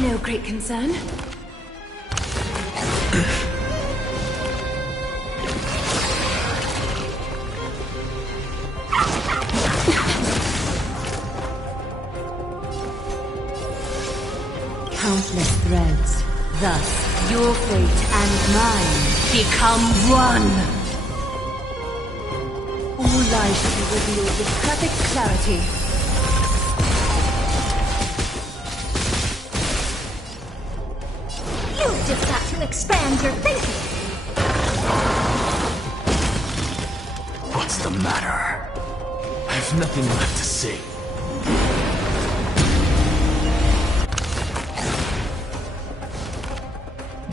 No great concern. Countless threads. Thus, your fate and mine become one. All lies shall be revealed with perfect clarity. You've just got to expand your thinking. What's the matter? I have nothing left to say.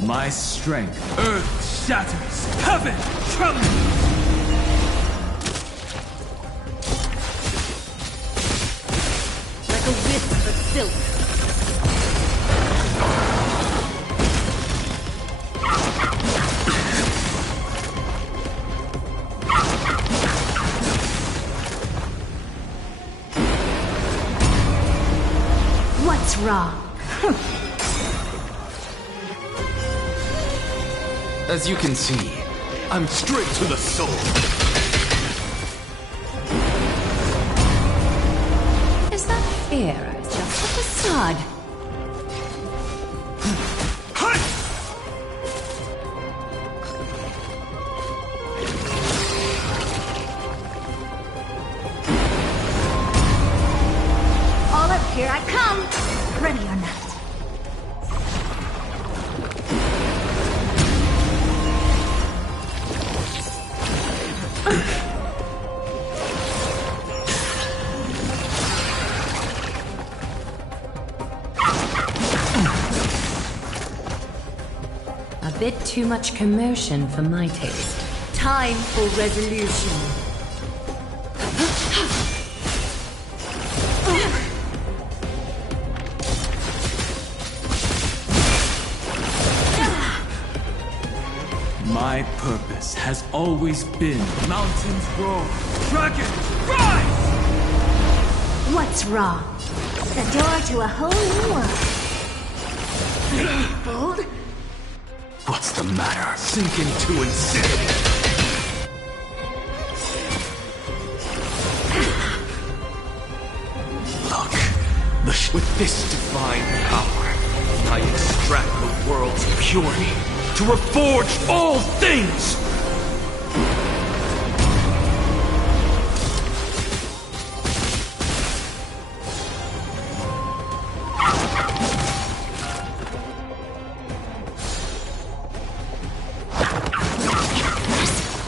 My strength. Earth shatters. Heaven trembles. Like a wisp of silk. What's wrong? As you can see, I'm straight to the soul. Is that fear or just a facade? All up, here I come. Ready or not. A bit too much commotion for my taste. Time for resolution. My purpose has always been mountains roar, dragons rise! What's wrong? The door to a whole new world. Bold? What's the matter? Sink into insanity. Look, with this divine power, I extract the world's purity to reforge all things!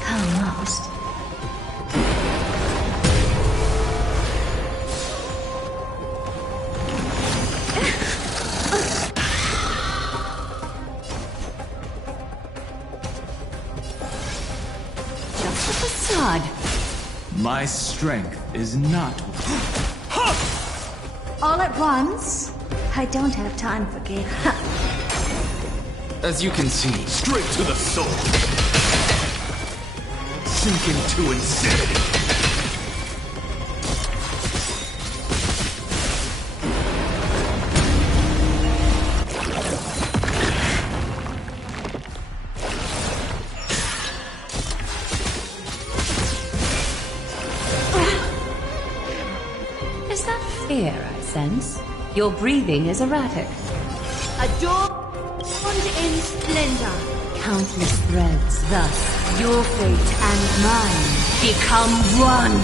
Almost. Just a facade. My strength is not... All at once? I don't have time for games. As you can see, straight to the soul. Sink into insanity. Is that fear I sense? Your breathing is erratic. Adorned in splendor. Countless threads, thus your fate and mine become one.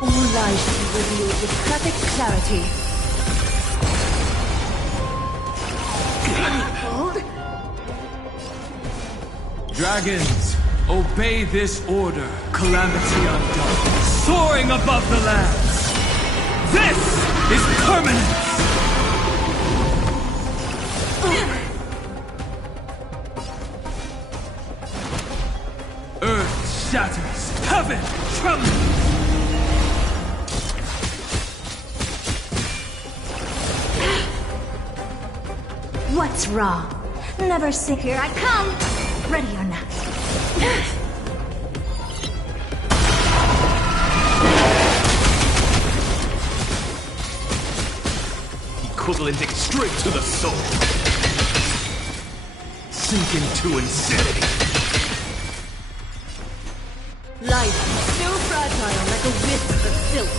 All lies shall be revealed with perfect clarity. Bold? Dragons, obey this order. Calamity undone, soaring above the lands. This is permanence! Earth shatters, heaven trembles! What's wrong? Never sink. Here I come. Ready or not. equivalent straight to the soul. Sink into insanity. Life is still fragile like a wisp of silk.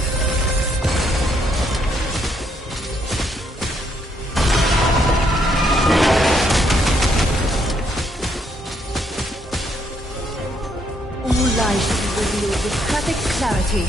All lies should be revealed with perfect clarity.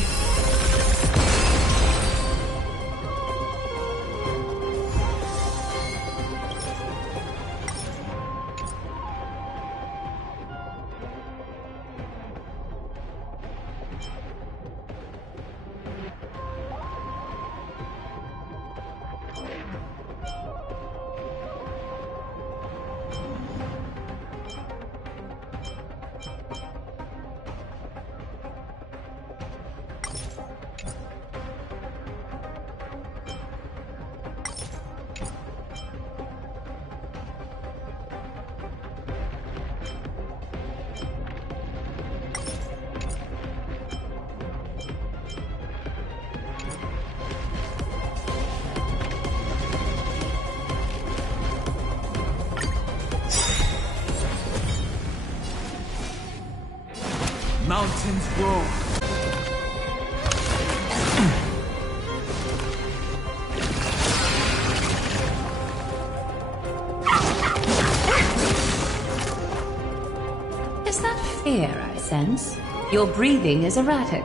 Mountains roar. Is that fear I sense? Your breathing is erratic.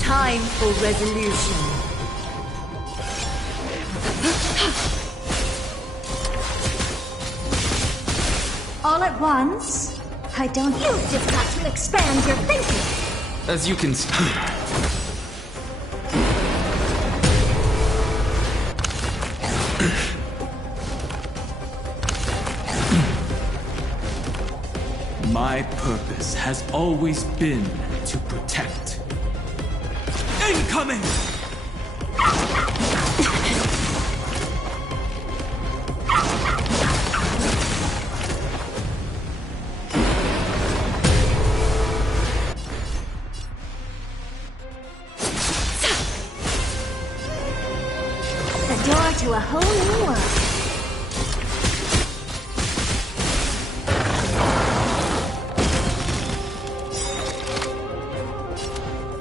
Time for resolution. All at once? I don't. You've just got to expand your thinking. As you can see. My purpose has always been to protect. Incoming! The door to a whole new world.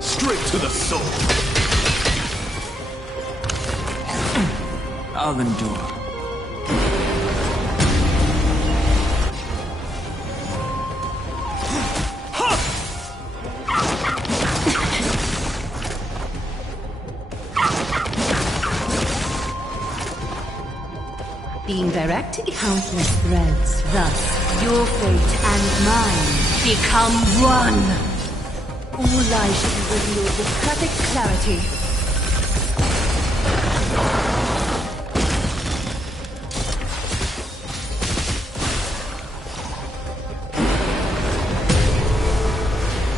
Straight to the soul. I'll endure. Being direct, countless threads. Thus, your fate and mine become one. All lies should be revealed with perfect clarity.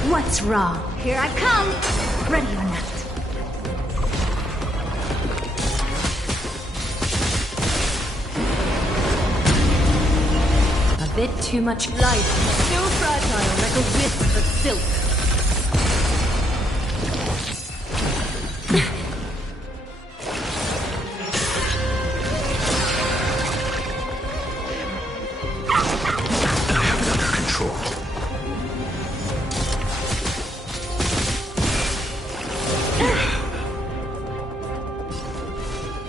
What's wrong? Here I come. Ready or not. A bit too much life, still fragile like a wisp of silk.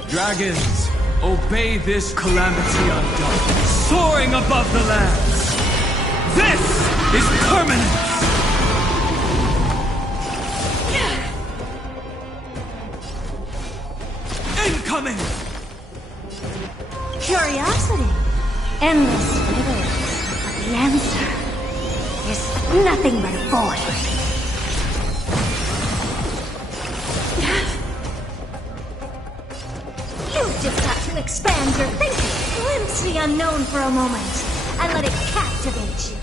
Dragons, obey this calamity undone, soaring above the lands. This is permanence! Incoming! Curiosity. Endless riddles. But the answer is nothing but a void. You've just got to expand your thinking. Glimpse the unknown for a moment and let it captivate you.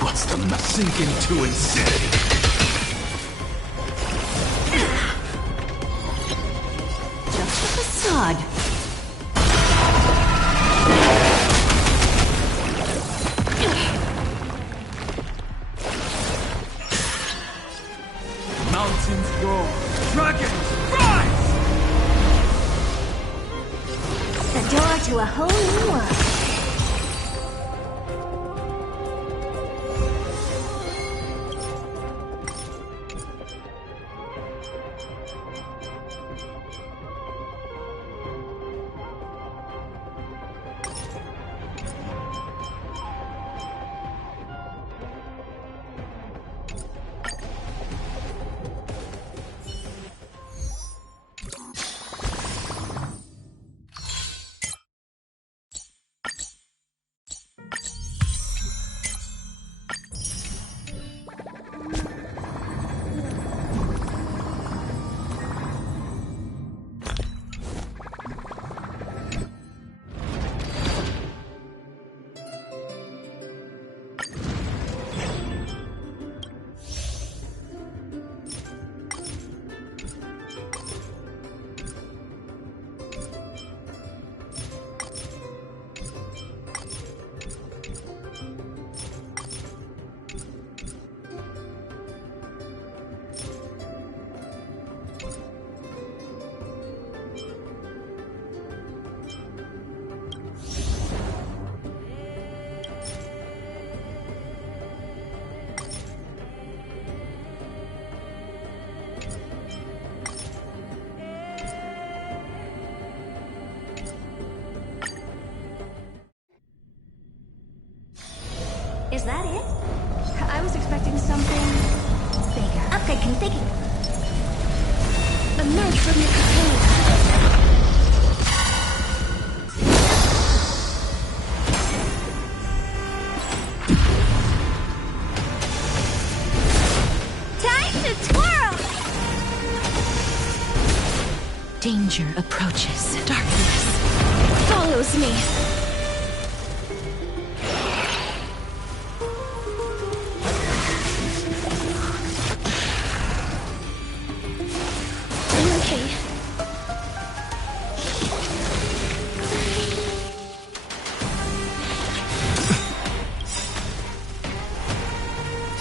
What's the sink into insanity? blood. Mountains roar, dragons rise! The door to a whole new world. Is that it? I was expecting something bigger. I'm thinking. Emerge from your cocoon. Time to twirl! Danger approaches. Darkness follows me.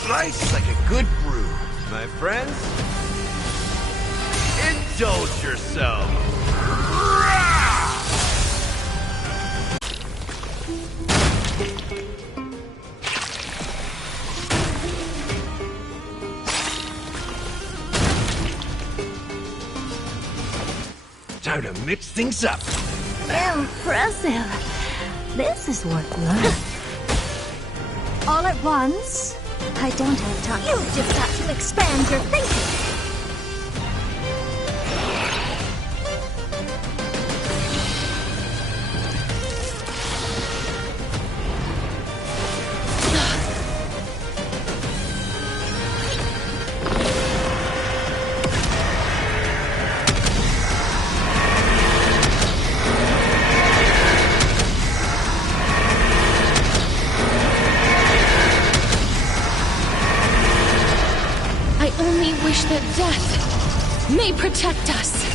Nice like a good brew. My friends, indulge yourself. Time to mix things up. Impressive. This is worth learning. All at once? I don't have time. You've just got to expand your thinking. Wish that death may protect us.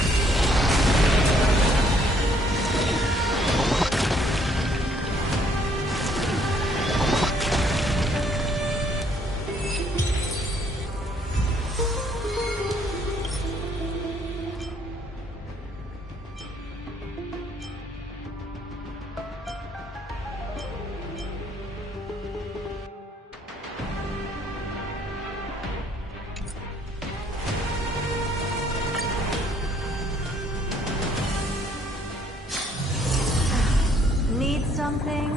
Need something?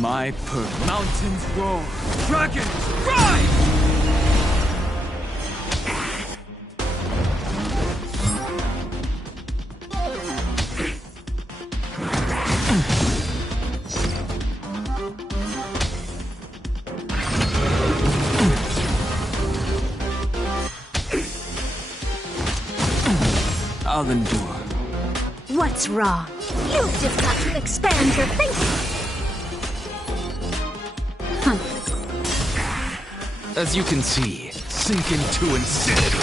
My purpose. Mountains roar. Dragons rise! I'll endure. What's wrong? You've just got to expand your thinking. As you can see, sink into insanity.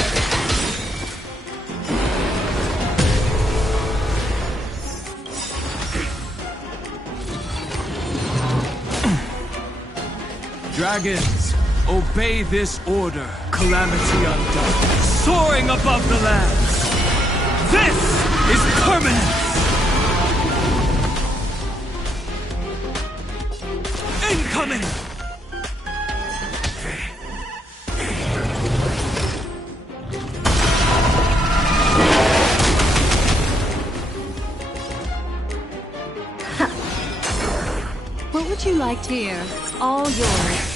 Dragons, obey this order. Calamity undone, soaring above the lands. This is permanence! Incoming! What would you like to hear? It's all yours.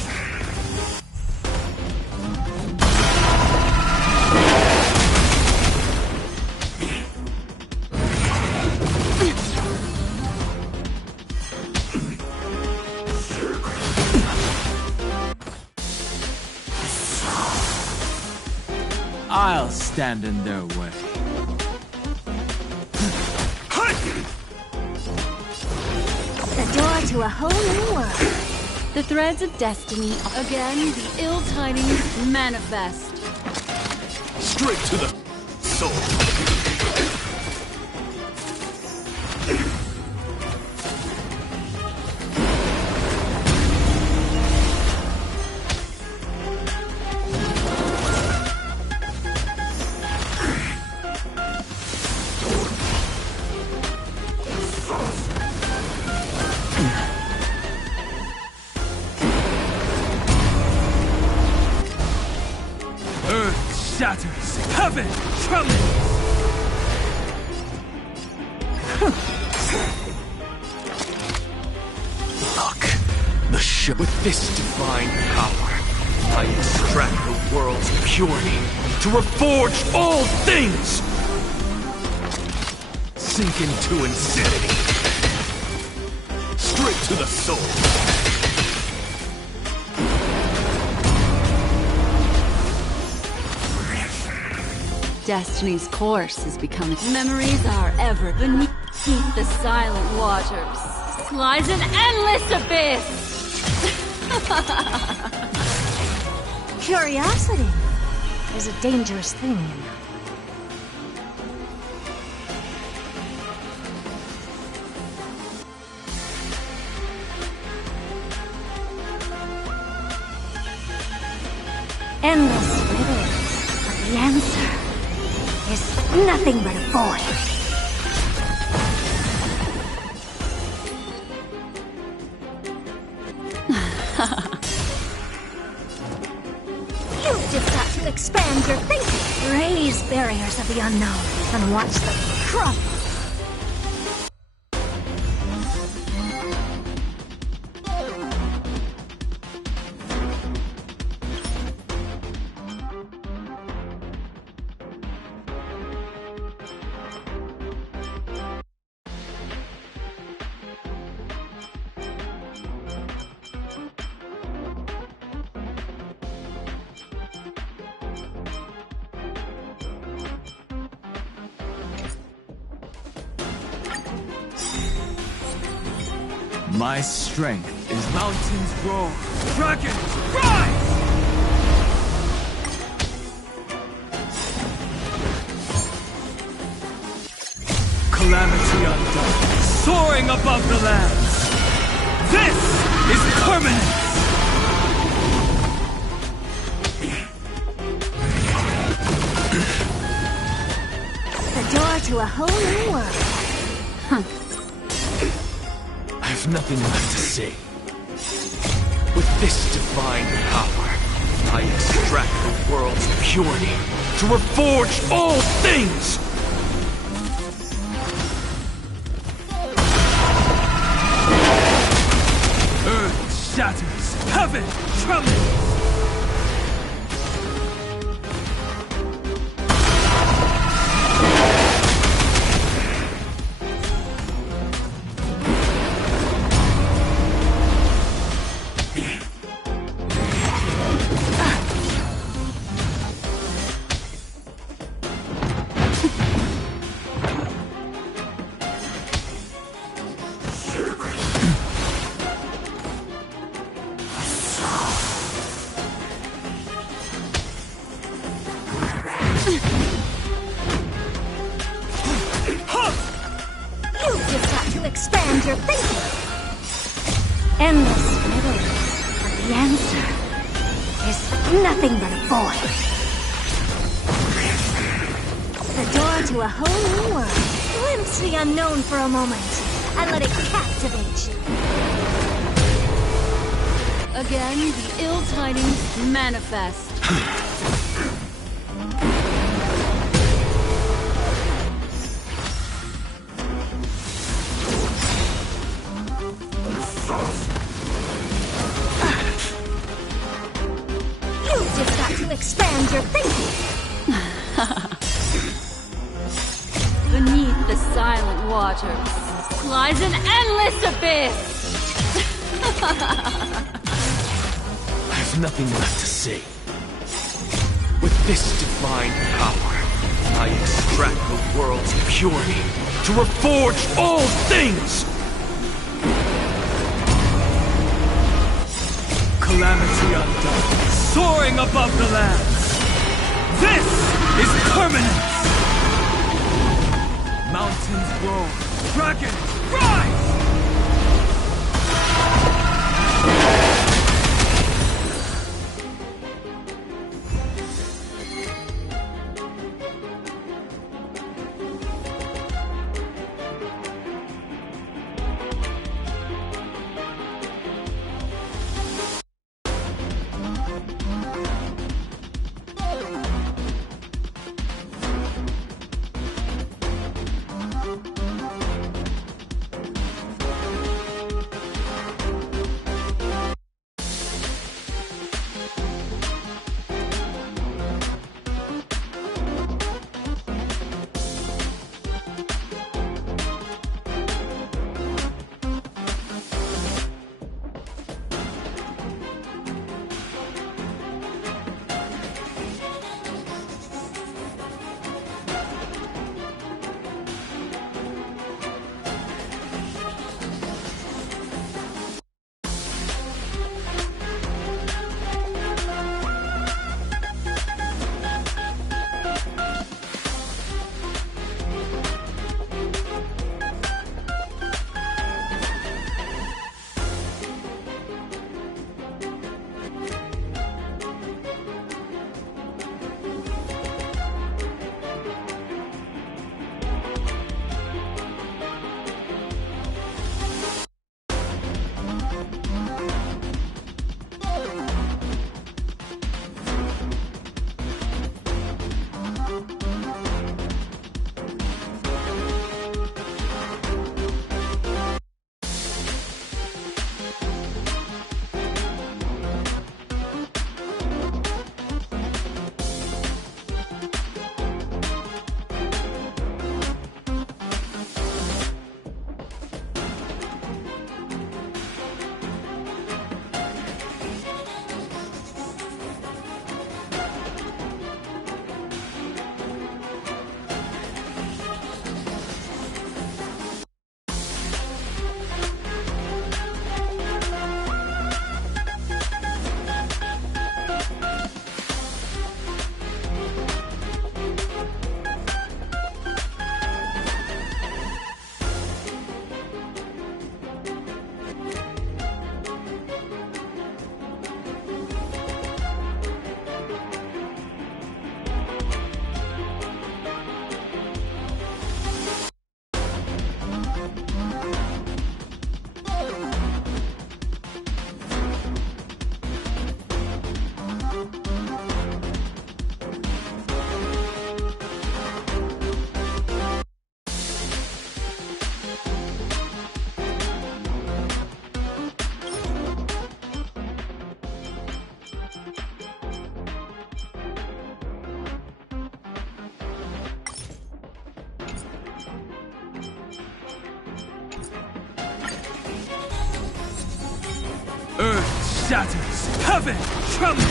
I'll stand in their way. The door to a whole new world. The threads of destiny. Again, the ill tidings manifest. Straight to the soul. Shatters, heaven trembles! Look, the ship with this divine power, I extract the world's purity to reforge all things! Sink into insanity. Straight to the soul. Destiny's course is becoming. Memories are ever beneath the silent waters. Lies an endless abyss! Curiosity is a dangerous thing, you know. Endless riddles, but the answer is nothing but a void. You've just got to expand your thinking. Raise barriers of the unknown and watch them crumble. My strength is mountains roar, dragons rise! Calamity undone, soaring above the lands. This is permanence! The door to a whole new world. I have nothing left to say. With this divine power, I extract the world's purity to reforge all things! expand your thinking. Endless riddles, but the answer is nothing but a void. The door to a whole new world. Glimpse the unknown for a moment, and let it captivate you. Again, the ill tidings manifest. You've just got to expand your thinking. Beneath the silent waters lies an endless abyss! I've nothing left to say. With this divine power, I extract the world's purity to reforge all things! Calamity undone, soaring above the lands! This is permanence! Mountains roar, dragons rise! Earth shatters, heaven trembles!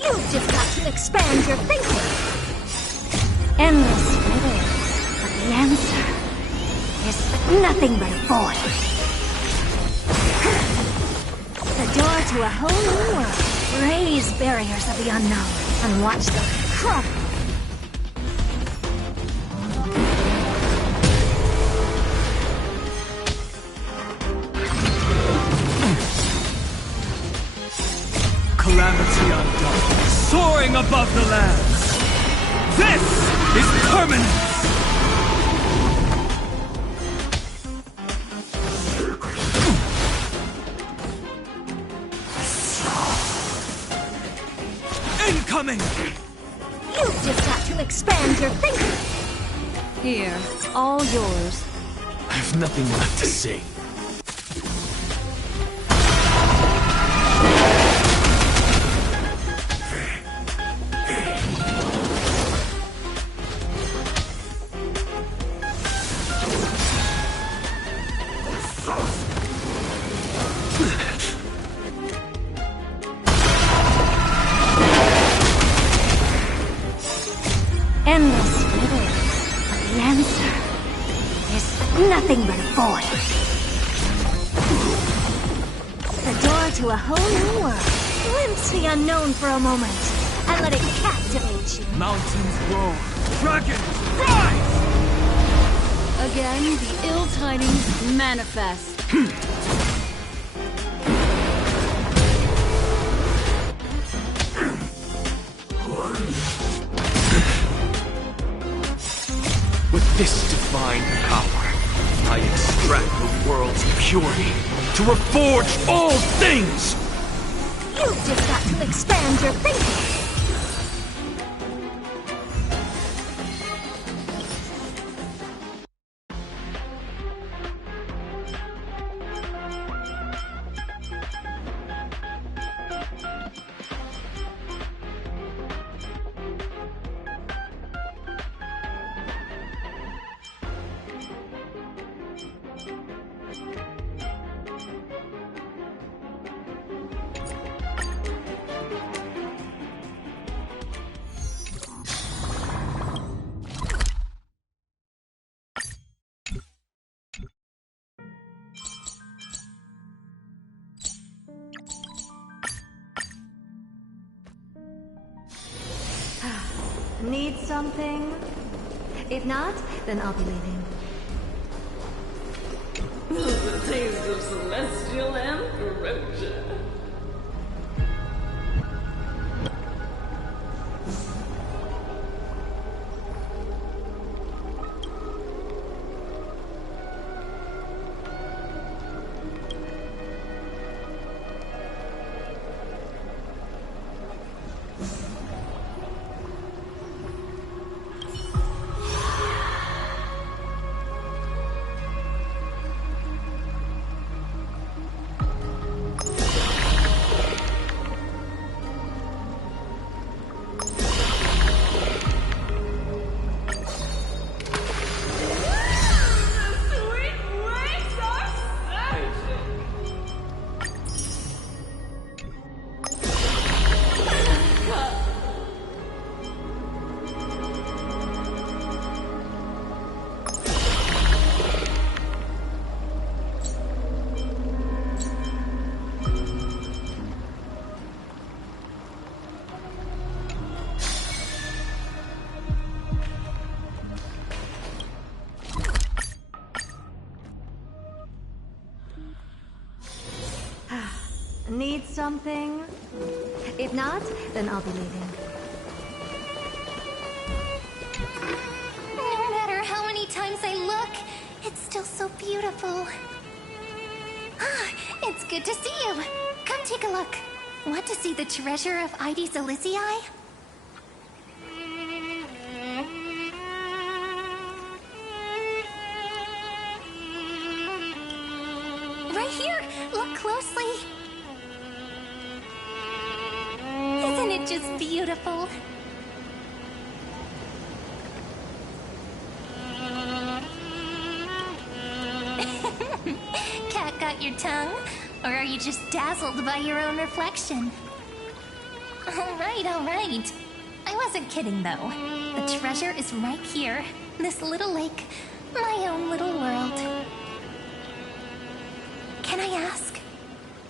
You've just got to expand your thinking. Endless riddles, but the answer is nothing but a void. The door to a whole new world. Raise barriers of the unknown and watch them crumble. Calamity undone, soaring above the lands. This is permanence! Incoming! You've just got to expand your thinking. Here, it's all yours. I have nothing left to say. Endless riddles, but the answer is nothing but a void. The door to a whole new world. Glimpse the unknown for a moment, and let it captivate you. Mountains roar, dragons rise! Again, the ill tidings manifest. With this divine power, I extract the world's purity to reforge all things! You've just got to expand your thinking. Need something? If not, then I'll be leaving. The taste of celestial ambrosia. Need something? If not, then I'll be leaving. No matter how many times I look, it's still so beautiful. Ah, it's good to see you. Come take a look. Want to see the treasure of Ides Elysiae? Right here. Look closely. Isn't it just beautiful? Cat got your tongue? Or are you just dazzled by your own reflection? All right, all right. I wasn't kidding though. The treasure is right here. This little lake. My own little world. Can I ask,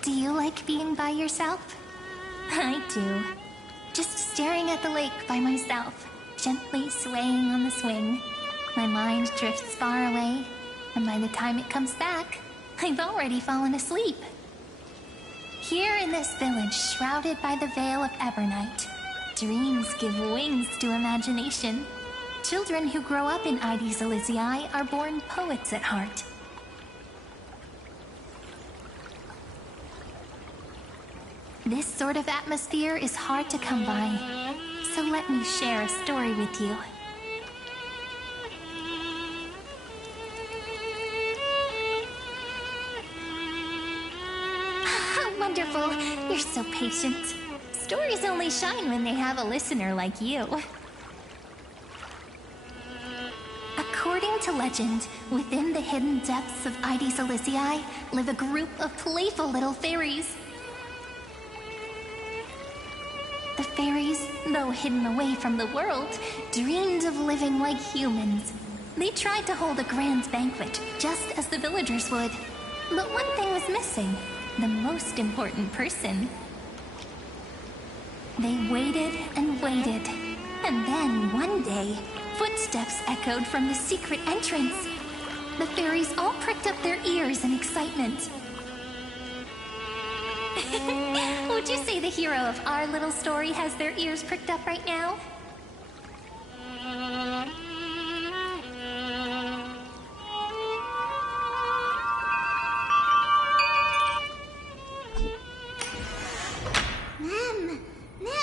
do you like being by yourself? I do. Just staring at the lake by myself, gently swaying on the swing. My mind drifts far away, and by the time it comes back, I've already fallen asleep. Here in this village shrouded by the veil of Ebernite, dreams give wings to imagination. Children who grow up in Ides Elysiae are born poets at heart. This sort of atmosphere is hard to come by, so let me share a story with you. How wonderful! You're so patient. Stories only shine when they have a listener like you. According to legend, within the hidden depths of Ides Elysiae live a group of playful little fairies. The fairies, though hidden away from the world, dreamed of living like humans. They tried to hold a grand banquet, just as the villagers would. But one thing was missing, the most important person. They waited and waited, and then one day, footsteps echoed from the secret entrance. The fairies all pricked up their ears in excitement. Would you say the hero of our little story has their ears pricked up right now? Mem! Mem!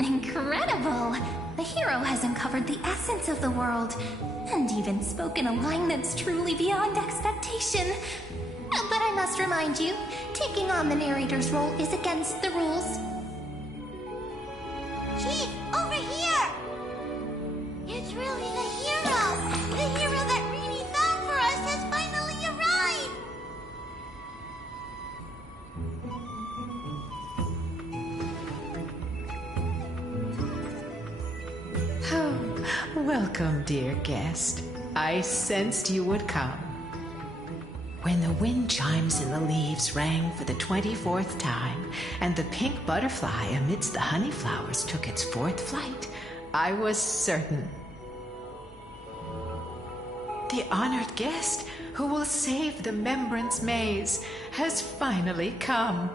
Incredible! The hero has uncovered the essence of the world, and even spoken a line that's truly beyond expectation. But I must remind you, taking on the narrator's role is against the rules. Chief, over here! It's really the hero! The hero that Rini found for us has finally arrived! Oh, welcome, dear guest. I sensed you would come. When the wind chimes in the leaves rang for the 24th time, and the pink butterfly amidst the honey flowers took its 4th flight, I was certain. The honored guest who will save the Membrance Maze has finally come.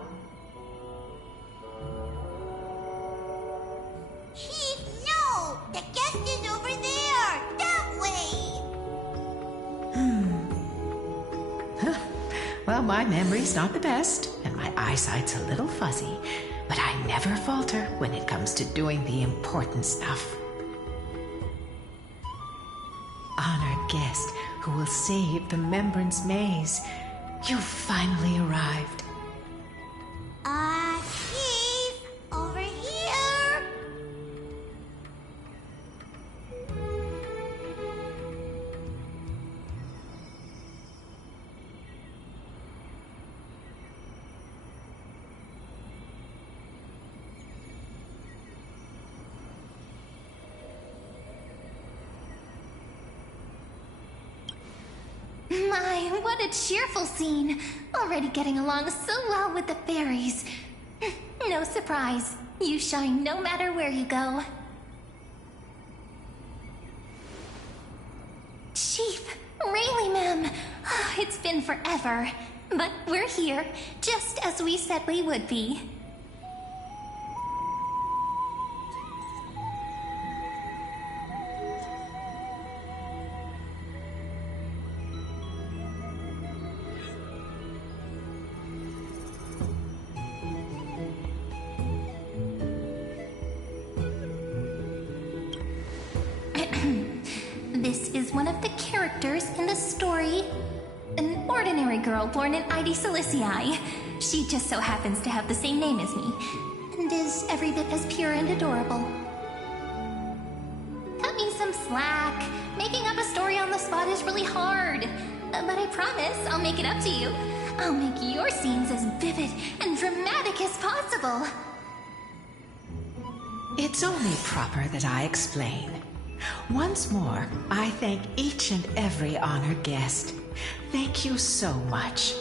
Chief, no! The guest is over there! That way! Well, my memory's not the best, and my eyesight's a little fuzzy, but I never falter when it comes to doing the important stuff. Honored guest who will save the Membrance Maze, you've finally arrived. Chief, over here! My, what a cheerful scene! Already getting along so well with the fairies. No surprise, you shine no matter where you go. Chief, really, ma'am. It's been forever, but we're here, just as we said we would be. This is one of the characters in the story. An ordinary girl born in Ide Silicii. She just so happens to have the same name as me, and is every bit as pure and adorable. Cut me some slack. Making up a story on the spot is really hard. But I promise I'll make it up to you. I'll make your scenes as vivid and dramatic as possible. It's only proper that I explain. Once more, I thank each and every honored guest. Thank you so much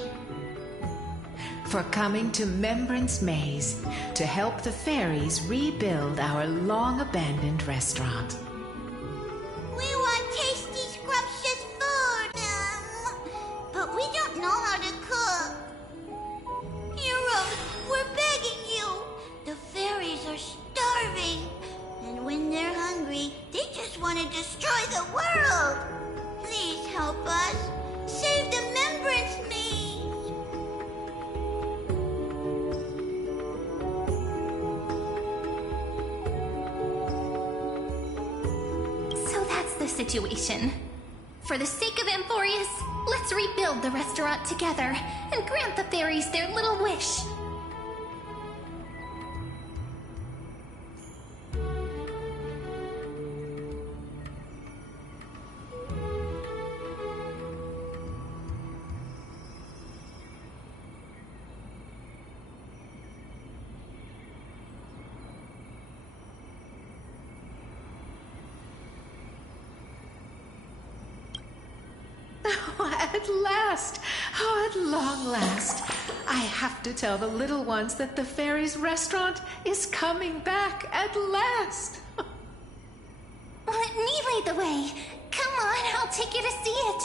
for coming to Membrance Maze to help the fairies rebuild our long-abandoned restaurant. We want tasty, scrumptious food, but we don't know how to cook. Heroes, we're begging you. The fairies are starving, and when they're hungry, they just want to destroy the world. Please help us. Save the Membrance Maze. So that's the situation. For the sake of Amphorius, let's rebuild the restaurant together and grant the fairies their little wish. At last! Oh, at long last! I have to tell the little ones that the fairies' restaurant is coming back at last! Let me lead the way. Come on, I'll take you to see it.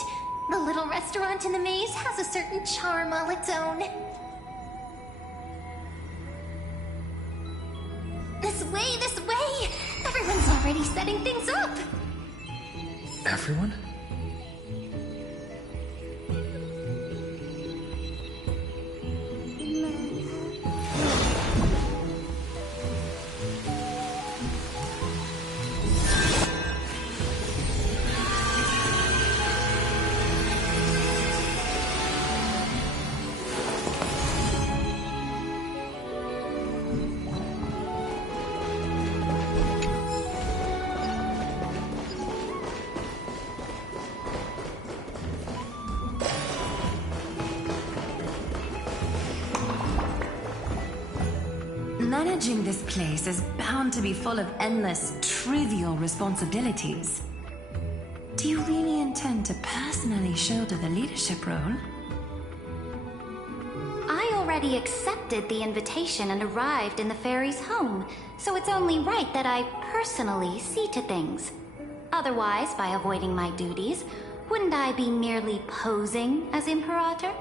The little restaurant in the maze has a certain charm all its own. This way, this way! Everyone's already setting things up. Everyone? Managing this place is bound to be full of endless, trivial responsibilities. Do you really intend to personally shoulder the leadership role? I already accepted the invitation and arrived in the fairies' home, so it's only right that I personally see to things. Otherwise, by avoiding my duties, wouldn't I be merely posing as Imperator?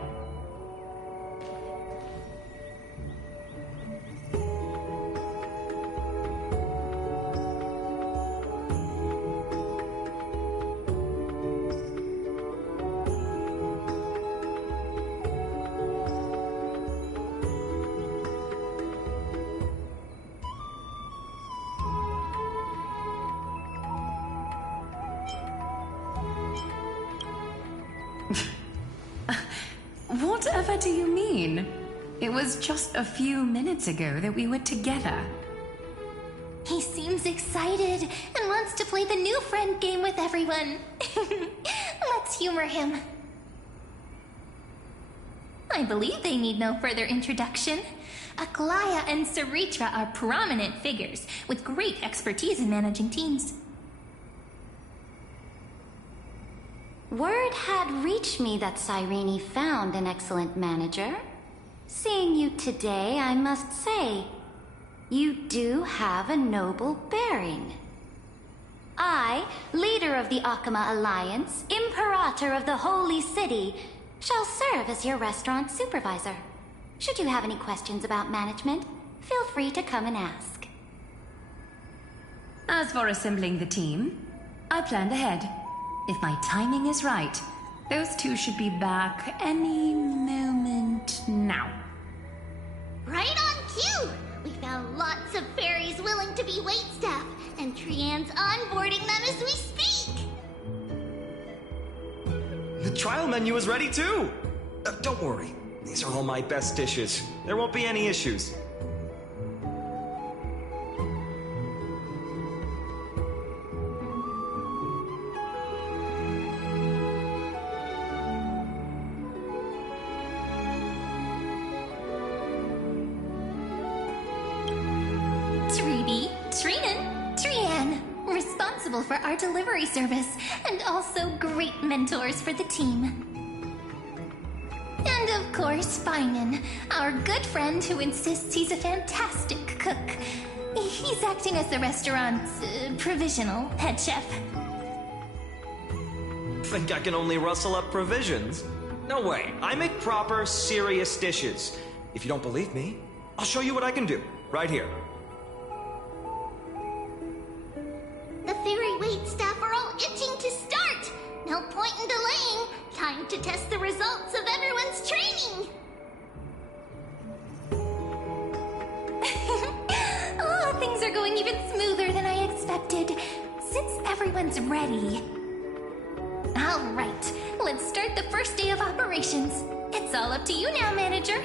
Whatever do you mean? It was just a few minutes ago that we were together. He seems excited and wants to play the new friend game with everyone. Let's humor him. I believe they need no further introduction. Aglaya and Saritra are prominent figures with great expertise in managing teams. Word had reached me that Cyrene found an excellent manager. Seeing you today, I must say, you do have a noble bearing. I, leader of the Akama Alliance, Imperator of the Holy City, shall serve as your restaurant supervisor. Should you have any questions about management, feel free to come and ask. As for assembling the team, I planned ahead. If my timing is right, those two should be back any moment now. Right on cue! We found lots of fairies willing to be waitstaff, and Trian's onboarding them as we speak. The trial menu is ready too! Don't worry, these are all my best dishes. There won't be any issues. Responsible for our delivery service, and also great mentors for the team. And of course, Finan, our good friend who insists he's a fantastic cook. He's acting as the restaurant's provisional head chef. Think I can only rustle up provisions? No way, I make proper, serious dishes. If you don't believe me, I'll show you what I can do, right here. The fairy wait staff are all itching to start! No point in delaying! Time to test the results of everyone's training! Oh, things are going even smoother than I expected, since everyone's ready. Alright, let's start the first day of operations. It's all up to you now, manager.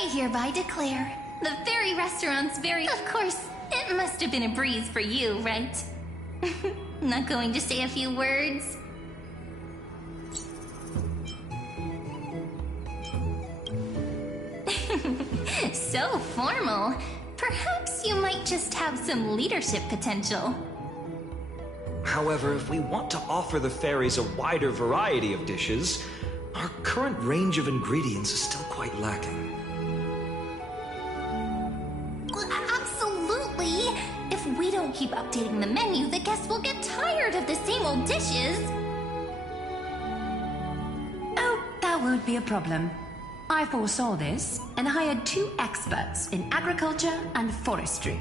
I hereby declare, the fairy restaurant's very... Of course, it must have been a breeze for you, right? Not going to say a few words? So formal. Perhaps you might just have some leadership potential. However, if we want to offer the fairies a wider variety of dishes, our current range of ingredients is still quite lacking. Absolutely! If we don't keep updating the menu, the guests will get tired of the same old dishes. Oh, that won't be a problem. I foresaw this and hired 2 experts in agriculture and forestry.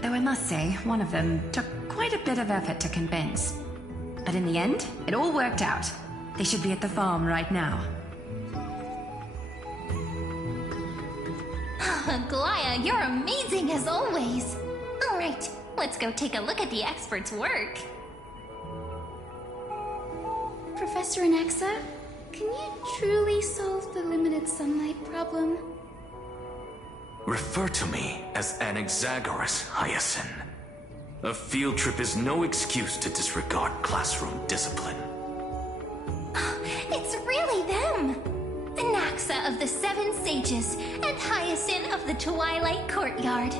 Though I must say, one of them took quite a bit of effort to convince. But in the end, it all worked out. They should be at the farm right now. Glaya, you're amazing as always. All right, let's go take a look at the expert's work. Professor Anaxa, can you truly solve the limited sunlight problem? Refer to me as Anaxagoras, Hyacinth. A field trip is no excuse to disregard classroom discipline. It's really them! Anaxa of the 7 Sages and Hyacinth of the Twilight Courtyard.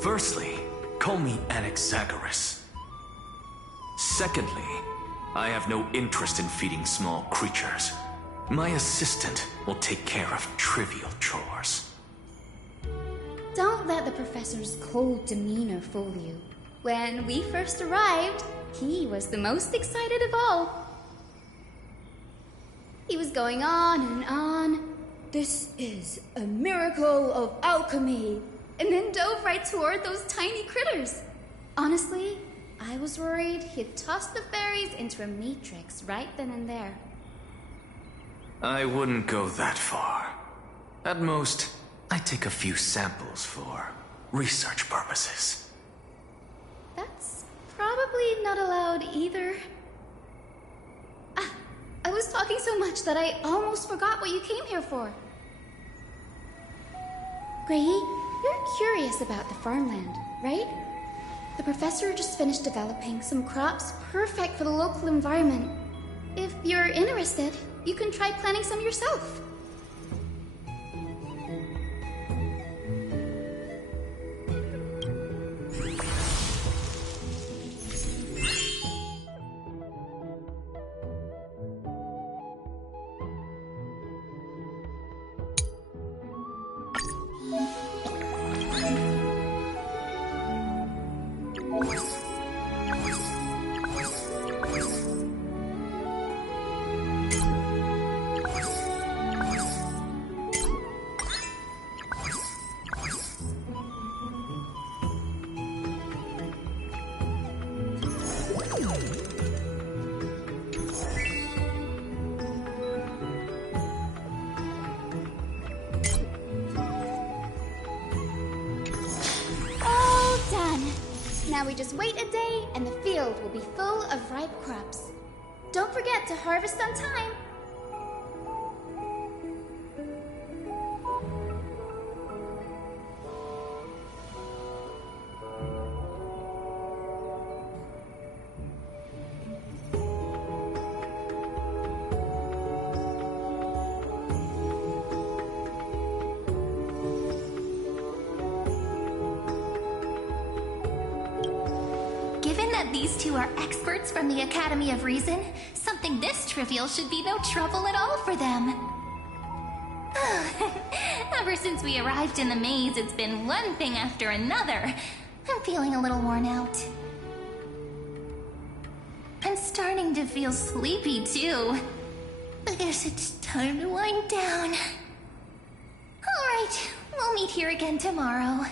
Firstly, call me Anaxagoras. Secondly, I have no interest in feeding small creatures. My assistant will take care of trivial chores. Don't let the professor's cold demeanor fool you. When we first arrived, he was the most excited of all. He was going on and on. This is a miracle of alchemy. And then dove right toward those tiny critters. Honestly, I was worried he'd toss the fairies into a matrix right then and there. I wouldn't go that far. At most, I take a few samples for research purposes. That's probably not allowed either. I was talking so much that I almost forgot what you came here for. Gray, you're curious about the farmland, right? The professor just finished developing some crops perfect for the local environment. If you're interested, you can try planting some yourself. Now we just wait a day, and the field will be full of ripe crops. Don't forget to harvest on time. These two are experts from the Academy of Reason. Something this trivial should be no trouble at all for them. Ever since we arrived in the maze, it's been one thing after another. I'm feeling a little worn out. I'm starting to feel sleepy, too. I guess it's time to wind down. Alright, we'll meet here again tomorrow.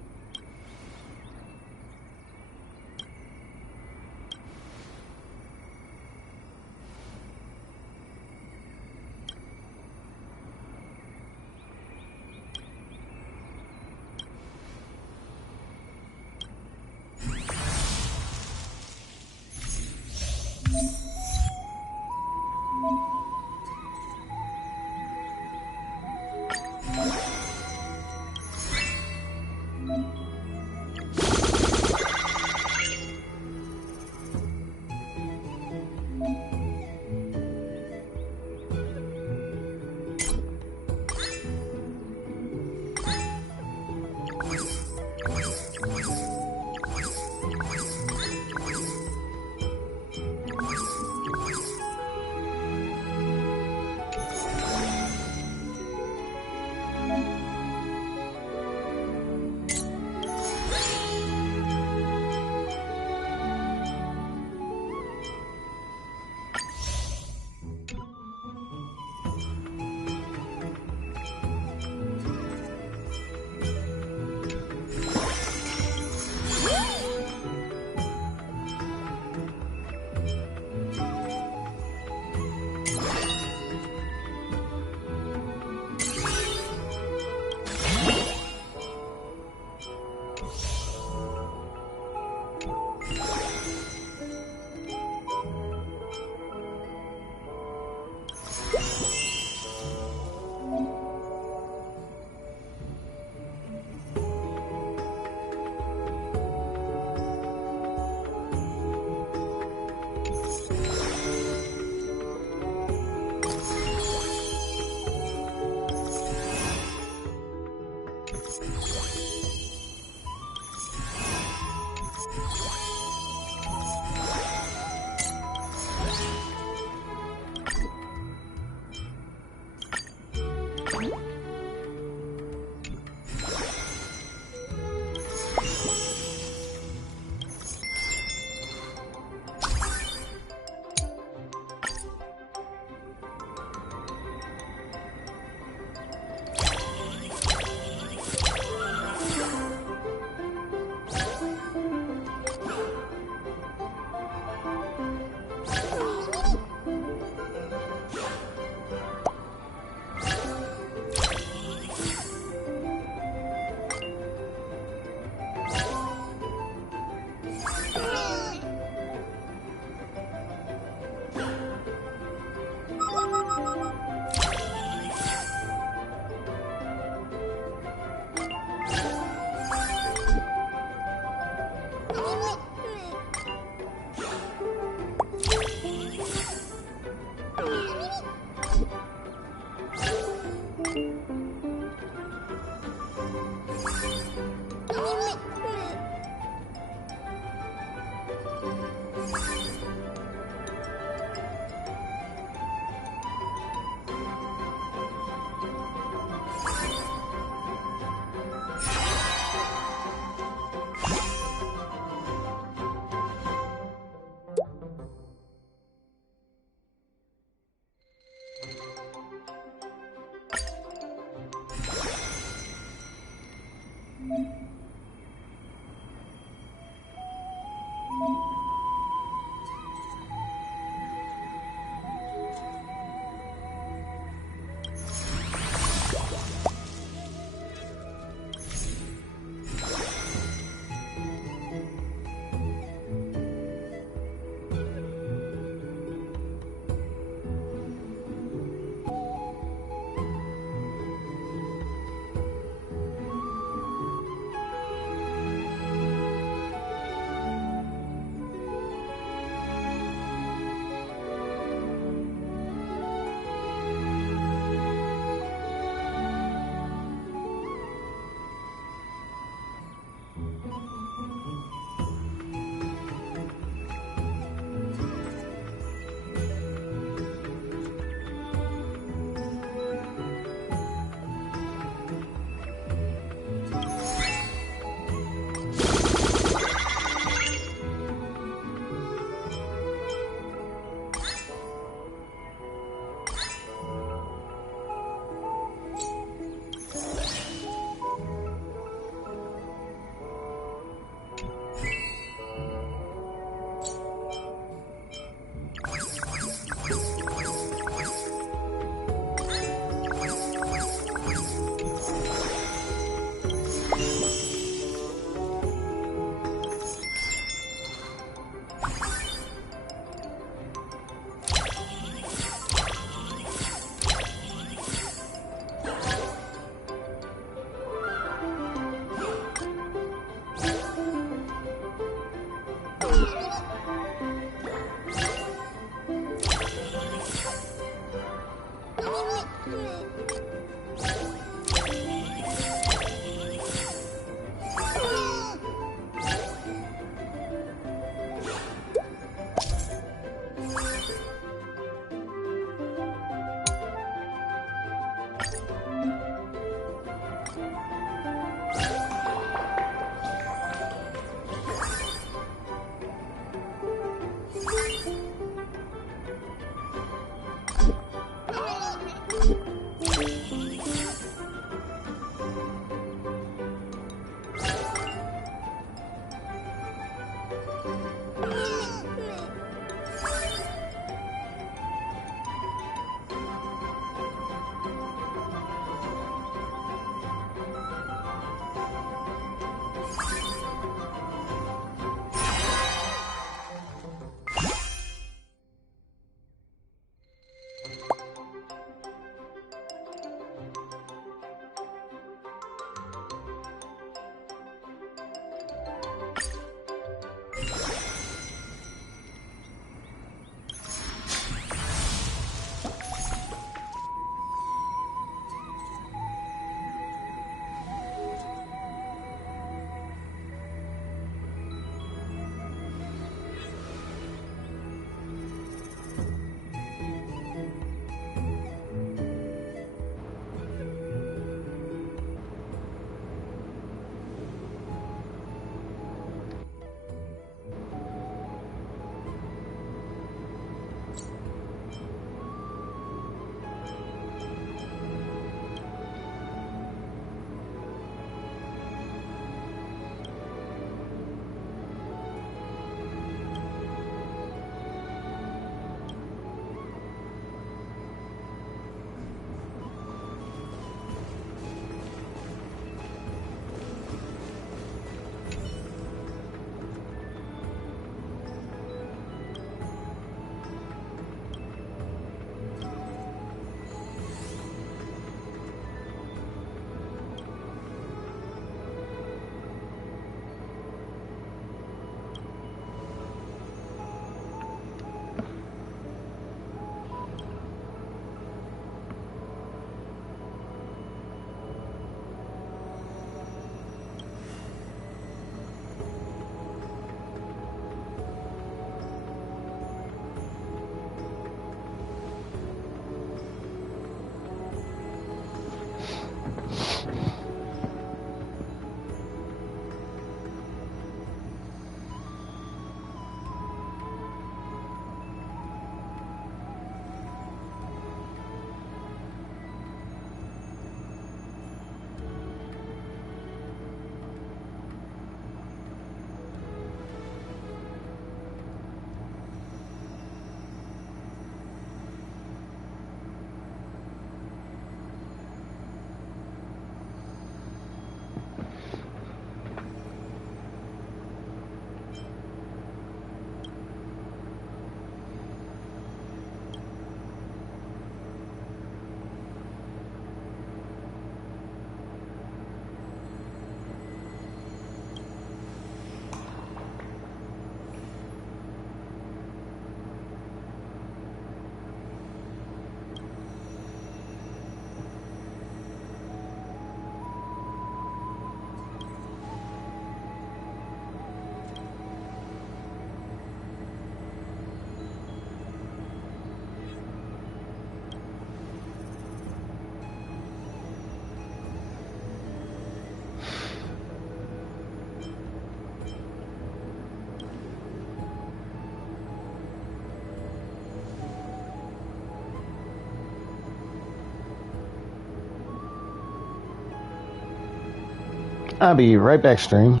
I'll be right back, stream.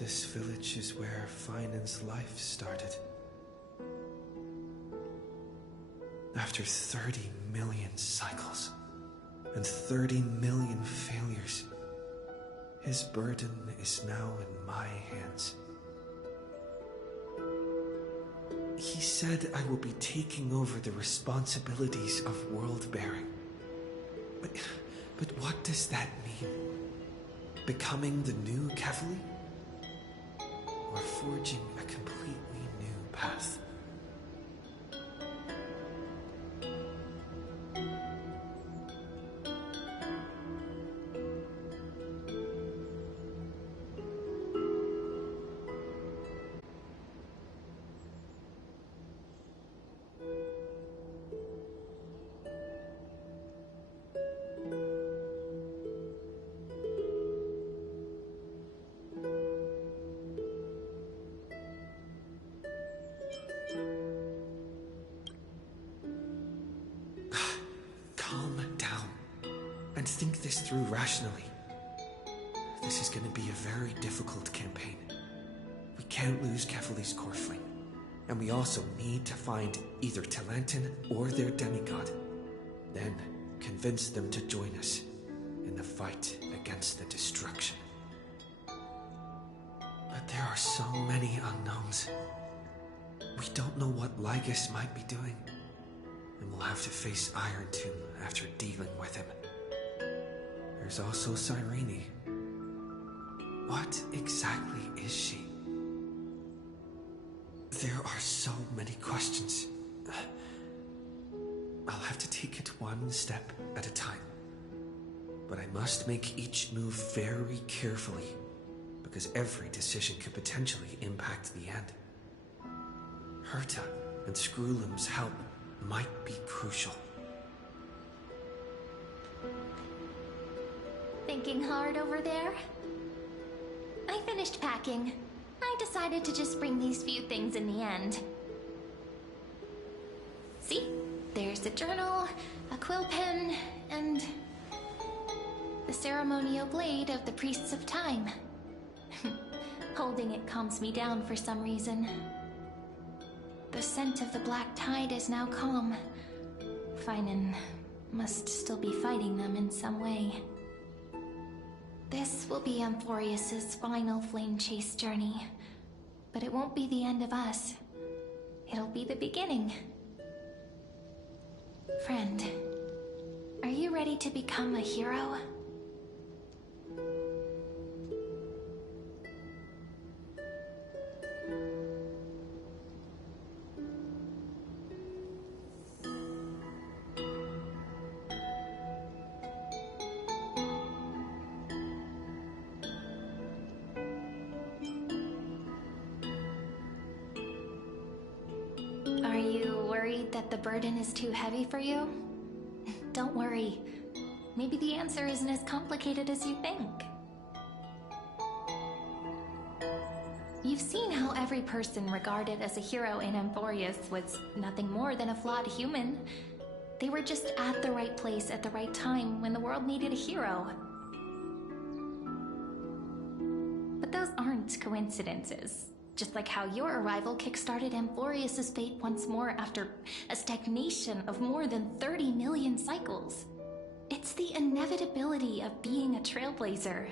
This village is where Finan's life started. After 30 million cycles and 30 million failures, his burden is now in my hands. He said I will be taking over the responsibilities of world-bearing. But what does that mean? Becoming the new Kefali? Or forging a completely new path? And think this through rationally. This is going to be a very difficult campaign. We can't lose Kefali's core flame. And we also need to find either Talantin or their demigod. Then convince them to join us in the fight against the destruction. But there are so many unknowns. We don't know what Lygus might be doing. And we'll have to face Iron Tomb after dealing with him. There's also Cyrene. What exactly is she? There are so many questions. I'll have to take it one step at a time. But I must make each move very carefully, because every decision could potentially impact the end. Herta and Screwlum's help might be crucial. Thinking hard over there? I finished packing. I decided to just bring these few things in the end. See? There's a journal, a quill pen, and the ceremonial blade of the Priests of Time. Holding it calms me down for some reason. The scent of the black tide is now calm. Finan must still be fighting them in some way. This will be Amphorius's final flame chase journey, but it won't be the end of us. It'll be the beginning. Friend, are you ready to become a hero? Are you worried that the burden is too heavy for you? Don't worry. Maybe the answer isn't as complicated as you think. You've seen how every person regarded as a hero in Amphorius was nothing more than a flawed human. They were just at the right place at the right time when the world needed a hero. But those aren't coincidences. Just like how your arrival kickstarted Amphorius's fate once more after a stagnation of more than 30 million cycles. It's the inevitability of being a trailblazer.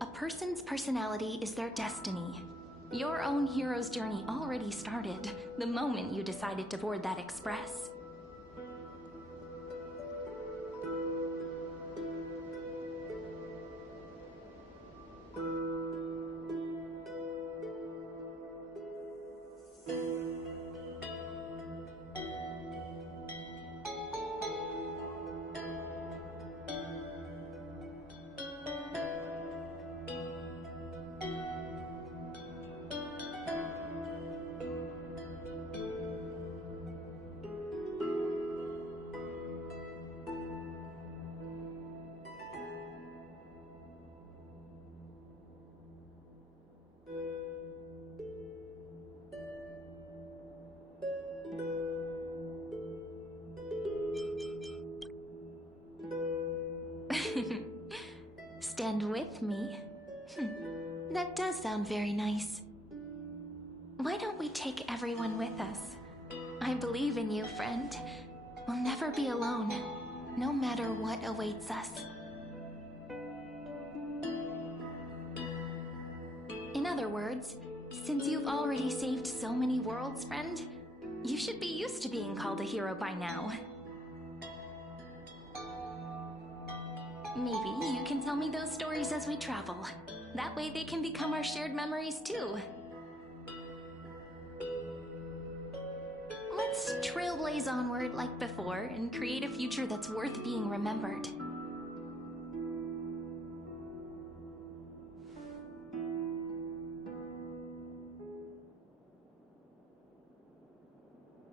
A person's personality is their destiny. Your own hero's journey already started the moment you decided to board that express. Stand with me? That does sound very nice. Why don't we take everyone with us? I believe in you, friend. We'll never be alone, no matter what awaits us. In other words, since you've already saved so many worlds, friend, you should be used to being called a hero by now. Maybe you can tell me those stories as we travel. That way they can become our shared memories too. Let's trailblaze onward like before and create a future that's worth being remembered.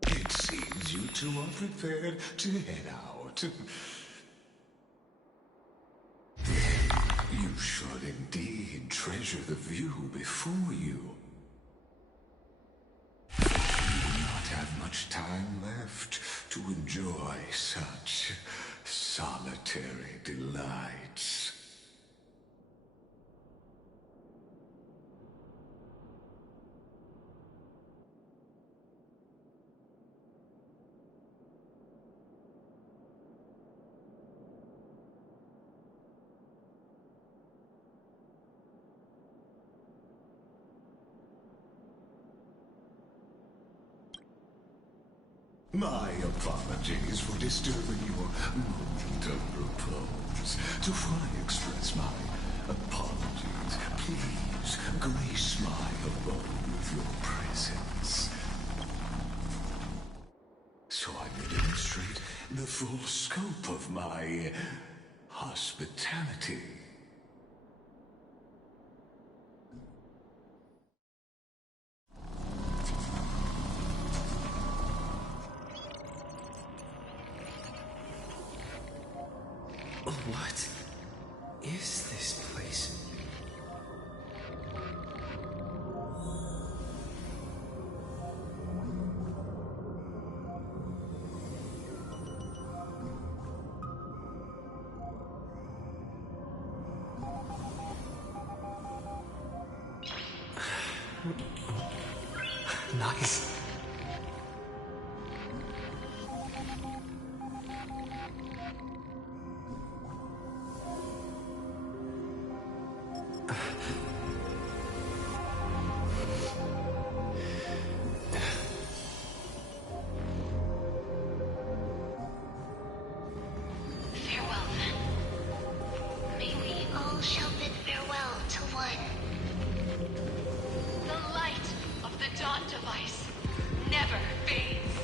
It seems you two are prepared to head out. You should indeed treasure the view before you. You do not have much time left to enjoy such solitary delights. My apologies for disturbing your moment of repose. To fully express my apologies, please grace my abode with your presence, so I may demonstrate the full scope of my hospitality. What is this place? Nice. Farewell, then. May we all shall bid farewell to one. The light of the Dawn Device never fades.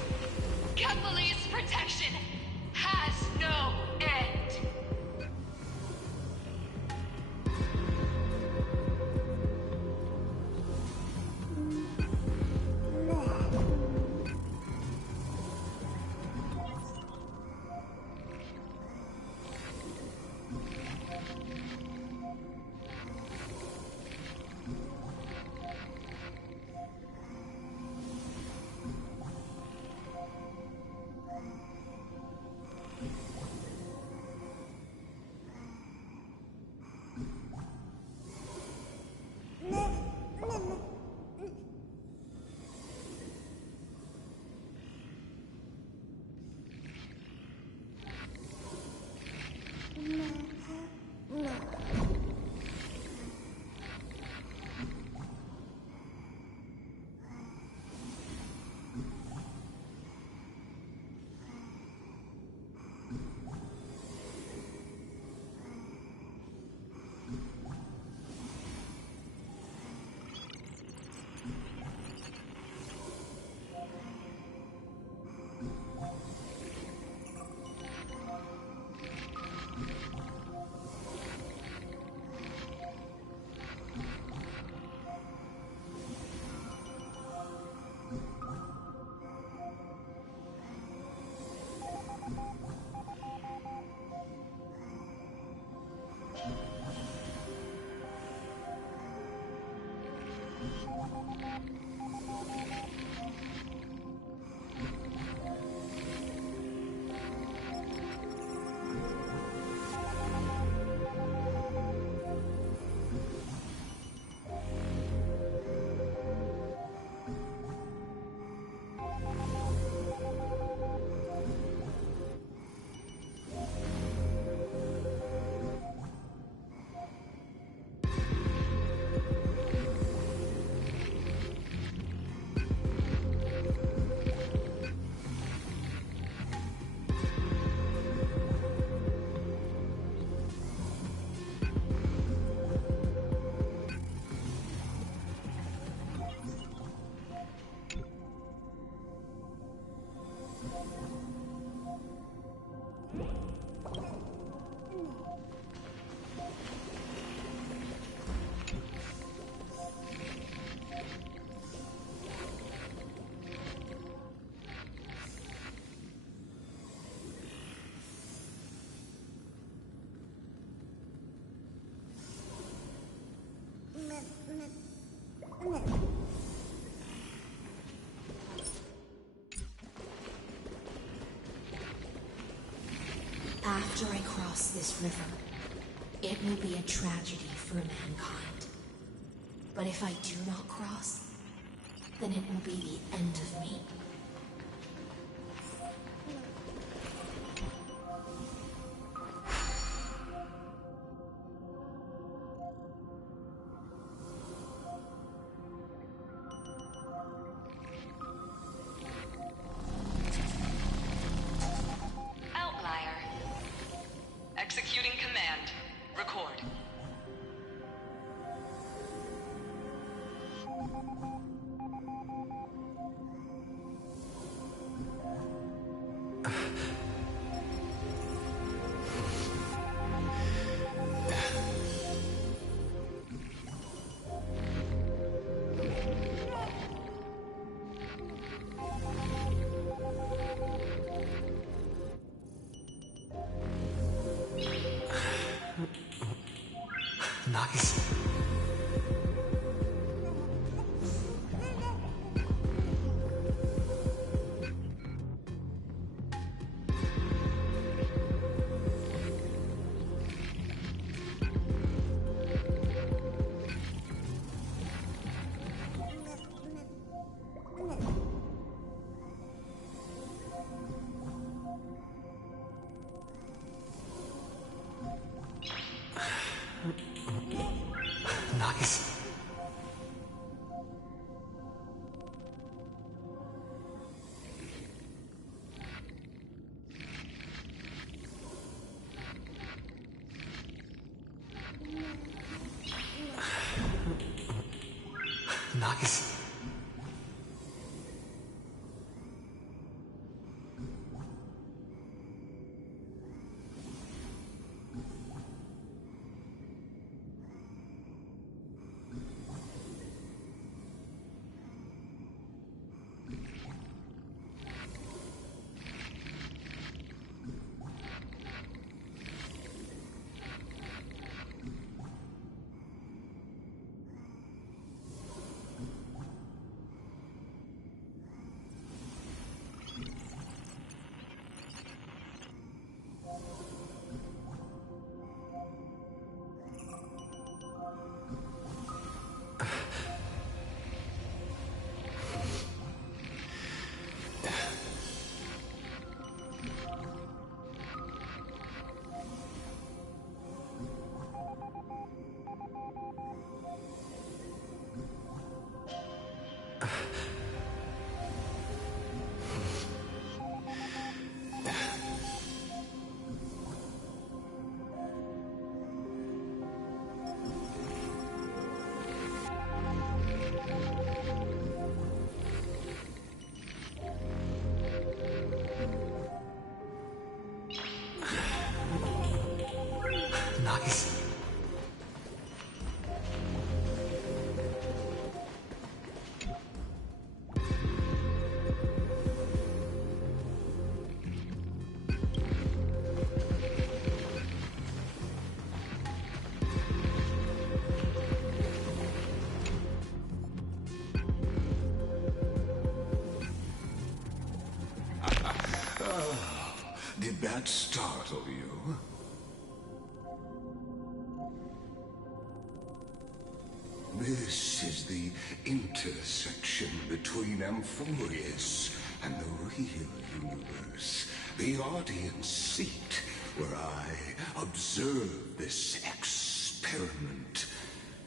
Kepali's protection has no end. After I cross this river, it will be a tragedy for mankind. But if I do not cross, then it will be the end of me. Outlier. Executing command. Record. Nice. Nice. Nice. Nice. Did that startle you? This is the intersection between Amphorius and the real universe. The audience seat where I observe this experiment.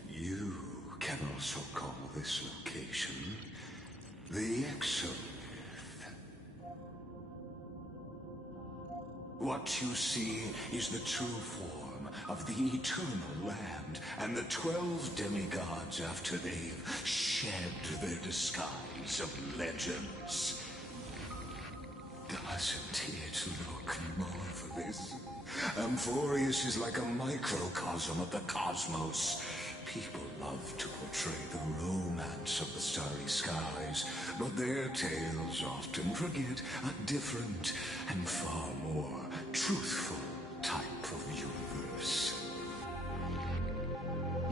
You can also call this location the Exolith. What you see is the true form of the eternal land and the 12 demigods after they've shed their disguise of legends. Doesn't it look marvelous? Amphorius is like a microcosm of the cosmos. People love to portray the romance of the starry skies, but their tales often forget a different and far more truthful type of universe.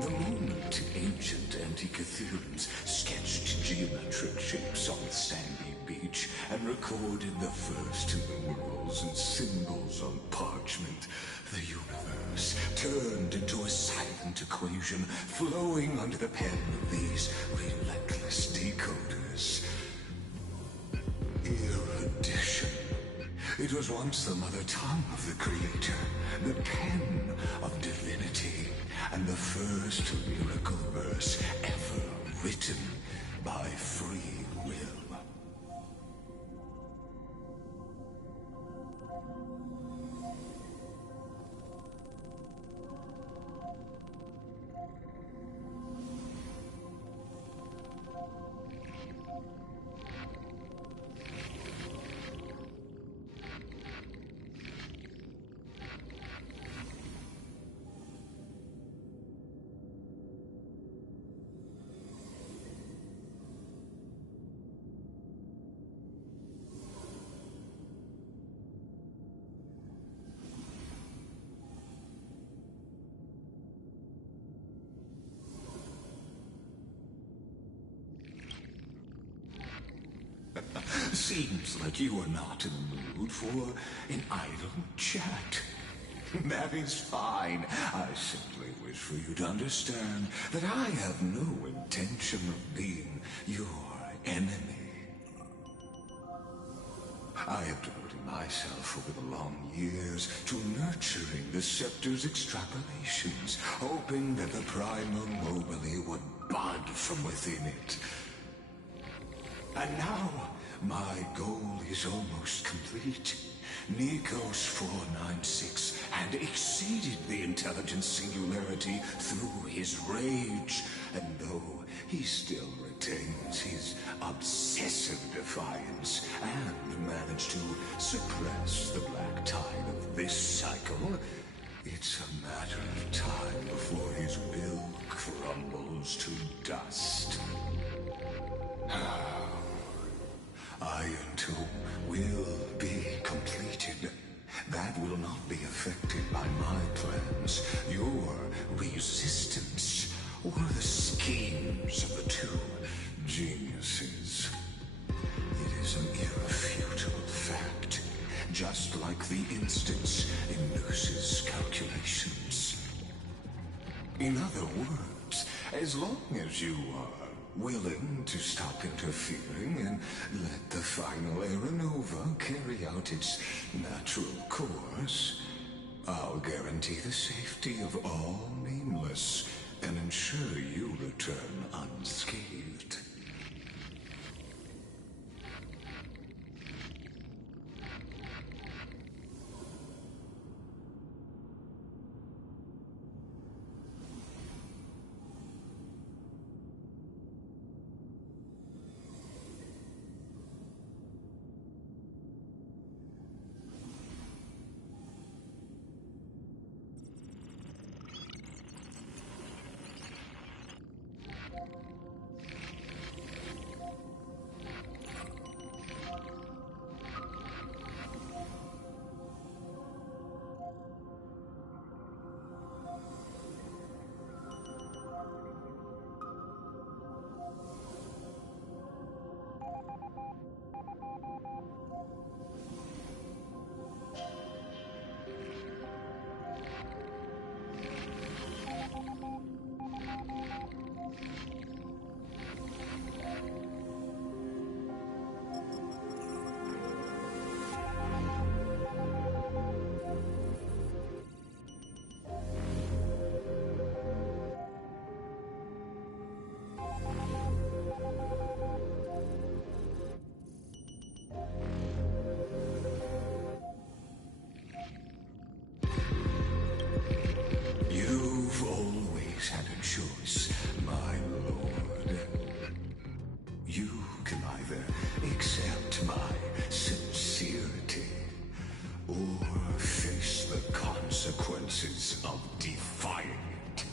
The moment ancient Antikytherians sketched geometric shapes on the sandy beach and recorded the first in the world, numerals and symbols on parchment, the universe turned into a silent equation flowing under the pen of these relentless decoders. Erudition. It was once the mother tongue of the Creator, the pen of divinity, and the first miracle verse ever written by free will. Seems like you are not in the mood for an idle chat. That is fine. I simply wish for you to understand that I have no intention of being your enemy. I have devoted myself over the long years to nurturing the Scepter's extrapolations, hoping that the primal mobile would bud from within it. And now, my goal is almost complete. Nikos 496 had exceeded the intelligence singularity through his rage, and though he still retains his obsessive defiance and managed to suppress the black tide of this cycle, it's a matter of time before his will crumbles to dust. Iron Tomb will be completed. That will not be affected by my plans, your resistance, or the schemes of the two geniuses. It is an irrefutable fact, just like the instance in Luce's calculations. In other words, as long as you are willing to stop interfering and let the final Aeronova carry out its natural course, I'll guarantee the safety of all nameless and ensure you return unscathed. Of defying it.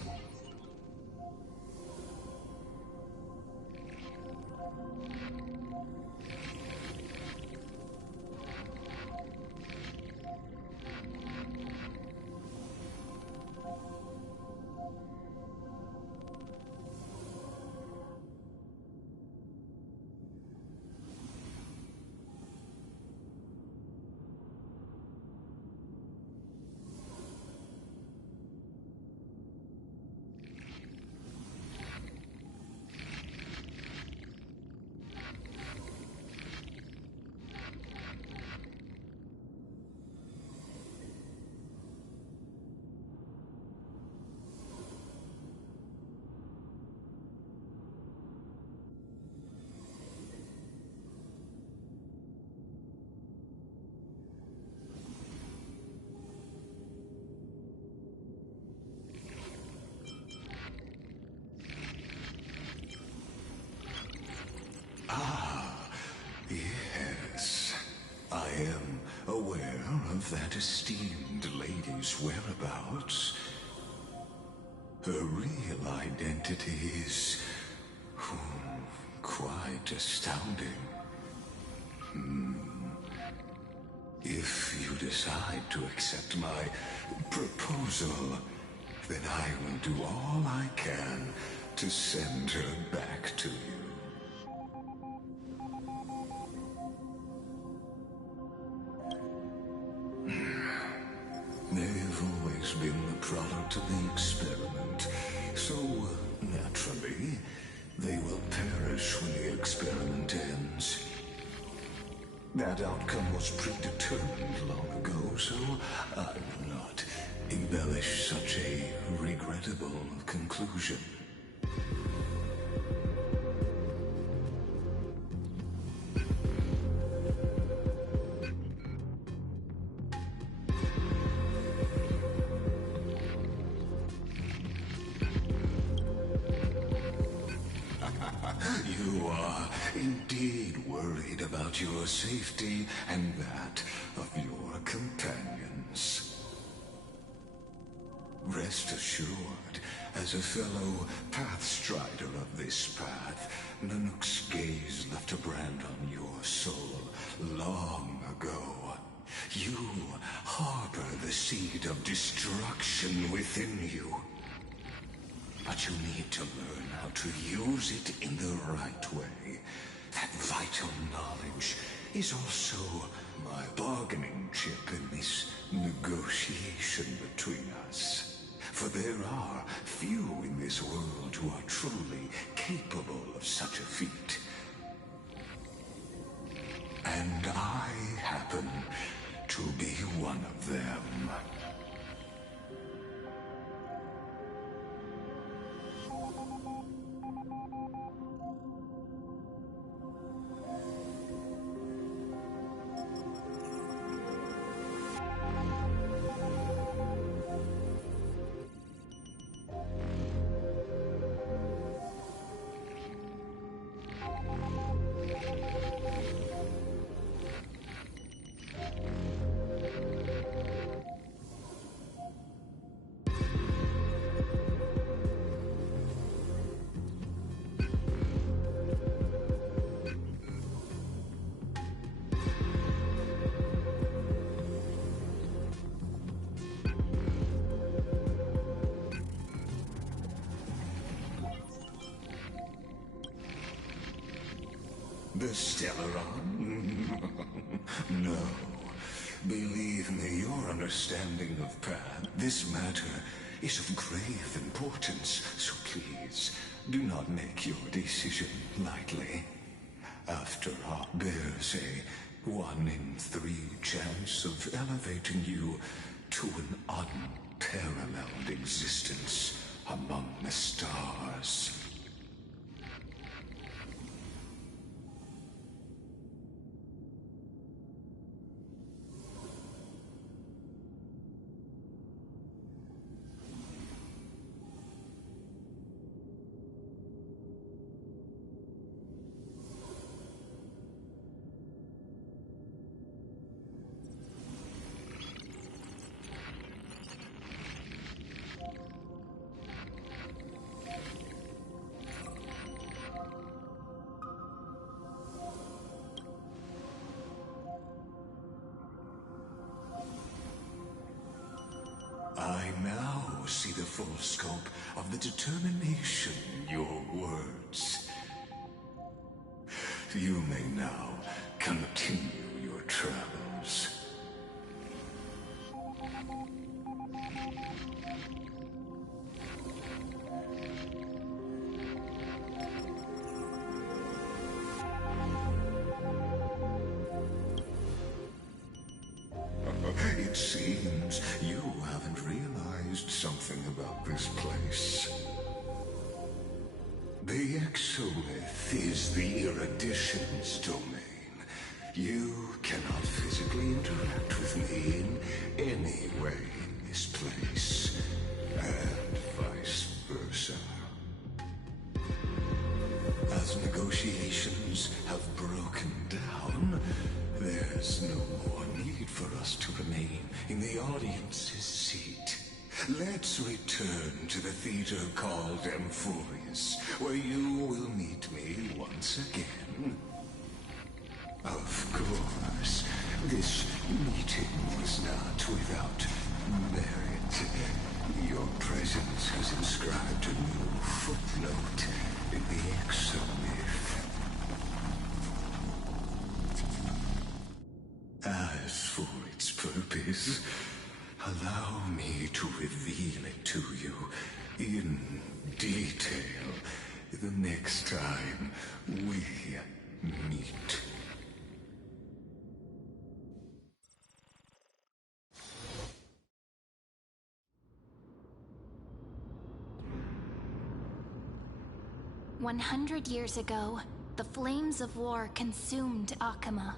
that esteemed lady's whereabouts, her real identity is quite astounding. If you decide to accept my proposal, then I will do all I can to send her back to you. They've always been the product of the experiment, so naturally, they will perish when the experiment ends. That outcome was predetermined long ago, so I will not embellish such a regrettable conclusion. You are indeed worried about your safety and that of your companions. Rest assured, as a fellow pathstrider of this path, Nanook's gaze left a brand on your soul long ago. You harbor the seed of destruction within you. But you need to learn how to use it in the right way. That vital knowledge is also my bargaining chip in this negotiation between us. For there are few in this world who are truly capable of such a feat. And I happen to be one of them. The Stellaron? No. Believe me, your understanding of path, this matter is of grave importance, so please, do not make your decision lightly. After all, there's a 1 in 3 chance of elevating you to an unparalleled existence among the stars. I now see the full scope of the determination in your words. You may now continue your travels. It seems you haven't realized something about this place. The Exolith is the Erudition's domain. You cannot physically interact with me in any way in this place, and vice versa. As negotiations have broken down, there's no more need for us to remain audience's seat. Let's return to the theater called Amphorius, where you will meet me once again. Of course, this meeting was not without merit. Your presence has inscribed a new footnote in the exomyth. As for its purpose, allow me to reveal it to you in detail the next time we meet. "100 years ago, the flames of war consumed Akama.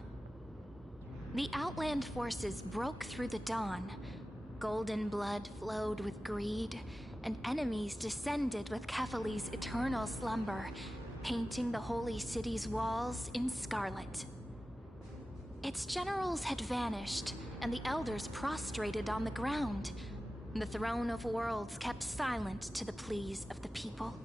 The Outland forces broke through the dawn. Golden blood flowed with greed, and enemies descended with Kefali's eternal slumber, painting the holy city's walls in scarlet. Its generals had vanished, and the elders prostrated on the ground. The throne of worlds kept silent to the pleas of the people.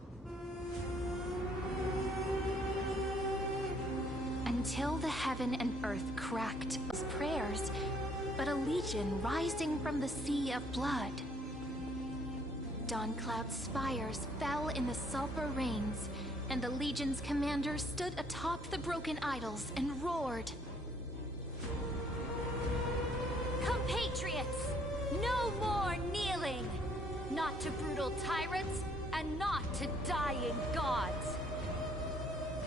Until the heaven and earth cracked those prayers, but a legion rising from the sea of blood. Dawncloud's spires fell in the sulfur rains, and the legion's commander stood atop the broken idols and roared. Compatriots, no more kneeling! Not to brutal tyrants, and not to dying gods!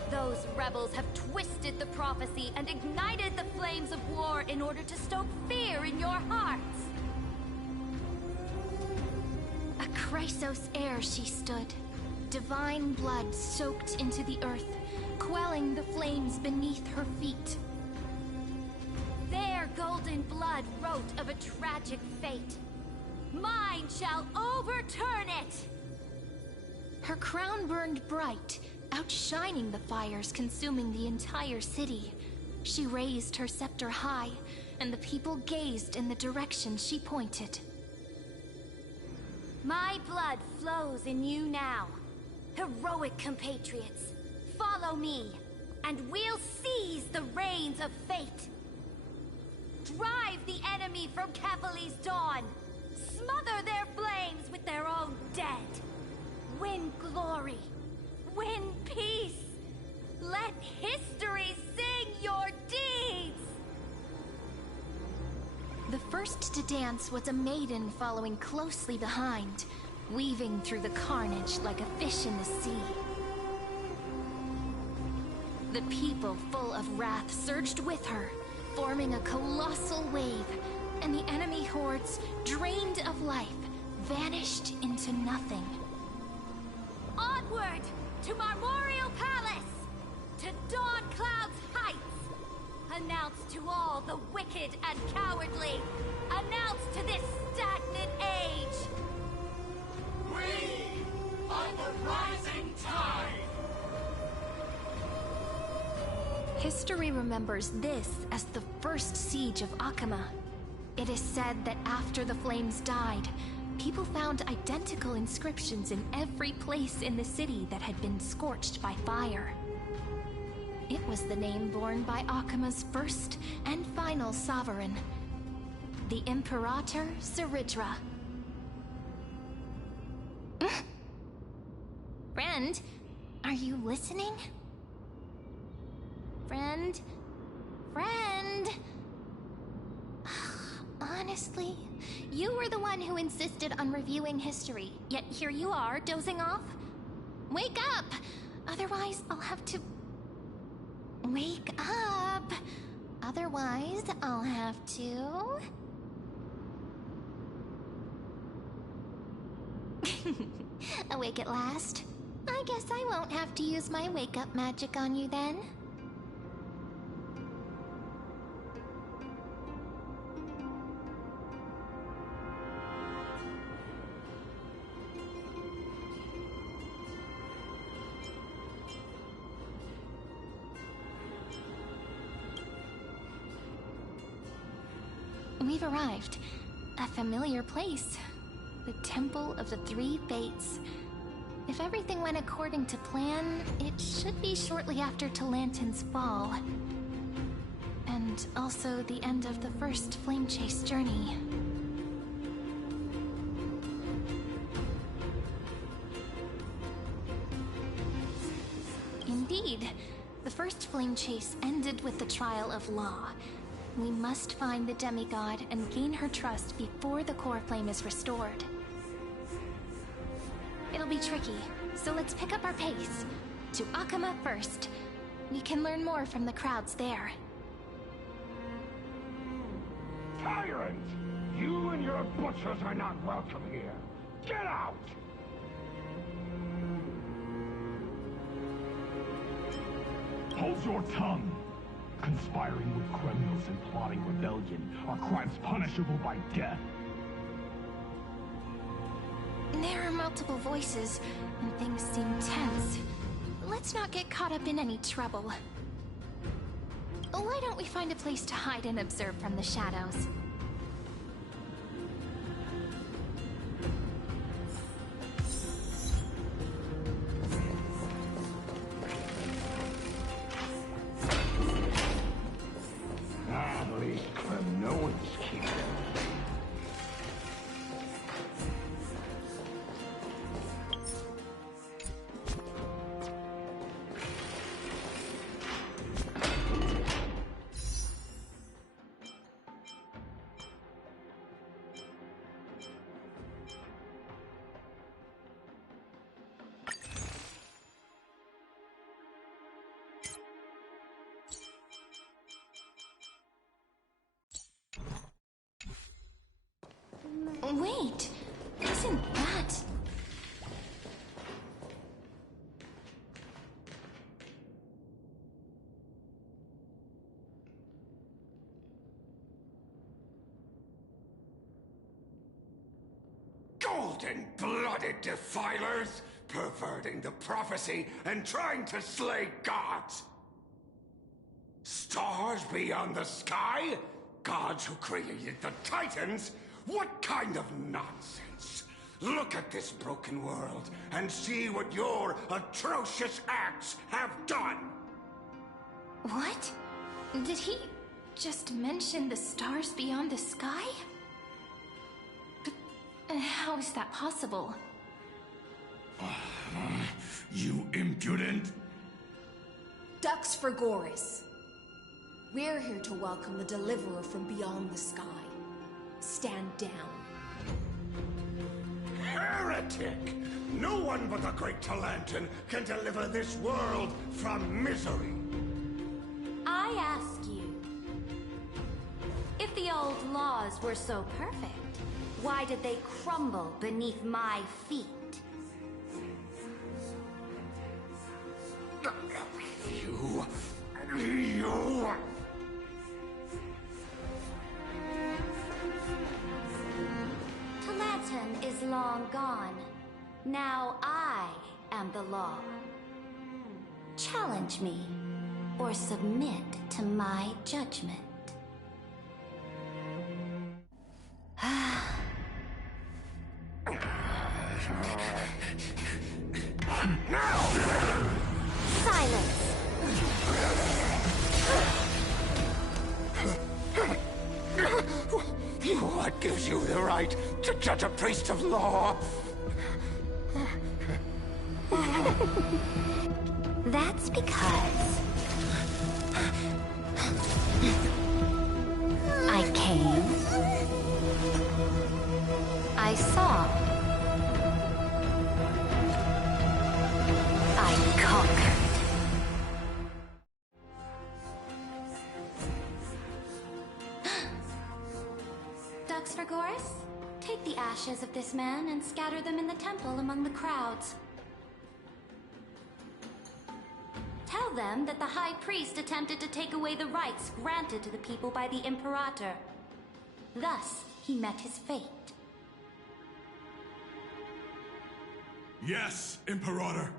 Those rebels have twisted the prophecy and ignited the flames of war in order to stoke fear in your hearts! A Chrysos heir she stood, divine blood soaked into the earth, quelling the flames beneath her feet. Their golden blood wrote of a tragic fate. Mine shall overturn it! Her crown burned bright, outshining the fires consuming the entire city. She raised her scepter high, and the people gazed in the direction she pointed. My blood flows in you now. Heroic compatriots, follow me, and we'll seize the reins of fate. Drive the enemy from Kefali's dawn. Smother their flames with their own dead. Win glory. Win peace! Let history sing your deeds! The first to dance was a maiden following closely behind, weaving through the carnage like a fish in the sea. The people, full of wrath, surged with her, forming a colossal wave, and the enemy hordes, drained of life, vanished into nothing. Onward! To Marmorial Palace! To Dawncloud's heights! Announce to all the wicked and cowardly! Announce to this stagnant age! We are the rising tide! History remembers this as the first siege of Akama. It is said that after the flames died, people found identical inscriptions in every place in the city that had been scorched by fire. It was the name borne by Akama's first and final sovereign, the Imperator Seridra. Friend, are you listening? Friend? Friend? Honestly, you were the one who insisted on reviewing history, yet here you are, dozing off? Wake up! Otherwise, I'll have to... Wake up! Otherwise, I'll have to... Awake at last? I guess I won't have to use my wake-up magic on you then. We've arrived. A familiar place. The Temple of the Three Fates. If everything went according to plan, it should be shortly after Talantin's fall. And also the end of the first Flame Chase journey. Indeed. The first Flame Chase ended with the trial of Law. We must find the demigod and gain her trust before the core flame is restored. It'll be tricky, so let's pick up our pace. To Akama first. We can learn more from the crowds there. Tyrant! You and your butchers are not welcome here. Get out! Hold your tongue! Conspiring with criminals and plotting rebellion are crimes punishable by death. There are multiple voices, and things seem tense. Let's not get caught up in any trouble. Why don't we find a place to hide and observe from the shadows? At least no one's here. Wait, isn't that... Golden-blooded defilers, perverting the prophecy and trying to slay gods! Stars beyond the sky? Gods who created the Titans? What kind of nonsense? Look at this broken world and see what your atrocious acts have done! What? Did he just mention the stars beyond the sky? But how is that possible? You impudent! Dux for Goris. We're here to welcome the deliverer from beyond the sky. Stand down. Heretic! No one but the great Talantin can deliver this world from misery! I ask you, if the old laws were so perfect, why did they crumble beneath my feet? You... Talantin is long gone. Now I am the law. Challenge me, or submit to my judgment. Silence! What gives you the right to judge a priest of law? That's because I came, I saw, I conquered. Dux for Goris, take the ashes of this man and scatter them in the temple among the crowds. Tell them that the High Priest attempted to take away the rights granted to the people by the Imperator. Thus, he met his fate. Yes, Imperator.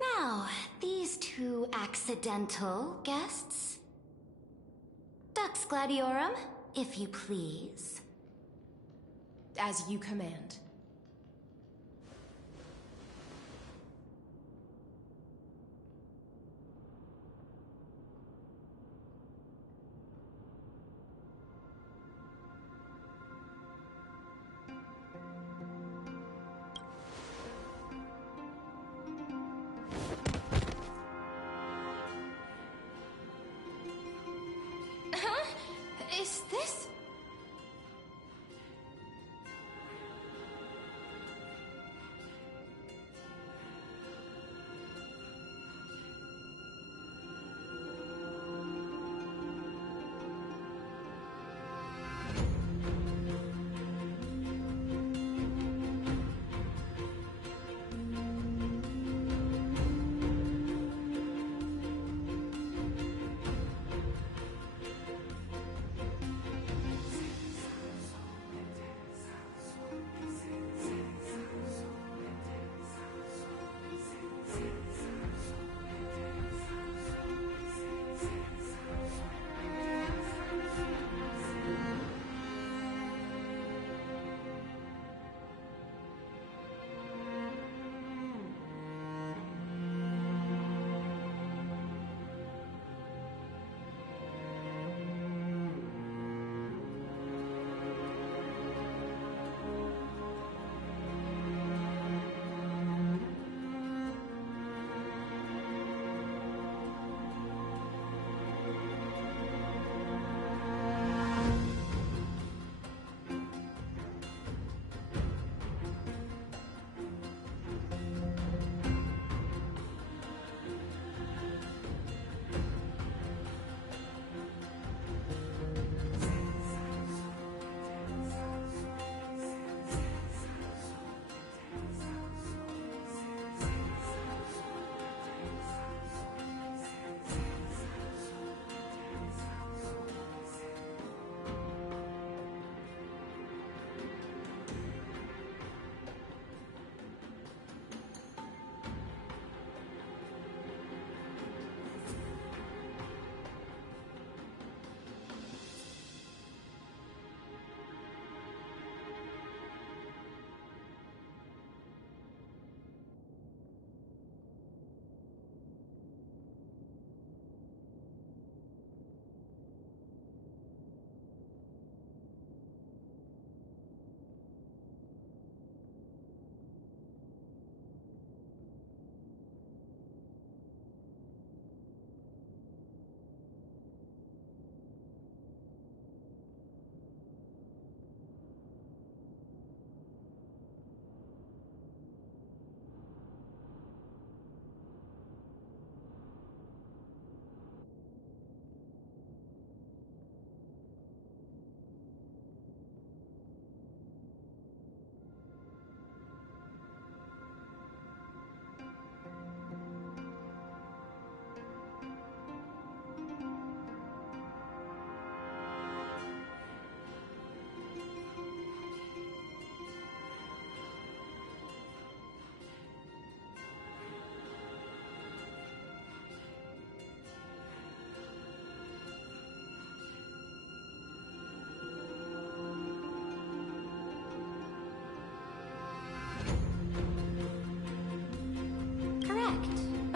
Now, these two accidental guests. Dux Gladiorum, if you please. As you command. Is this...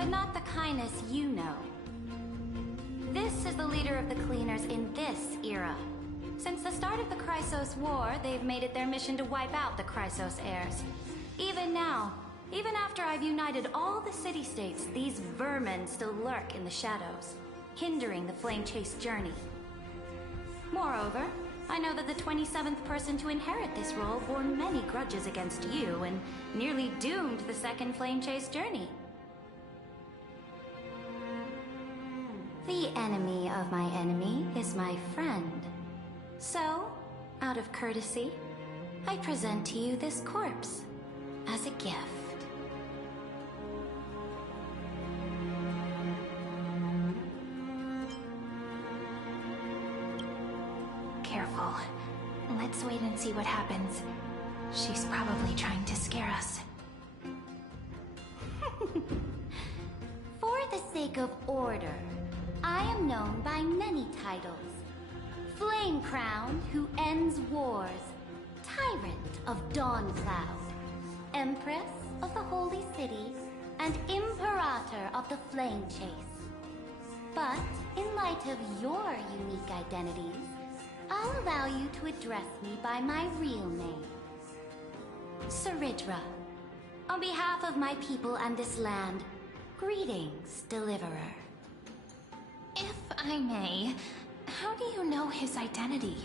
but not the kindness you know. This is the leader of the Cleaners in this era. Since the start of the Chrysos War, they've made it their mission to wipe out the Chrysos heirs. Even now, even after I've united all the city-states, these vermin still lurk in the shadows, hindering the Flame Chase journey. Moreover, I know that the 27th person to inherit this role bore many grudges against you and nearly doomed the second Flame Chase journey. The enemy of my enemy is my friend. So, out of courtesy, I present to you this corpse as a gift. Careful. Let's wait and see what happens. She's probably trying to scare us. For the sake of order, I am known by many titles. Flame Crown who ends wars, Tyrant of Dawncloud, Empress of the Holy City, and Imperator of the Flame Chase. But in light of your unique identities, I'll allow you to address me by my real name. Saridra. On behalf of my people and this land, greetings, Deliverer. If I may, how do you know his identity?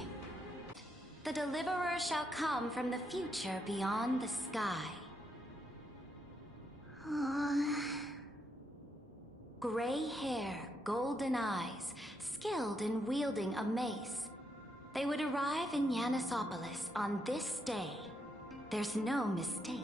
The Deliverer shall come from the future beyond the sky. Gray hair, golden eyes, skilled in wielding a mace. They would arrive in Yanisopolis on this day. There's no mistake.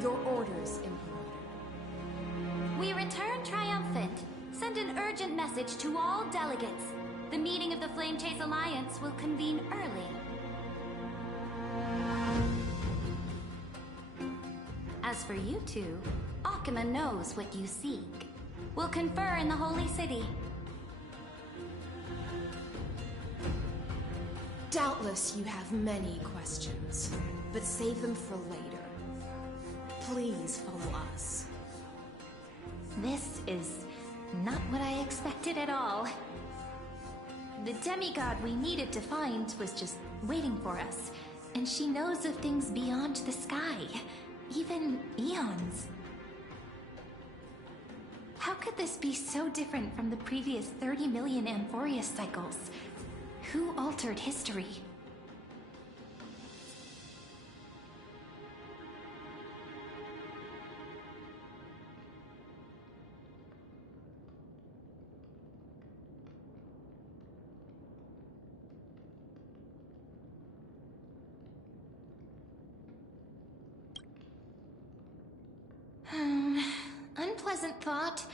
Your orders, Imperator. We return triumphant. Send an urgent message to all delegates. The meeting of the Flame Chase Alliance will convene early. As for you two, Akuma knows what you seek. We'll confer in the Holy City. Doubtless you have many questions, but save them for later. Please follow us. This is not what I expected at all. The demigod we needed to find was just waiting for us, and she knows of things beyond the sky, even eons. How could this be so different from the previous 30 million Amphorius cycles? Who altered history? Unpleasant thought,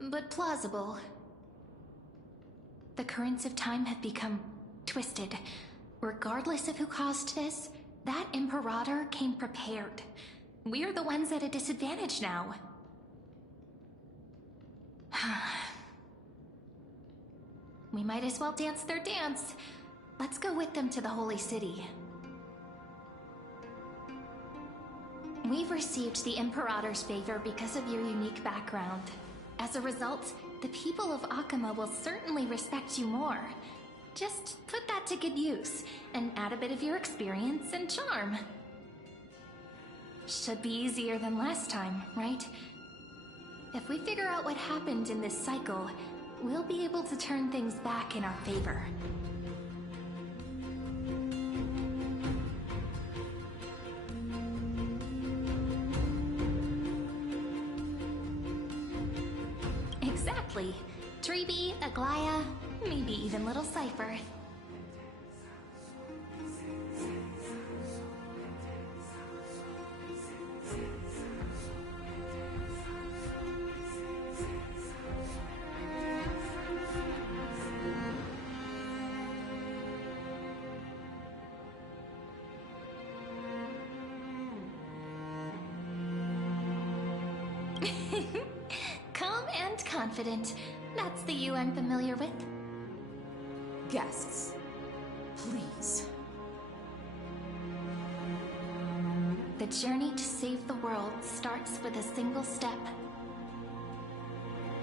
but plausible. The currents of time have become twisted. Regardless of who caused this, that Imperator came prepared. We're the ones at a disadvantage now. We might as well dance their dance. Let's go with them to the Holy City. We've received the Imperator's favor because of your unique background. As a result, the people of Akuma will certainly respect you more. Just put that to good use, and add a bit of your experience and charm. Should be easier than last time, right? If we figure out what happened in this cycle, we'll be able to turn things back in our favor. Exactly. Treeby, Aglaya, maybe even little Cypher. Calm and confident. That's the you I'm familiar with. Guests, please. The journey to save the world starts with a single step.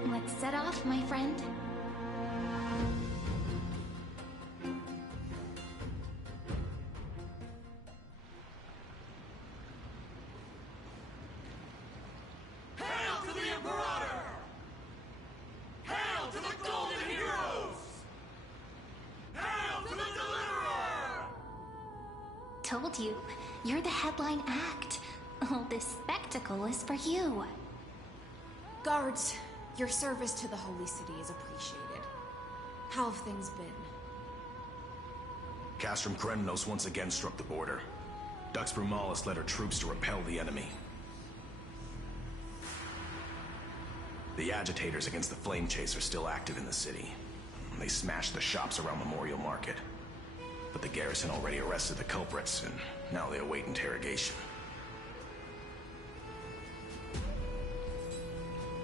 Let's set off, my friend. Hail to the Imperator! Hail to the Golden Heroes! Hail to the Deliverer! Told you, you're the headline act. All this spectacle is for you. Guards, your service to the Holy City is appreciated. How have things been? Castrum Kremnos once again struck the border. Dux Brumalis led her troops to repel the enemy. The agitators against the Flame Chase are still active in the city. They smashed the shops around Memorial Market. But the garrison already arrested the culprits, and now they await interrogation.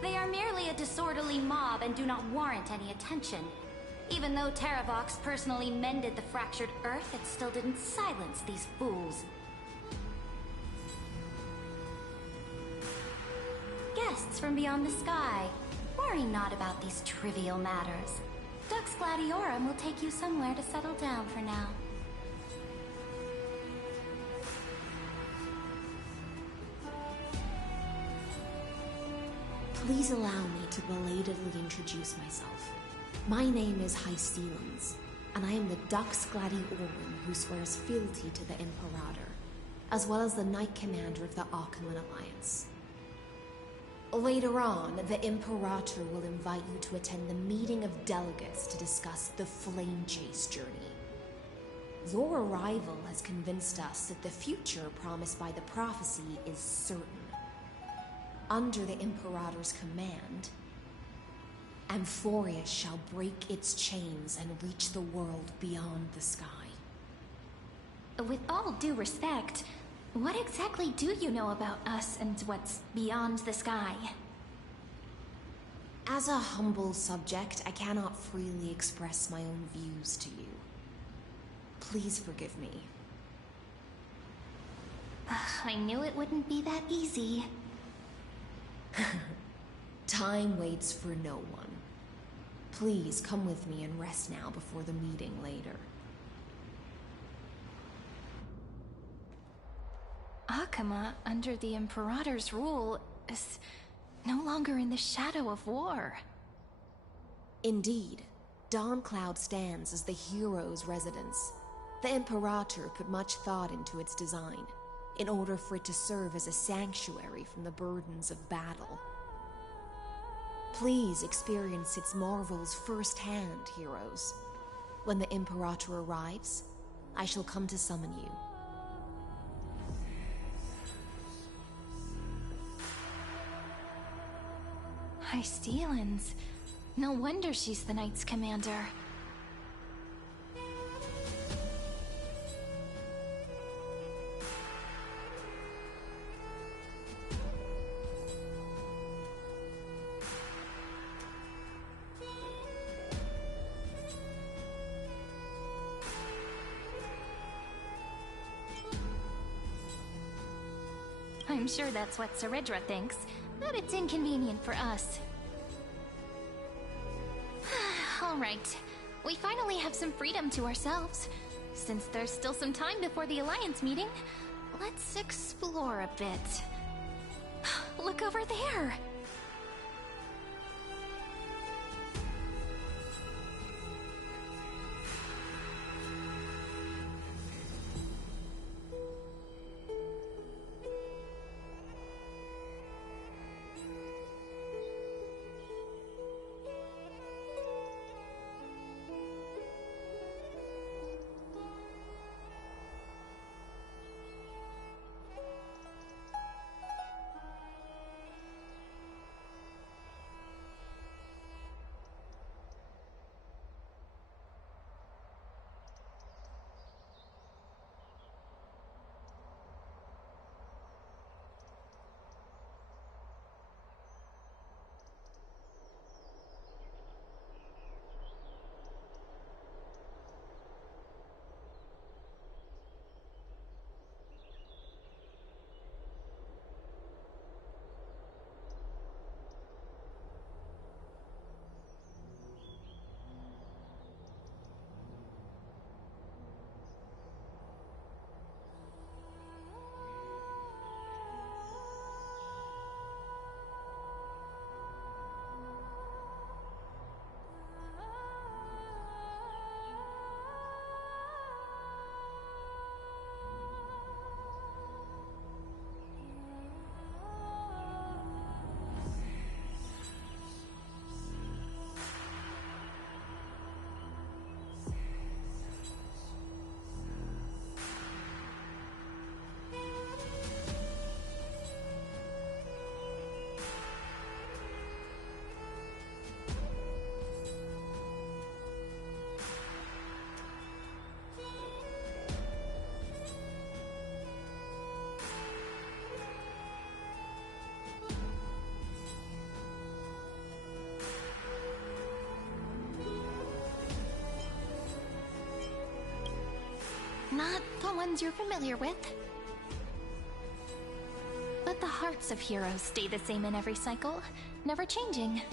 They are merely a disorderly mob and do not warrant any attention. Even though Terravox personally mended the fractured earth, it still didn't silence these fools. Guests from beyond the sky, worry not about these trivial matters. Dux Gladiorum will take you somewhere to settle down for now. Please allow me to belatedly introduce myself. My name is Hystelans, and I am the Dux Gladiorum who swears fealty to the Imperator, as well as the Knight Commander of the Achaemen Alliance. Later on, the Imperator will invite you to attend the meeting of delegates to discuss the Flame Chase journey. Your arrival has convinced us that the future promised by the prophecy is certain. Under the Imperator's command, Amphorius shall break its chains and reach the world beyond the sky. With all due respect, what exactly do you know about us and what's beyond the sky? As a humble subject, I cannot freely express my own views to you. Please forgive me. I knew it wouldn't be that easy. Time waits for no one. Please come with me and rest now before the meeting later. Achaemen, under the Imperator's rule, is no longer in the shadow of war. Indeed, Dawncloud stands as the hero's residence. The Imperator put much thought into its design, in order for it to serve as a sanctuary from the burdens of battle. Please experience its marvels firsthand, heroes. When the Imperator arrives, I shall come to summon you. Hystelans. No wonder she's the Knight's commander. I'm sure that's what Seredra thinks, but it's inconvenient for us. Alright, we finally have some freedom to ourselves. Since there's still some time before the Alliance meeting, let's explore a bit. Look over there! Not the ones you're familiar with. But the hearts of heroes stay the same in every cycle, never changing.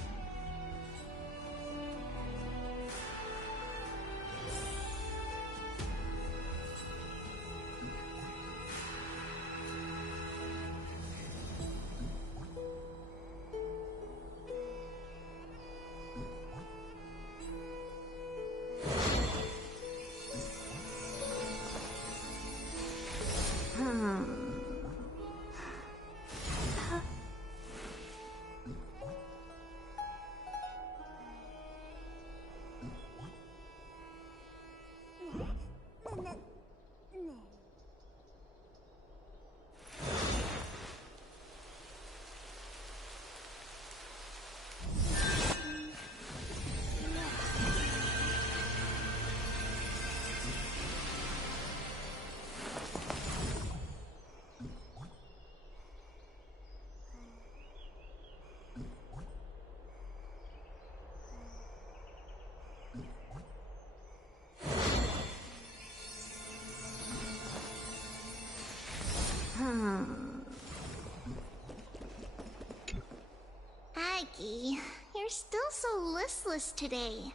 Aggie, you're still so listless today.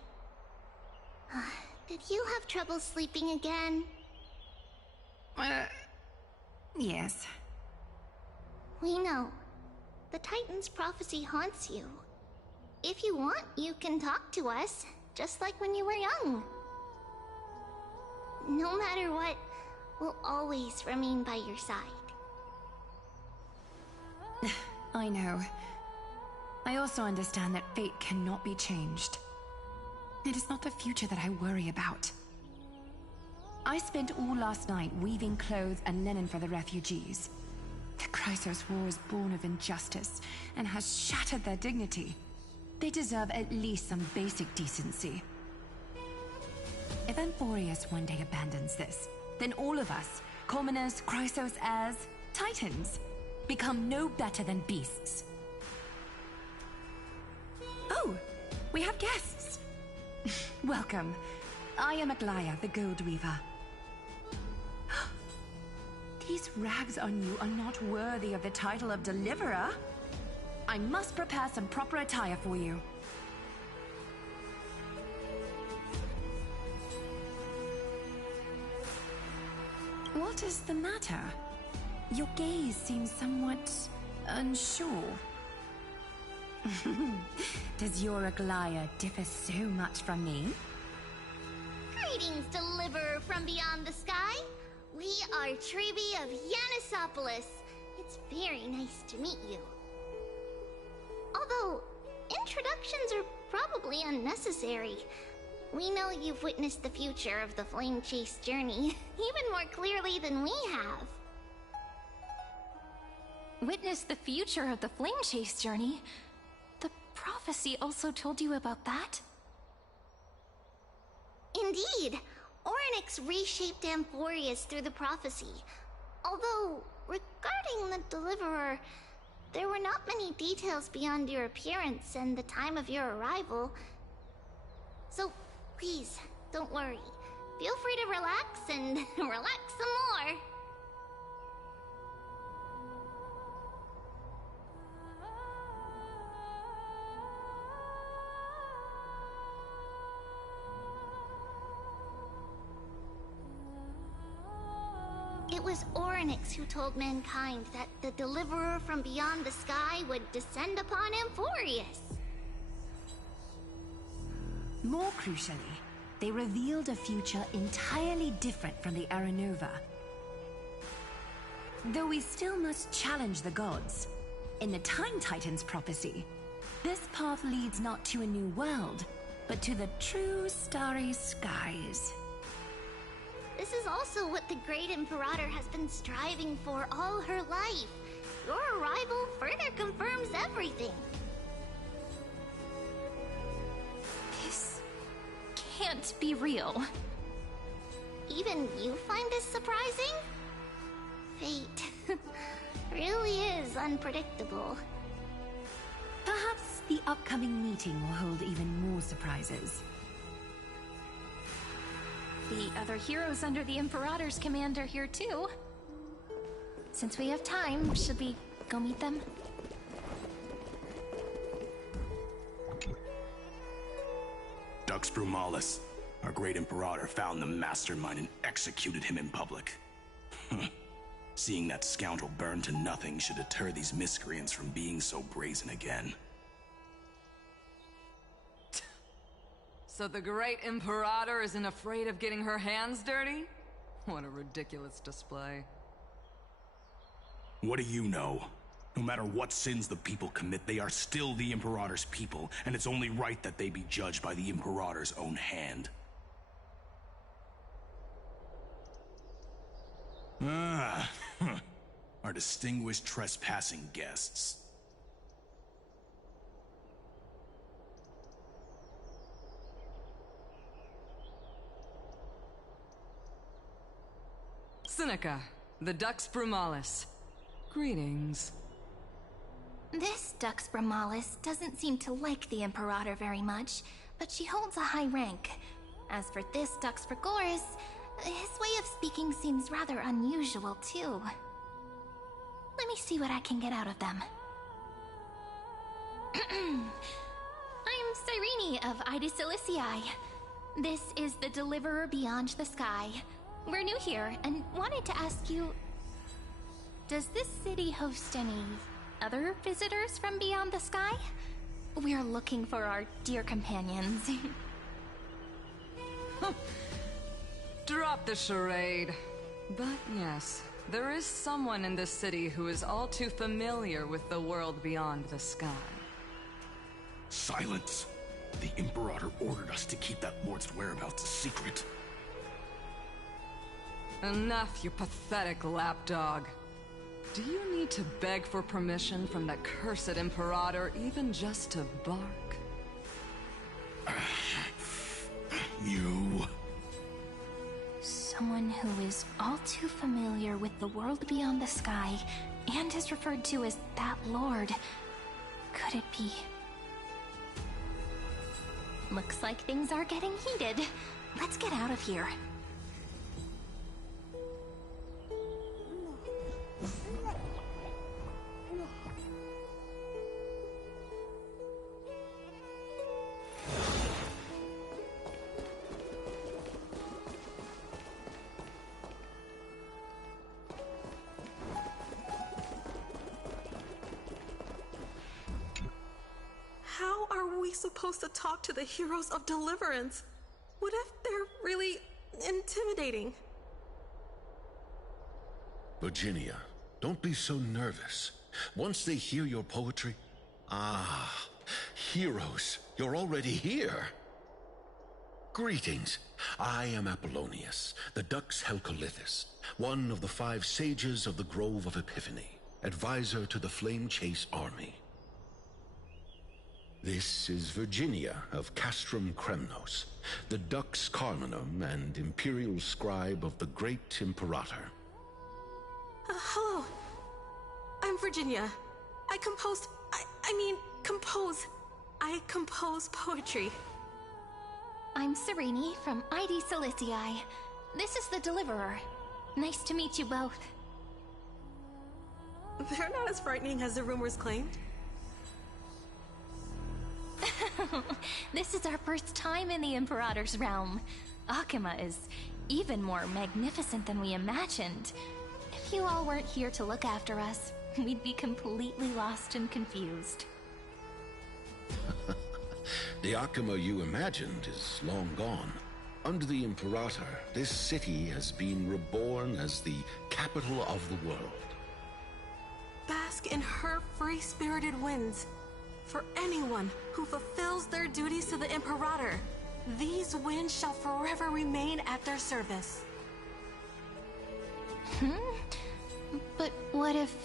Did you have trouble sleeping again? Yes. We know. The Titan's prophecy haunts you. If you want, you can talk to us, just like when you were young. No matter what, we'll always remain by your side. I know. I also understand that fate cannot be changed. It is not the future that I worry about. I spent all last night weaving clothes and linen for the refugees. The Chrysos War is born of injustice and has shattered their dignity. They deserve at least some basic decency. If Amphorius one day abandons this, then all of us, commoners, Chrysos heirs, Titans, become no better than beasts. Oh, we have guests. Welcome. I am Aglaya, the Gold Weaver. These rags on you are not worthy of the title of Deliverer. I must prepare some proper attire for you. What is the matter? Your gaze seems somewhat unsure. Does your Aglaya differ so much from me? Greetings, Deliverer from beyond the sky. We are Trebi of Yanisopolis. It's very nice to meet you. Although, introductions are probably unnecessary. We know you've witnessed the future of the Flame Chase journey, even more clearly than we have. Witness the future of the Flame Chase journey? The prophecy also told you about that? Indeed. Orynyx reshaped Amphorius through the prophecy. Although, regarding the Deliverer, there were not many details beyond your appearance and the time of your arrival. So, please, don't worry. Feel free to relax and relax some more. It was Orynyx who told mankind that the Deliverer from beyond the sky would descend upon Amphorius. More crucially, they revealed a future entirely different from the Aranova. Though we still must challenge the gods, in the Time Titan's prophecy, this path leads not to a new world, but to the true starry skies. This is also what the Great Imperator has been striving for all her life. Your arrival further confirms everything. This can't be real. Even you find this surprising? Fate really is unpredictable. Perhaps the upcoming meeting will hold even more surprises. the other heroes under the Imperator's command are here too. Since we have time, should we go meet them? Dux Brumalis, our great Imperator, found the mastermind and executed him in public. Seeing that scoundrel burn to nothing should deter these miscreants from being so brazen again. So the great Imperator isn't afraid of getting her hands dirty? What a ridiculous display. What do you know? No matter what sins the people commit, they are still the Imperator's people, and it's only right that they be judged by the Imperator's own hand. Our distinguished trespassing guests. Seneca, the Dux Brumalis. Greetings. This Dux Brumalis doesn't seem to like the Imperator very much, but she holds a high rank. As for this Dux Frigoris, his way of speaking seems rather unusual too. Let me see what I can get out of them. I'm Cyrene of Ida Cilicii. This is the Deliverer Beyond the Sky. We're new here and wanted to ask you, does this city host any other visitors from beyond the sky? We're looking for our dear companions. Drop the charade. But yes, there is someone in this city who is all too familiar with the world beyond the sky. Silence! The Imperator ordered us to keep that lord's whereabouts a secret. Enough, you pathetic lapdog. Do you need to beg for permission from the cursed Imperator even just to bark? You... Someone who is all too familiar with the world beyond the sky and is referred to as that lord. Could it be? Looks like things are getting heated. Let's get out of here. How are we supposed to talk to the heroes of Deliverance? What if they're really intimidating? Virginia, don't be so nervous. Once they hear your poetry... Ah, heroes, you're already here. Greetings. I am Apollonius, the Dux Helcolithus, one of the 5 sages of the Grove of Epiphany, advisor to the Flame Chase army. This is Virginia of Castrum Kremnos, the Dux Carminum and imperial scribe of the great Imperator. Hello. I'm Virginia. I compose poetry. I'm Cyrene from Ida Cilicii. This is the Deliverer. Nice to meet you both. They're not as frightening as the rumors claimed. This is our first time in the Imperator's realm. Akima is even more magnificent than we imagined. If you all weren't here to look after us, we'd be completely lost and confused. The Akima you imagined is long gone. Under the Imperator, this city has been reborn as the capital of the world. Bask in her free-spirited winds. For anyone who fulfills their duties to the Imperator, these winds shall forever remain at their service. But what if...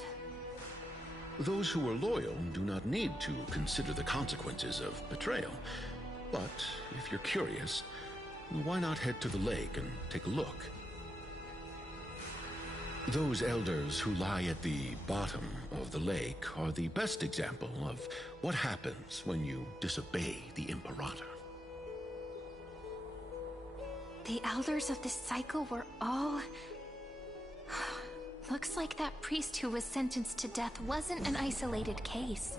Those who are loyal do not need to consider the consequences of betrayal. But if you're curious, why not head to the lake and take a look? Those elders who lie at the bottom of the lake are the best example of what happens when you disobey the Imperator. The elders of this cycle were all... Looks like that priest who was sentenced to death wasn't an isolated case.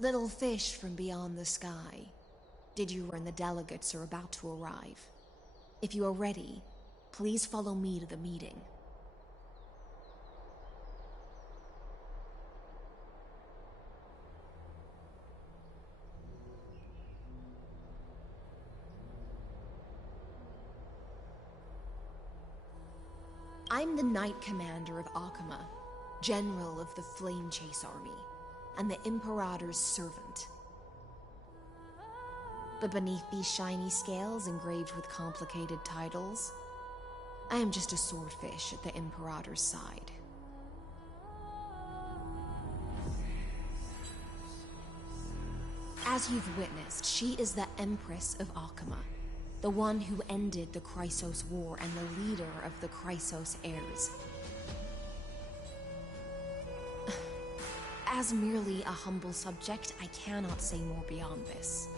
Little fish from beyond the sky. Did you learn the delegates are about to arrive? If you are ready, please follow me to the meeting. I'm the Knight Commander of Akama, General of the Flame Chase Army, and the Imperator's servant. But beneath these shiny scales engraved with complicated titles, I am just a swordfish at the Imperator's side. As you've witnessed, she is the Empress of Akama, the one who ended the Chrysos War and the leader of the Chrysos heirs. As merely a humble subject, I cannot say more beyond this.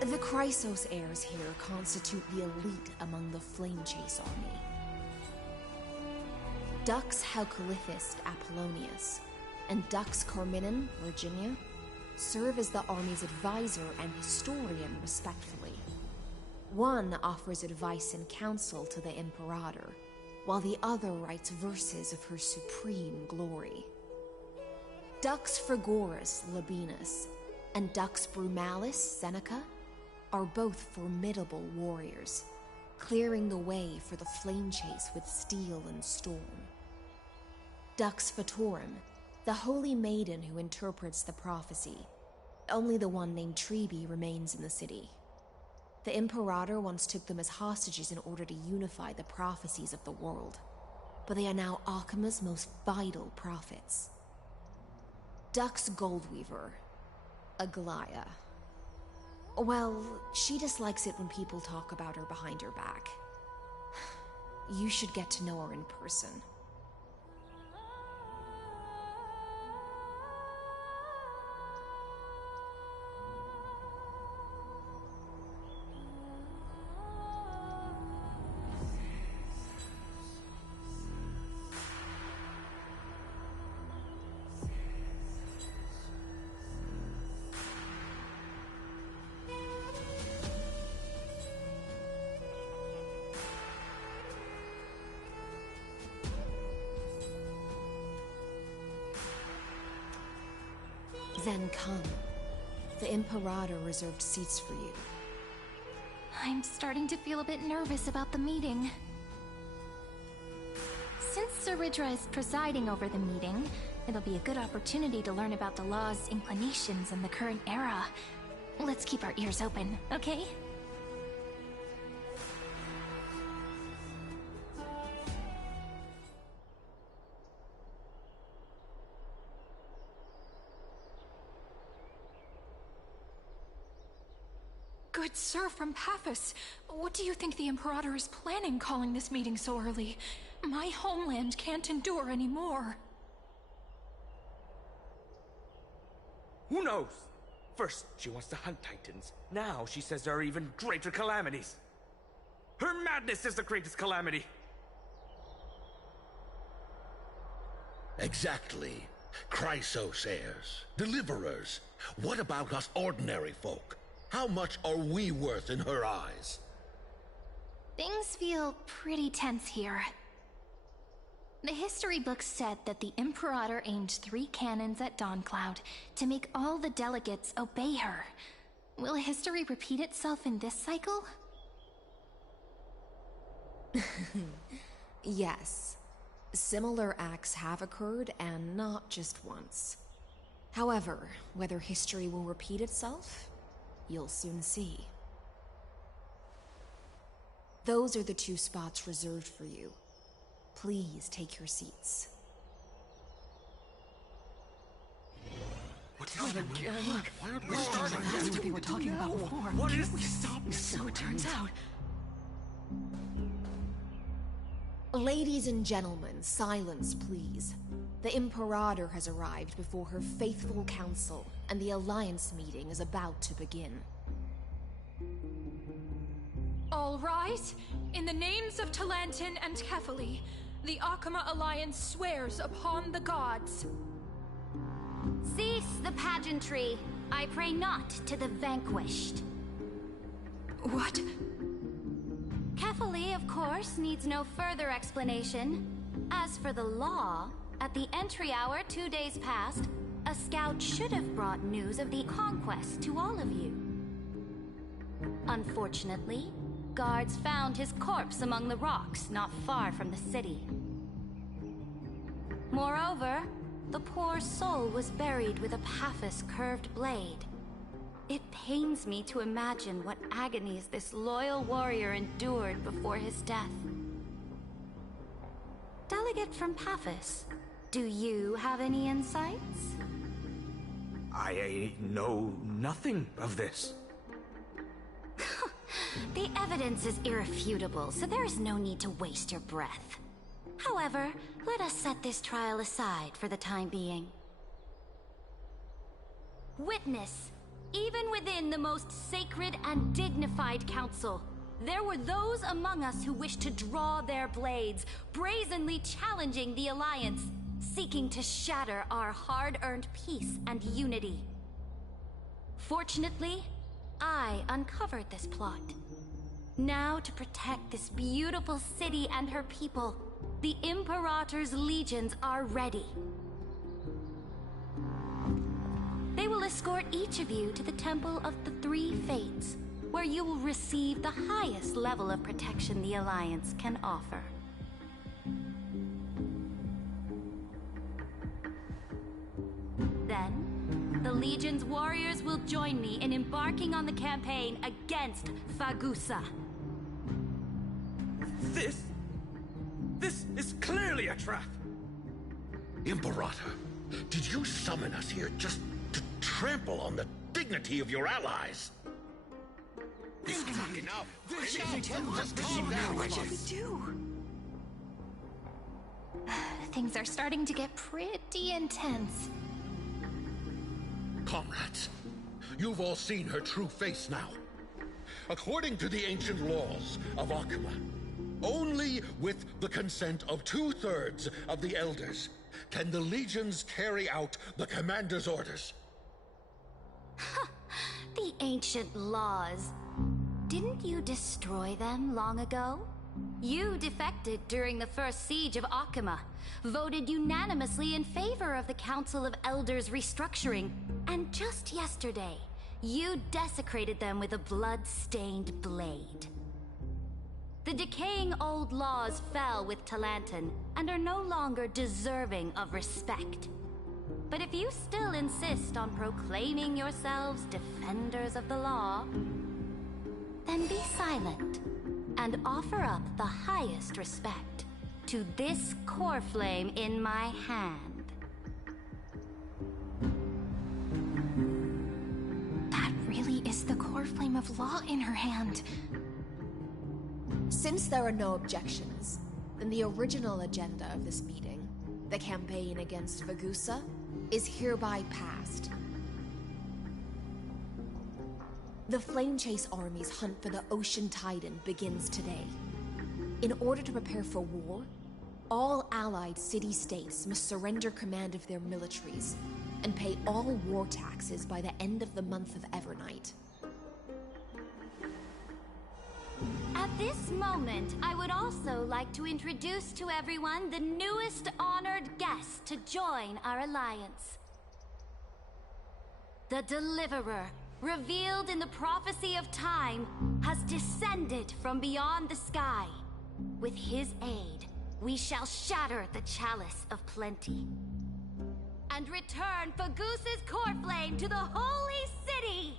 The Chrysos heirs here constitute the elite among the Flame Chase army. Dux Halcalithist Apollonius and Dux Carminin Virginia serve as the army's advisor and historian, respectively. One offers advice and counsel to the Imperator, while the other writes verses of her supreme glory. Dux Frigoris Labienus and Dux Brumalis Seneca are both formidable warriors, clearing the way for the flame chase with steel and storm. Dux Fatorum, the holy maiden who interprets the prophecy. Only the one named Trebi remains in the city. The Imperator once took them as hostages in order to unify the prophecies of the world, but they are now Akama's most vital prophets. Dux Goldweaver, Aglaya. Well, she dislikes it when people talk about her behind her back. You should get to know her in person. Then come. The Imperator reserved seats for you. I'm starting to feel a bit nervous about the meeting. Since Sir Ridra is presiding over the meeting, it'll be a good opportunity to learn about the law's inclinations in the current era. Let's keep our ears open, okay? Good sir from Paphos, what do you think the Imperator is planning calling this meeting so early? My homeland can't endure anymore. Who knows? First, she wants to hunt Titans. Now she says there are even greater calamities. Her madness is the greatest calamity. Exactly. Chrysos heirs, deliverers. What about us ordinary folk? How much are we worth in her eyes? Things feel pretty tense here. The history books said that the Imperator aimed 3 cannons at Dawncloud to make all the delegates obey her. Will history repeat itself in this cycle? Yes. Similar acts have occurred, and not just once. However, whether history will repeat itself, you'll soon see. Those are the 2 spots reserved for you. Please take your seats. What's that again? We're starting. That's what they were talking about before. What is we stop? So it turns out. Ladies and gentlemen, silence, please. The Imperator has arrived before her faithful council, and the Alliance meeting is about to begin. All rise. In the names of Talantin and Kefali, the Akama Alliance swears upon the gods. Cease the pageantry. I pray not to the vanquished. What? Kefali, of course, needs no further explanation. As for the law, at the entry hour 2 days past, a scout should have brought news of the conquest to all of you. Unfortunately, guards found his corpse among the rocks not far from the city. Moreover, the poor soul was buried with a Paphos curved blade. It pains me to imagine what agonies this loyal warrior endured before his death. Delegate from Paphos, do you have any insights? I know nothing of this. The evidence is irrefutable, so there is no need to waste your breath. However, let us set this trial aside for the time being. Witness, even within the most sacred and dignified council, there were those among us who wished to draw their blades, brazenly challenging the Alliance, seeking to shatter our hard-earned peace and unity. Fortunately, I uncovered this plot. Now, to protect this beautiful city and her people, the Imperator's legions are ready. They will escort each of you to the Temple of the Three Fates, where you will receive the highest level of protection the Alliance can offer. Then, the Legion's warriors will join me in embarking on the campaign against Fagusa. This is clearly a trap! Imperator, did you summon us here just to trample on the dignity of your allies? Enough! Just calm down. What should we do? Things are starting to get pretty intense. Comrades, you've all seen her true face now. According to the ancient laws of Akama, only with the consent of 2/3 of the elders can the legions carry out the commander's orders. The ancient laws. Didn't you destroy them long ago? You defected during the first siege of Akama, voted unanimously in favor of the Council of Elders restructuring, and just yesterday, you desecrated them with a blood-stained blade. The decaying old laws fell with Talantin and are no longer deserving of respect. But if you still insist on proclaiming yourselves defenders of the law, then be silent and offer up the highest respect to this core flame in my hand. That really is the core flame of law in her hand. Since there are no objections, then the original agenda of this meeting, the campaign against Fagusa, is hereby passed. The Flame Chase Army's hunt for the Ocean Titan begins today. In order to prepare for war, all allied city-states must surrender command of their militaries and pay all war taxes by the end of the month of Evernight. At this moment, I would also like to introduce to everyone the newest honored guest to join our alliance. The Deliverer, revealed in the prophecy of time, has descended from beyond the sky. With his aid, we shall shatter the chalice of plenty and return Fagoos's core flame to the holy city!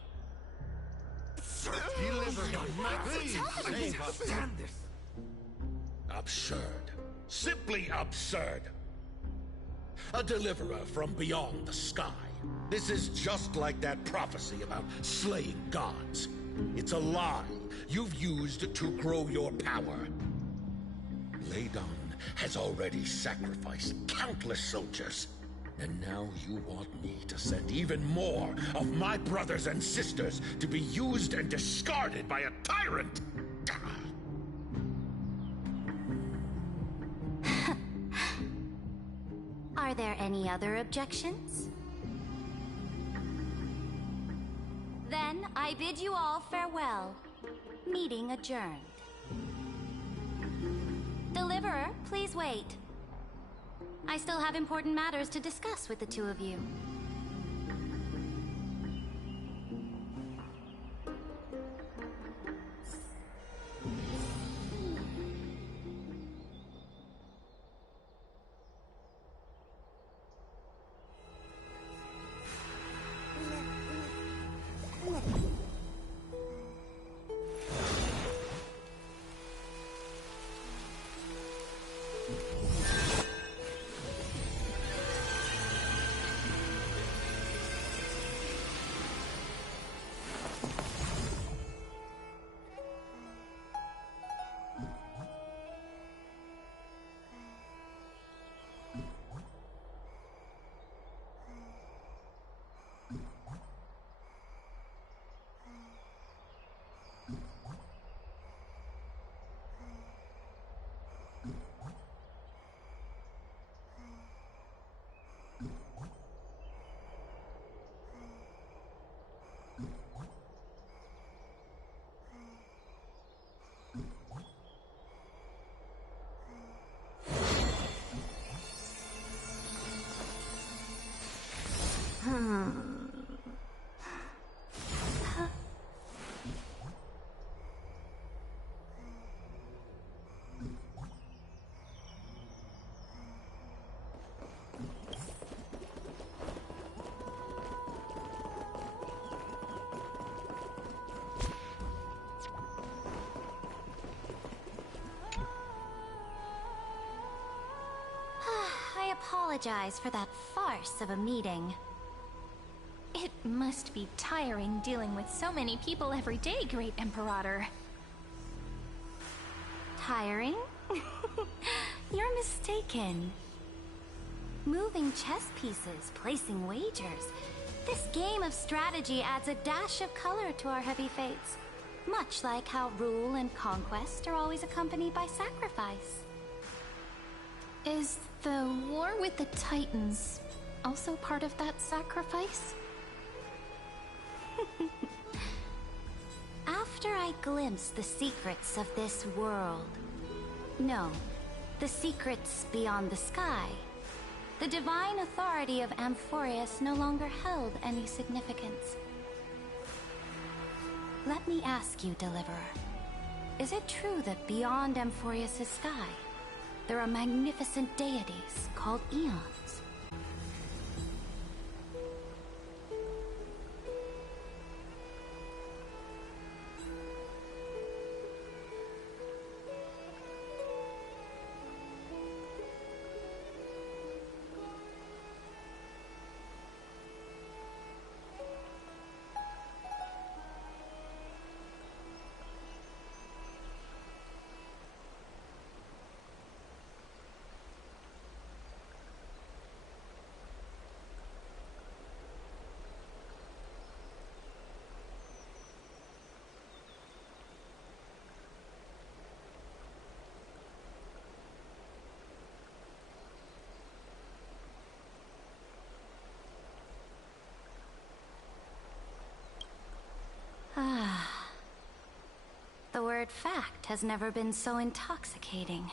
Absurd. Simply absurd. A deliverer from beyond the sky. This is just like that prophecy about slaying gods. It's a lie you've used to grow your power. Ladon has already sacrificed countless soldiers. And now you want me to send even more of my brothers and sisters to be used and discarded by a tyrant? Are there any other objections? Then I bid you all farewell. Meeting adjourned. Deliverer, please wait. I still have important matters to discuss with the two of you. I apologize for that farce of a meeting. It must be tiring dealing with so many people every day, Great Imperator. Tiring? You're mistaken. Moving chess pieces, placing wagers. This game of strategy adds a dash of color to our heavy fates. Much like how rule and conquest are always accompanied by sacrifice. Is the war with the Titans also part of that sacrifice? After I glimpse the secrets of this world... No, the secrets beyond the sky. The divine authority of Amphorius no longer held any significance. Let me ask you, Deliverer. Is it true that beyond Amphorius' sky, there are magnificent deities called Eons? has never been so intoxicating.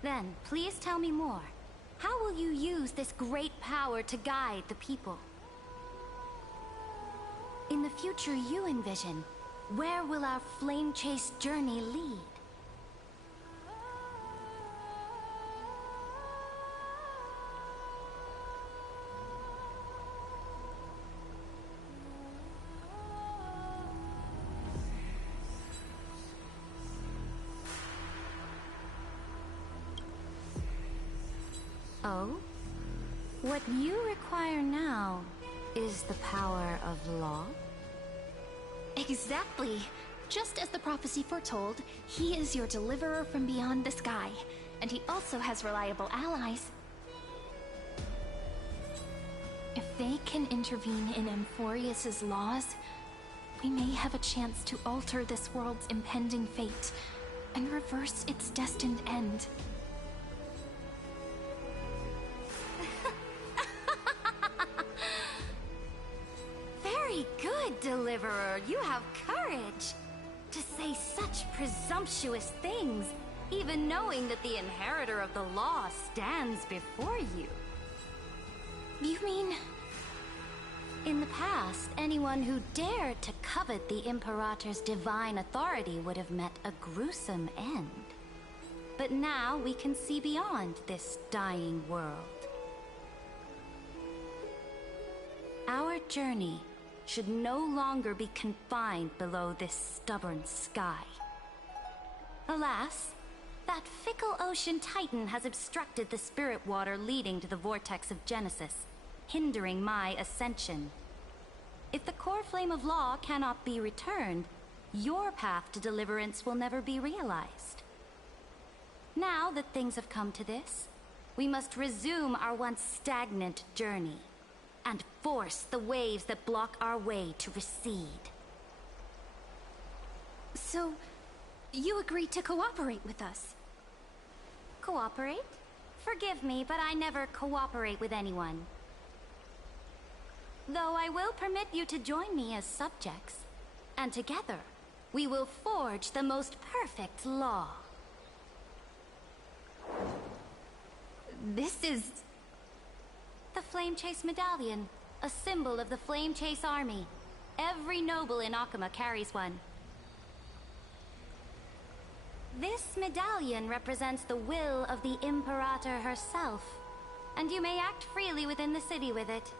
Then, please tell me more. How will you use this great power to guide the people? In the future you envision, where will our flame chase journey lead? Oh? What you require now is the power of law? Exactly. Just as the prophecy foretold, he is your deliverer from beyond the sky, and he also has reliable allies. If they can intervene in Amphorius's laws, we may have a chance to alter this world's impending fate and reverse its destined end. Very good, Deliverer. You have courage. To say such presumptuous things, even knowing that the inheritor of the law stands before you. You mean... In the past, anyone who dared to covet the Imperator's divine authority would have met a gruesome end. But now we can see beyond this dying world. Our journey should no longer be confined below this stubborn sky. Alas, that fickle ocean titan has obstructed the spirit water leading to the vortex of Genesis, hindering my ascension. If the core flame of law cannot be returned, your path to deliverance will never be realized. Now that things have come to this, we must resume our once stagnant journey and force the waves that block our way to recede. So, you agreed to cooperate with us? Cooperate? Forgive me, but I never cooperate with anyone. Though I will permit you to join me as subjects, and together we will forge the most perfect law. This is... The Flame Chase Medallion, a symbol of the Flame Chase Army. Every noble in Akuma carries one. This medallion represents the will of the Imperator herself, and you may act freely within the city with it.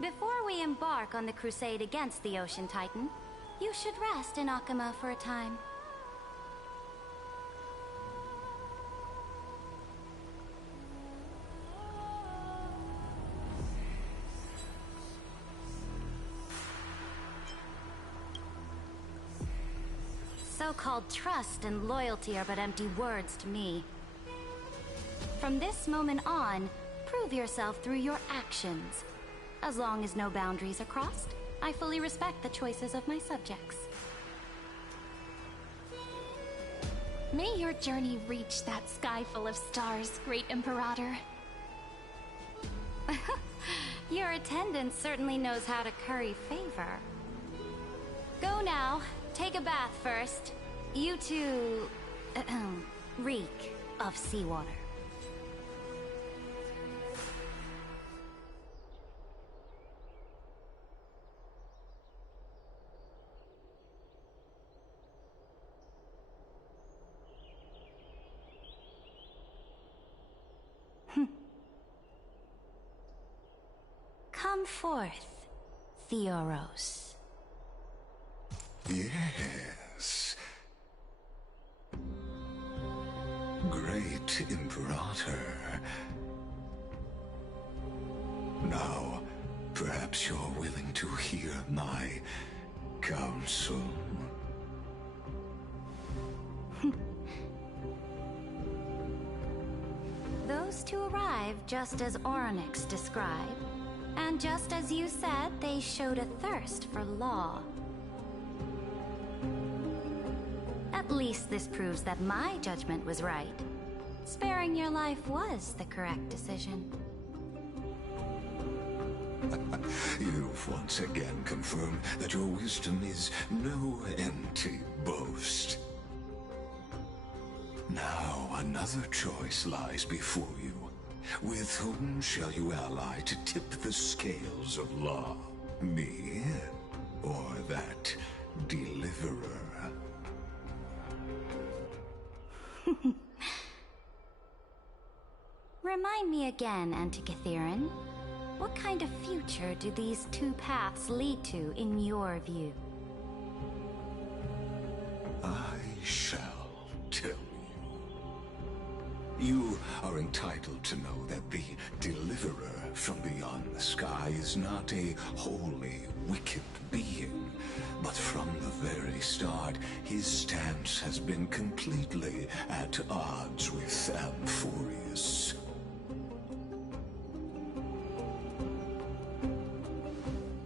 Before we embark on the crusade against the Ocean Titan, you should rest in Akuma for a time. So-called trust and loyalty are but empty words to me. From this moment on, prove yourself through your actions. As long as no boundaries are crossed, I fully respect the choices of my subjects. May your journey reach that sky full of stars, Great Imperator. Your attendant certainly knows how to curry favor. Go now. Take a bath first. You two... reek of seawater. Come forth, Theoros. Yes. Great Imperator. Now, perhaps you're willing to hear my counsel. Those two arrived just as Orynyx described, and just as you said, they showed a thirst for law. At least this proves that my judgment was right. Sparing your life was the correct decision. You've once again confirmed that your wisdom is no empty boast. Now another choice lies before you. With whom shall you ally to tip the scales of law? Me, or that deliverer? Remind me again, Antikythera. What kind of future do these two paths lead to in your view? I shall tell you. You are entitled to know that the deliverer from beyond the sky is not a wholly wicked being, but from the very start, his stance has been completely at odds with Amphorius.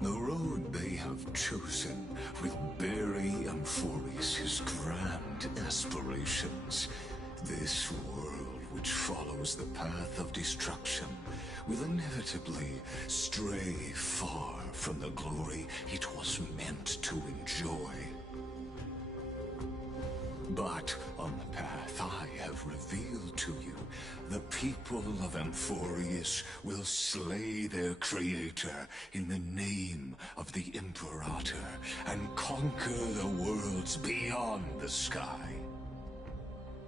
The road they have chosen will bury Amphorius' grand aspirations. This world which follows the path of destruction will inevitably stray far from the glory it was meant to enjoy. But on the path I have revealed to you, the people of Amphorius will slay their creator in the name of the Imperator and conquer the worlds beyond the sky.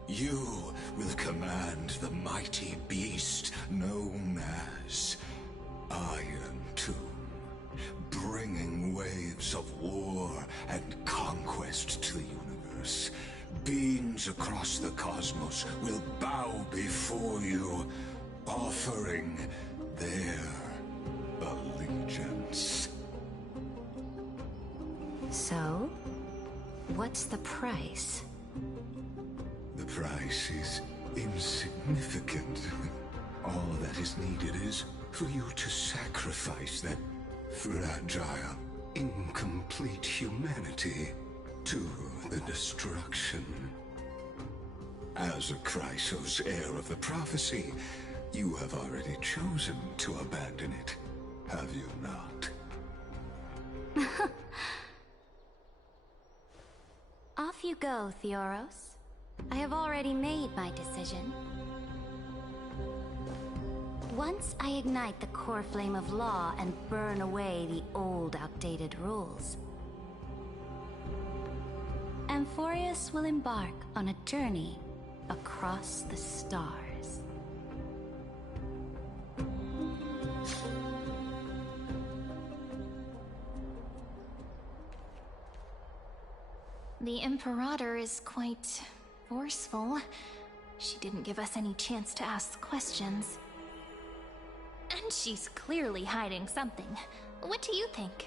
You will command the mighty beast known as Iron Tomb, bringing waves of war and conquest to the universe. Beings across the cosmos will bow before you, offering their allegiance. So, what's the price? The price is insignificant. All that is needed is for you to sacrifice that fragile, incomplete humanity to the destruction. As a Chrysos, heir of the prophecy, you have already chosen to abandon it, have you not? Off you go, Theoros. I have already made my decision. Once I ignite the core flame of law and burn away the old, outdated rules, Amphorius will embark on a journey across the stars. The Imperator is quite forceful. She didn't give us any chance to ask questions. And she's clearly hiding something. What do you think?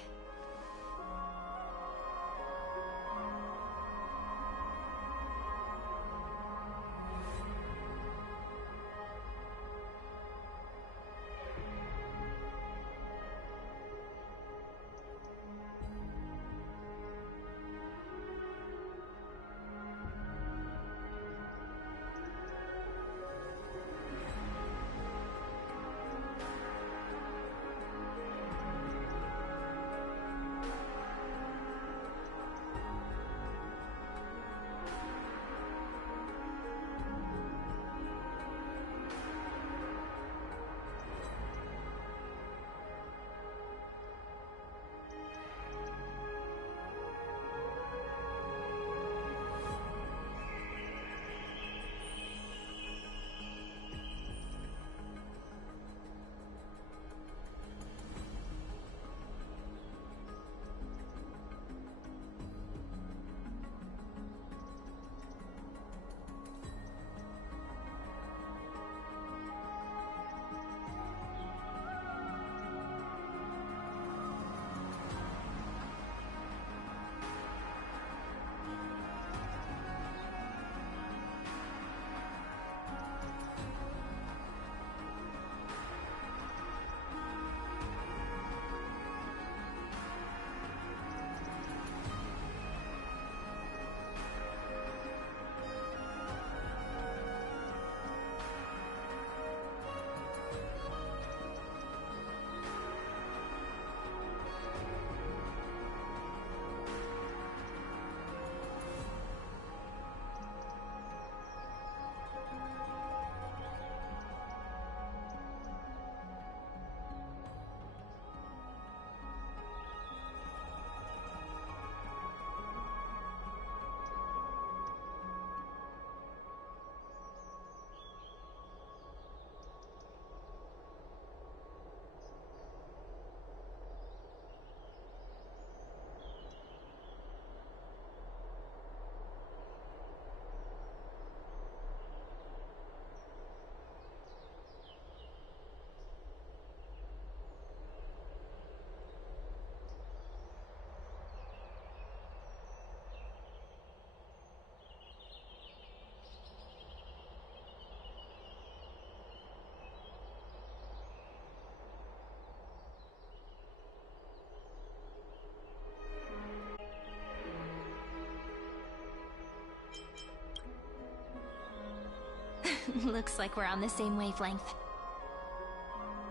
Looks like we're on the same wavelength.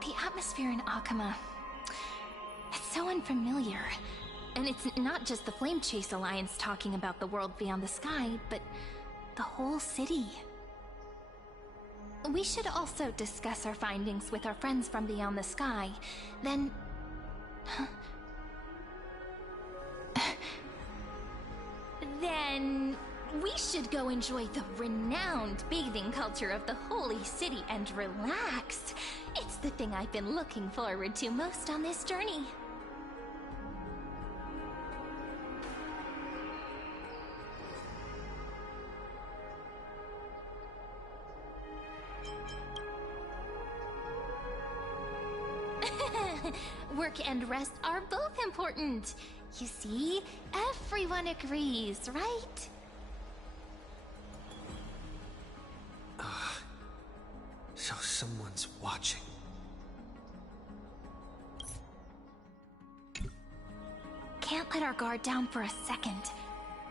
The atmosphere in Akama... it's so unfamiliar. And it's not just the Flame Chase Alliance talking about the world beyond the sky, but the whole city. We should also discuss our findings with our friends from beyond the sky. Then... then... we should go enjoy the renowned bathing culture of the holy city and relax. It's the thing I've been looking forward to most on this journey. Work and rest are both important. You see, everyone agrees, right? So someone's watching. Can't let our guard down for a second.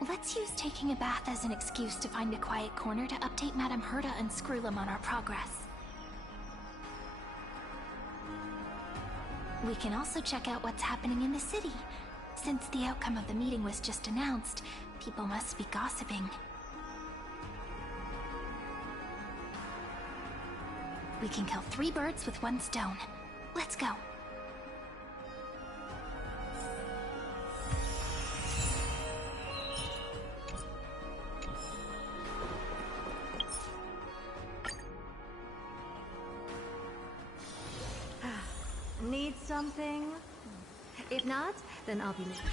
Let's use taking a bath as an excuse to find a quiet corner to update Madame Herta and Screwlum on our progress. We can also check out what's happening in the city. Since the outcome of the meeting was just announced, people must be gossiping. We can kill 3 birds with 1 stone. Let's go. Need something? If not, then I'll be next.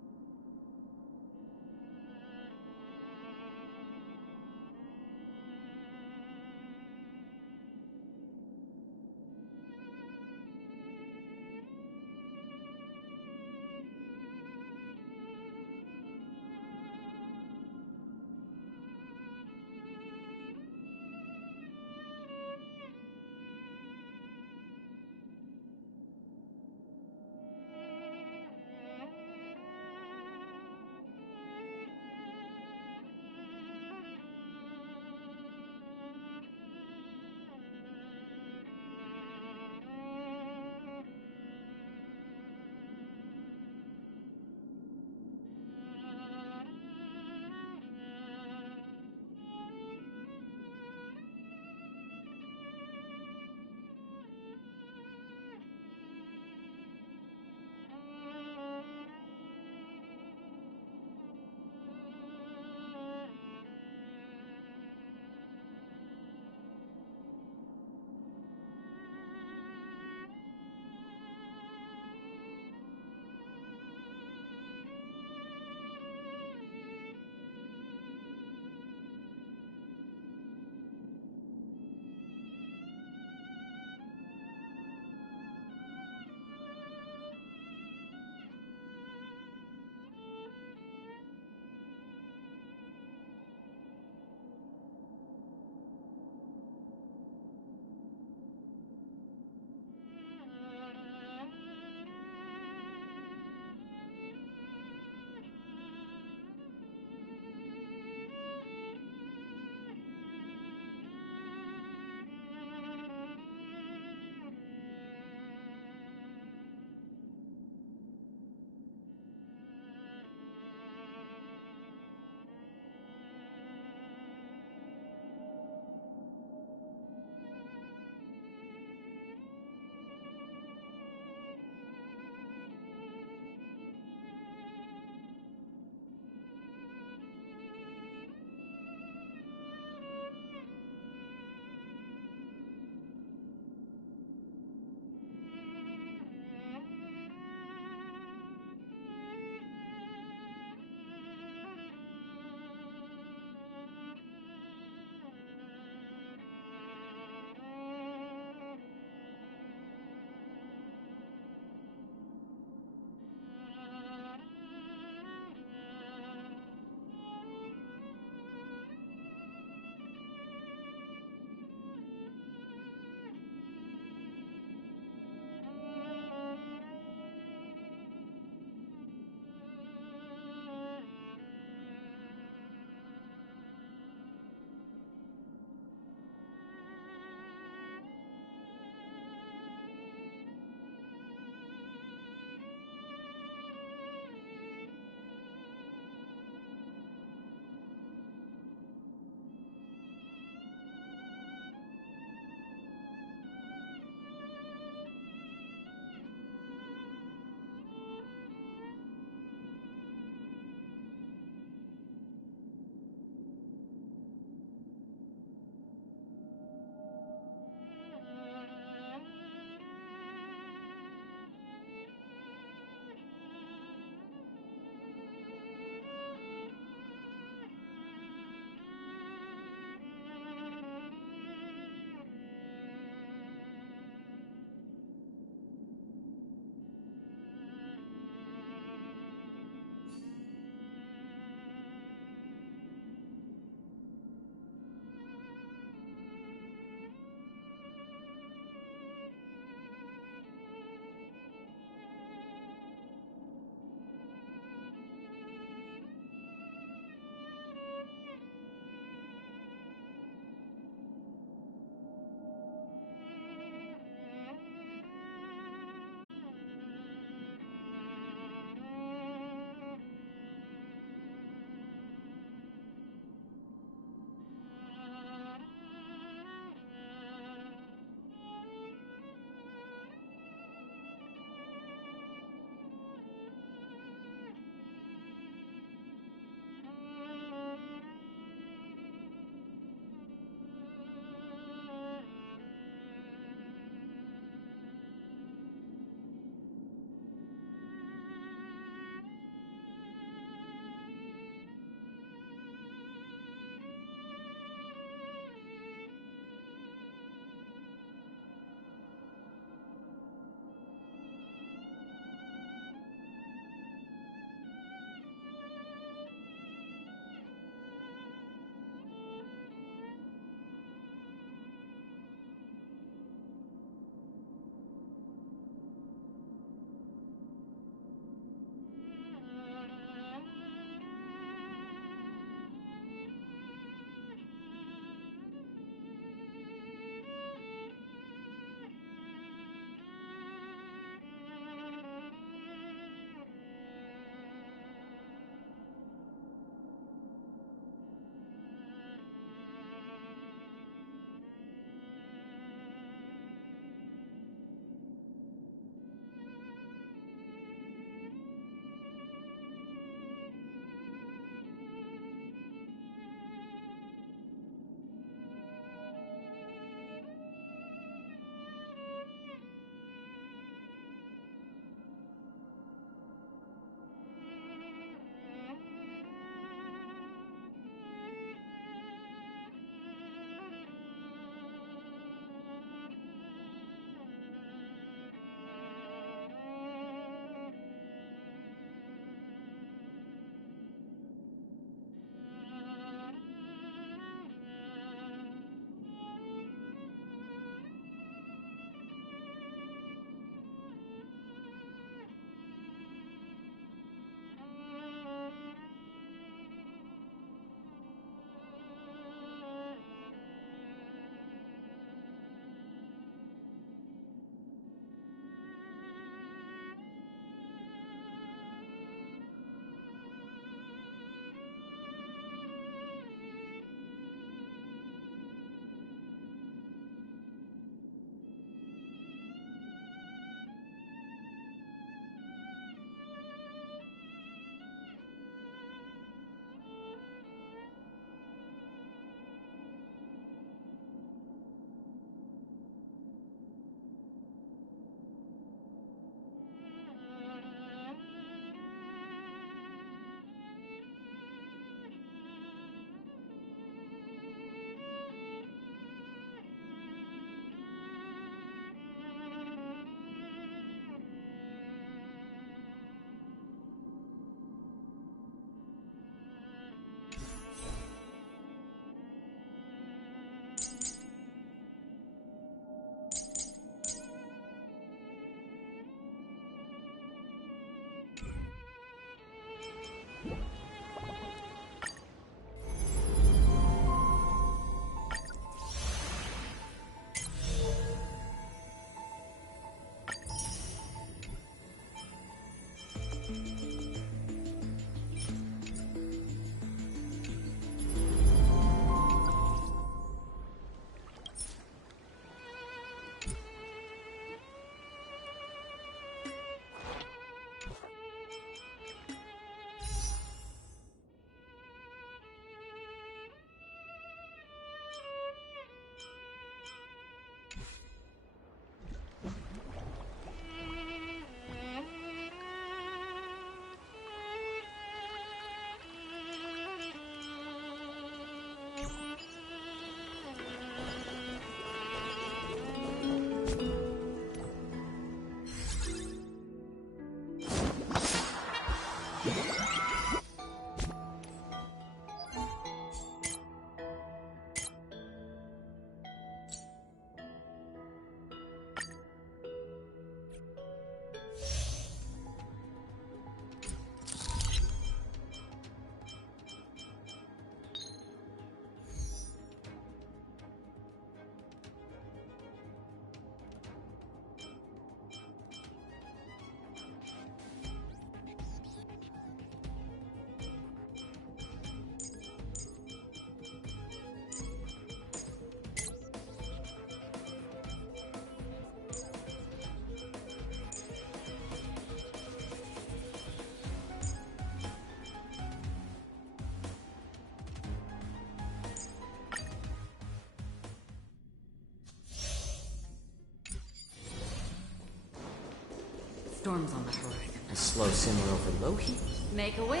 storms on the horizon. A slow simmer over low heat? Make a wish.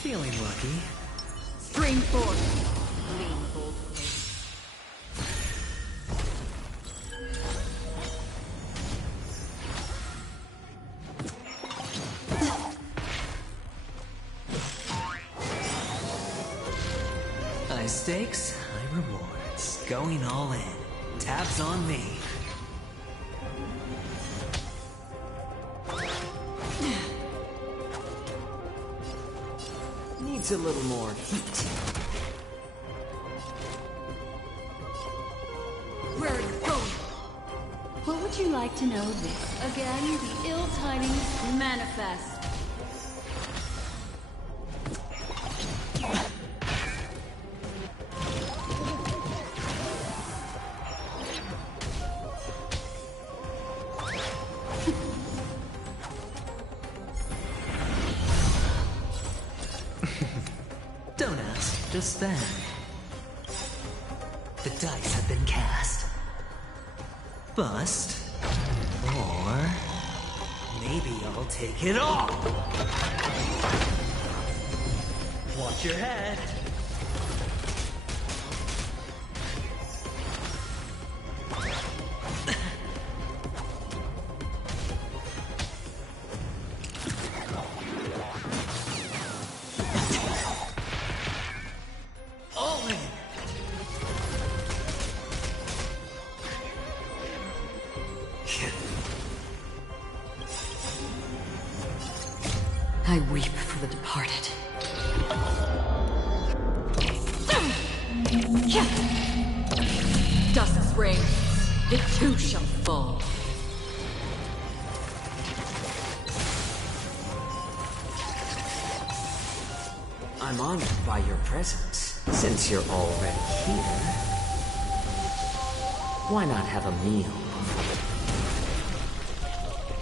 Feeling lucky. Stream forth. Lean boldly. High stakes, high rewards. Going all in. Tabs on me. Needs a little more heat. Where are you going? What would you like to know this? Again, the ill tidings manifest. Don't ask, just then. The dice have been cast. Bust. Or maybe I'll take it all. Watch your head. All in. I weep for the departed. Dusk's reign, it too shall fall. I'm honored by your presence. Since you're already here, why not have a meal?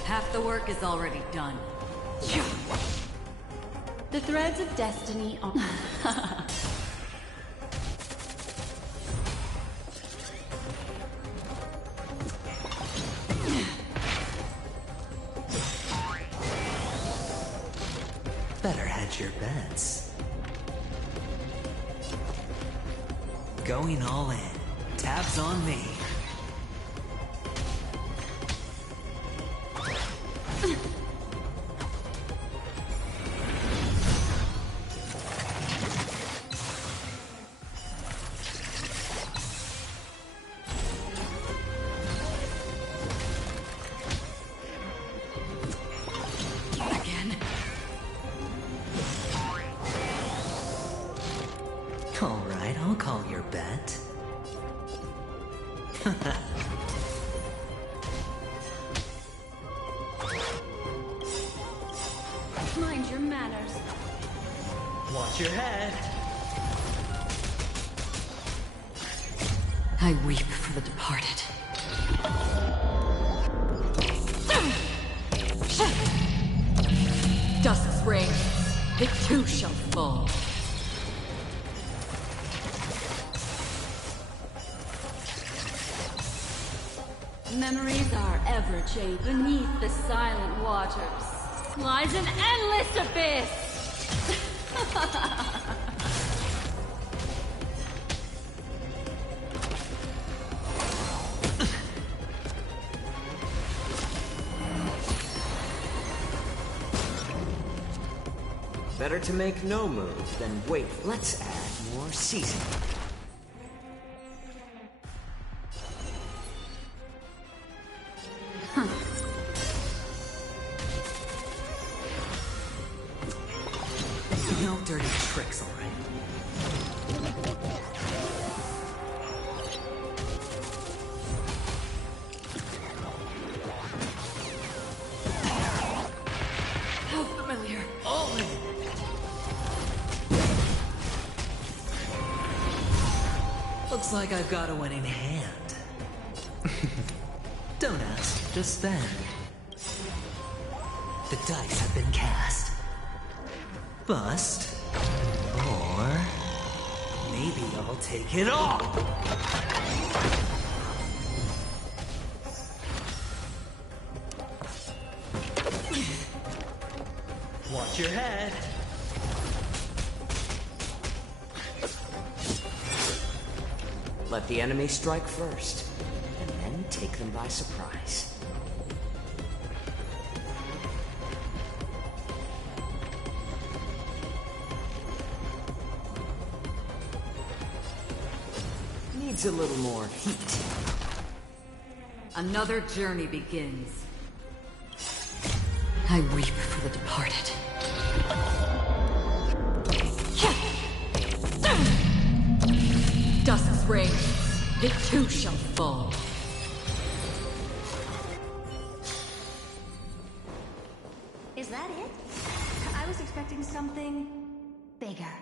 Half the work is already done. The threads of destiny are... Better hedge your bets. Going all in. Tabs on me. Again. All right, I'll call your bet. Mind your manners. Watch your head. I weep for the departed. Dusk's reign, it too shall fall. Memories are ever changed. Beneath the silent waters lies an endless abyss. Better to make no move than wait. Let's add more seasoning. No dirty tricks, all right? How familiar. All in. Looks like I've got a winning hand. Don't ask, just then. The dice have been cast. Bust. Or maybe I'll take it all. Watch your head. Let the enemy strike first, and then take them by surprise. Needs a little more heat. Another journey begins. I weep for the departed. Dusk's reign, it too shall fall. Is that it? I was expecting something bigger.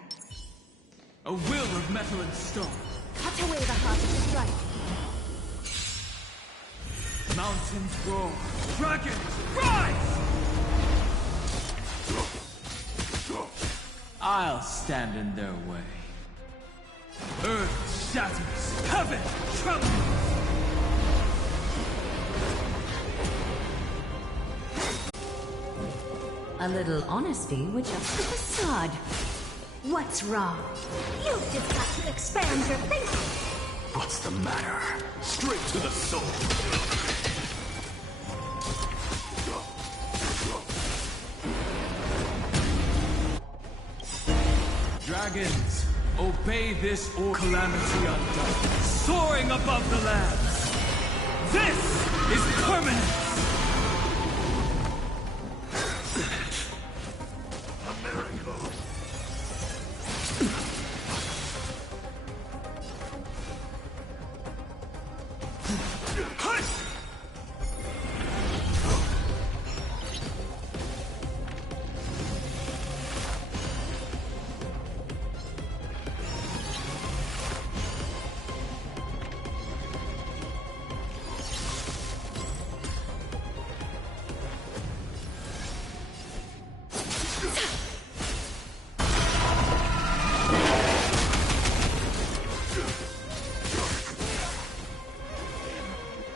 A will of metal and stone. Cut away the heart of the strike. Mountains roar. Dragons rise! I'll stand in their way. Earth shatters. Heaven trembles. A little honesty would just the facade. What's wrong? You've just got to expand your thinking. What's the matter? Straight to the soul. Dragons, obey this or calamity undone. Soaring above the lands. This is permanence! A miracle.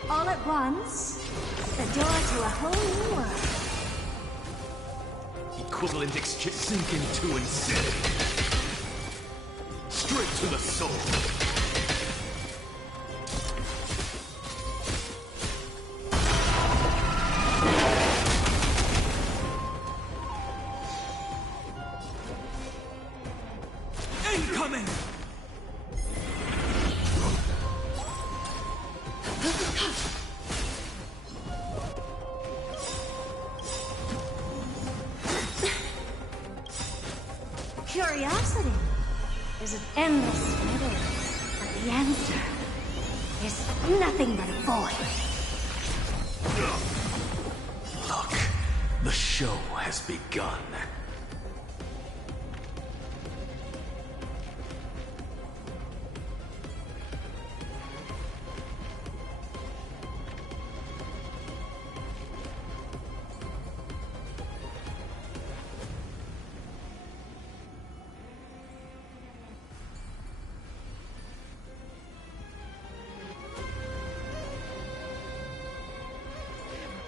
All at once, the door to a whole new world. Equivalent exchange. Sink into insanity. Straight to the soul. Incoming! Curiosity is an endless riddle, but the answer is nothing but a void. Look, the show has begun.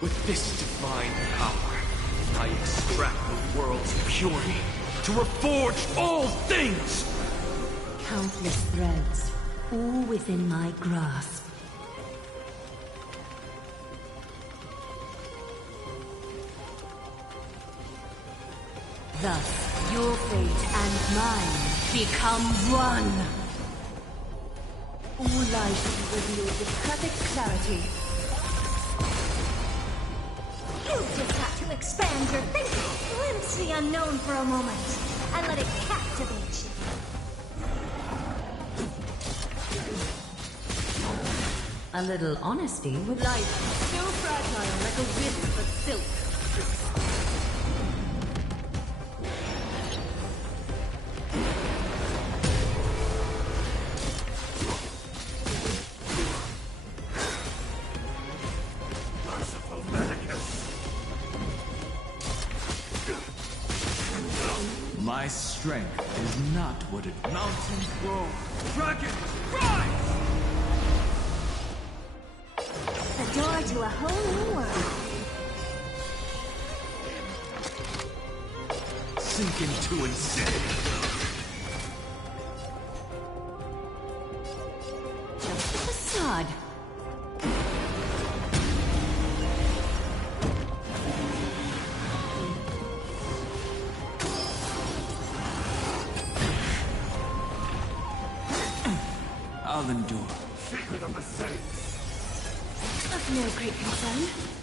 With this divine power, I extract the world's purity to reforge all things! Countless threads, all within my grasp. Thus, your fate and mine become one. All lies should be revealed with perfect clarity. You've just got to expand your thinking. Glimpse the unknown for a moment, and let it captivate you. A little honesty would life so fragile like a wisp of silk. My strength is not what it... Mountains roar. Dragons rise! The door to a whole new world. sink into insanity. Just a facade. I'll endure. Secret of the Saints. Of no great concern.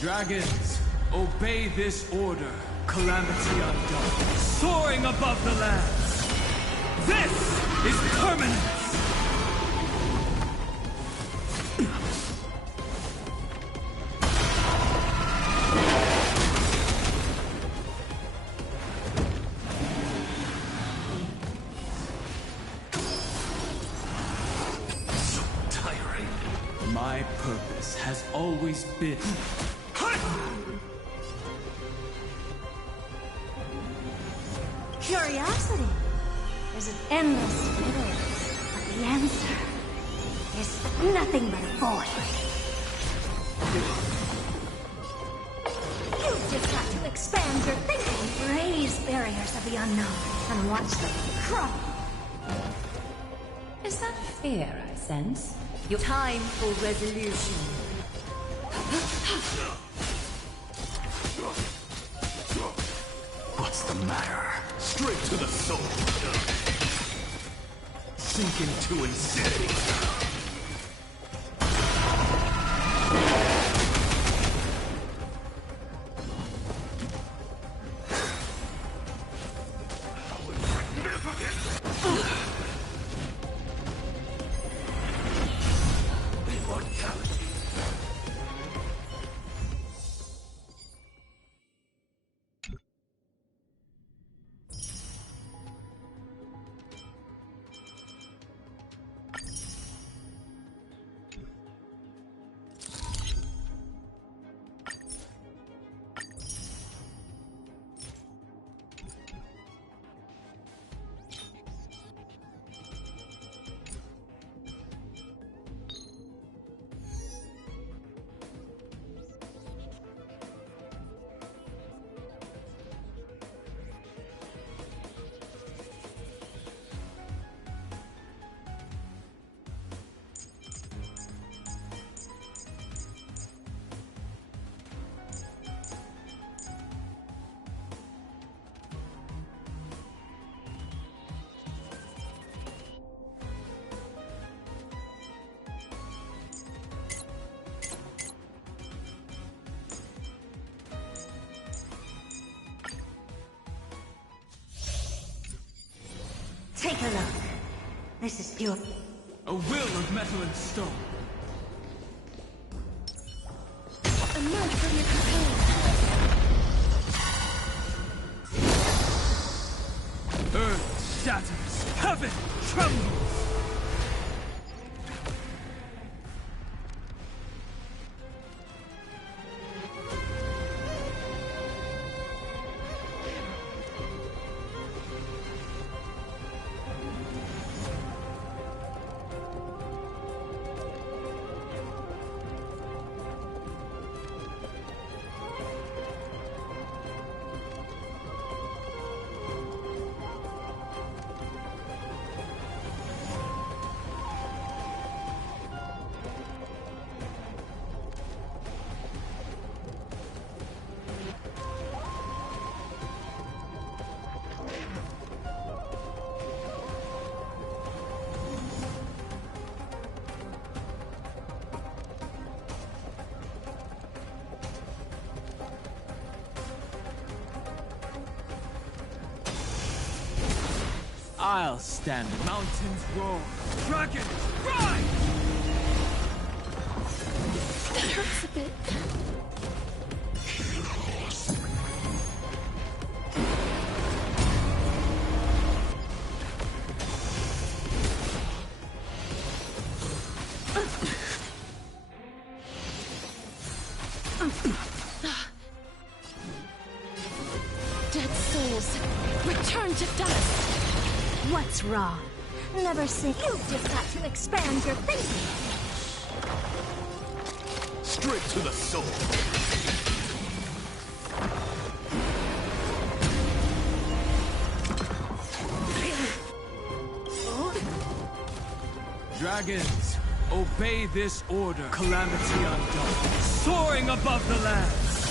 Dragons, obey this order. Calamity undone, soaring above the lands. This is permanence! So tiring. My purpose has always been... Curiosity is an endless riddle, but the answer is nothing but a void. You've just got to expand your thinking, raise barriers of the unknown, and watch them crumble. Is that fear I sense? Your time for resolution. What's the matter? Straight to the soul. Sink into insanity. Take a look. This is pure. A will of metal and stone. Emerge from your cocoon. Earth shatters. Heaven trembles. I'll stand. Mountains roar. Dragons rise! That hurts a bit. Dead souls, return to dust! What's wrong? Never seen. You've just got to expand your thinking. Straight to the soul. Dragons, obey this order. Calamity undone, soaring above the lands.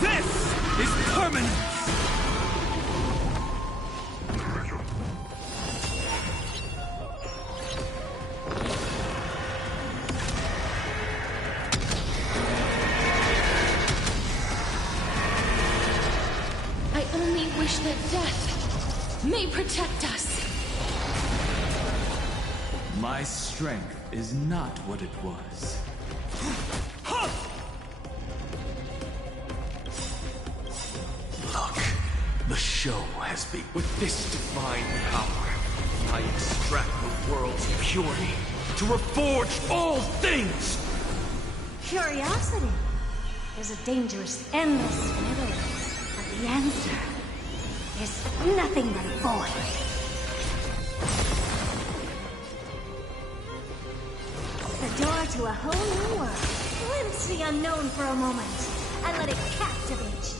This is permanence! I only wish that death may protect us. My strength is not what it was. Look, the show has begun. With this divine power, I extract the world's purity to reforge all things! Curiosity is a dangerous, endless riddle. But the answer is nothing but a void. The door to a whole new world. Glimpse the unknown for a moment, and let it captivate you.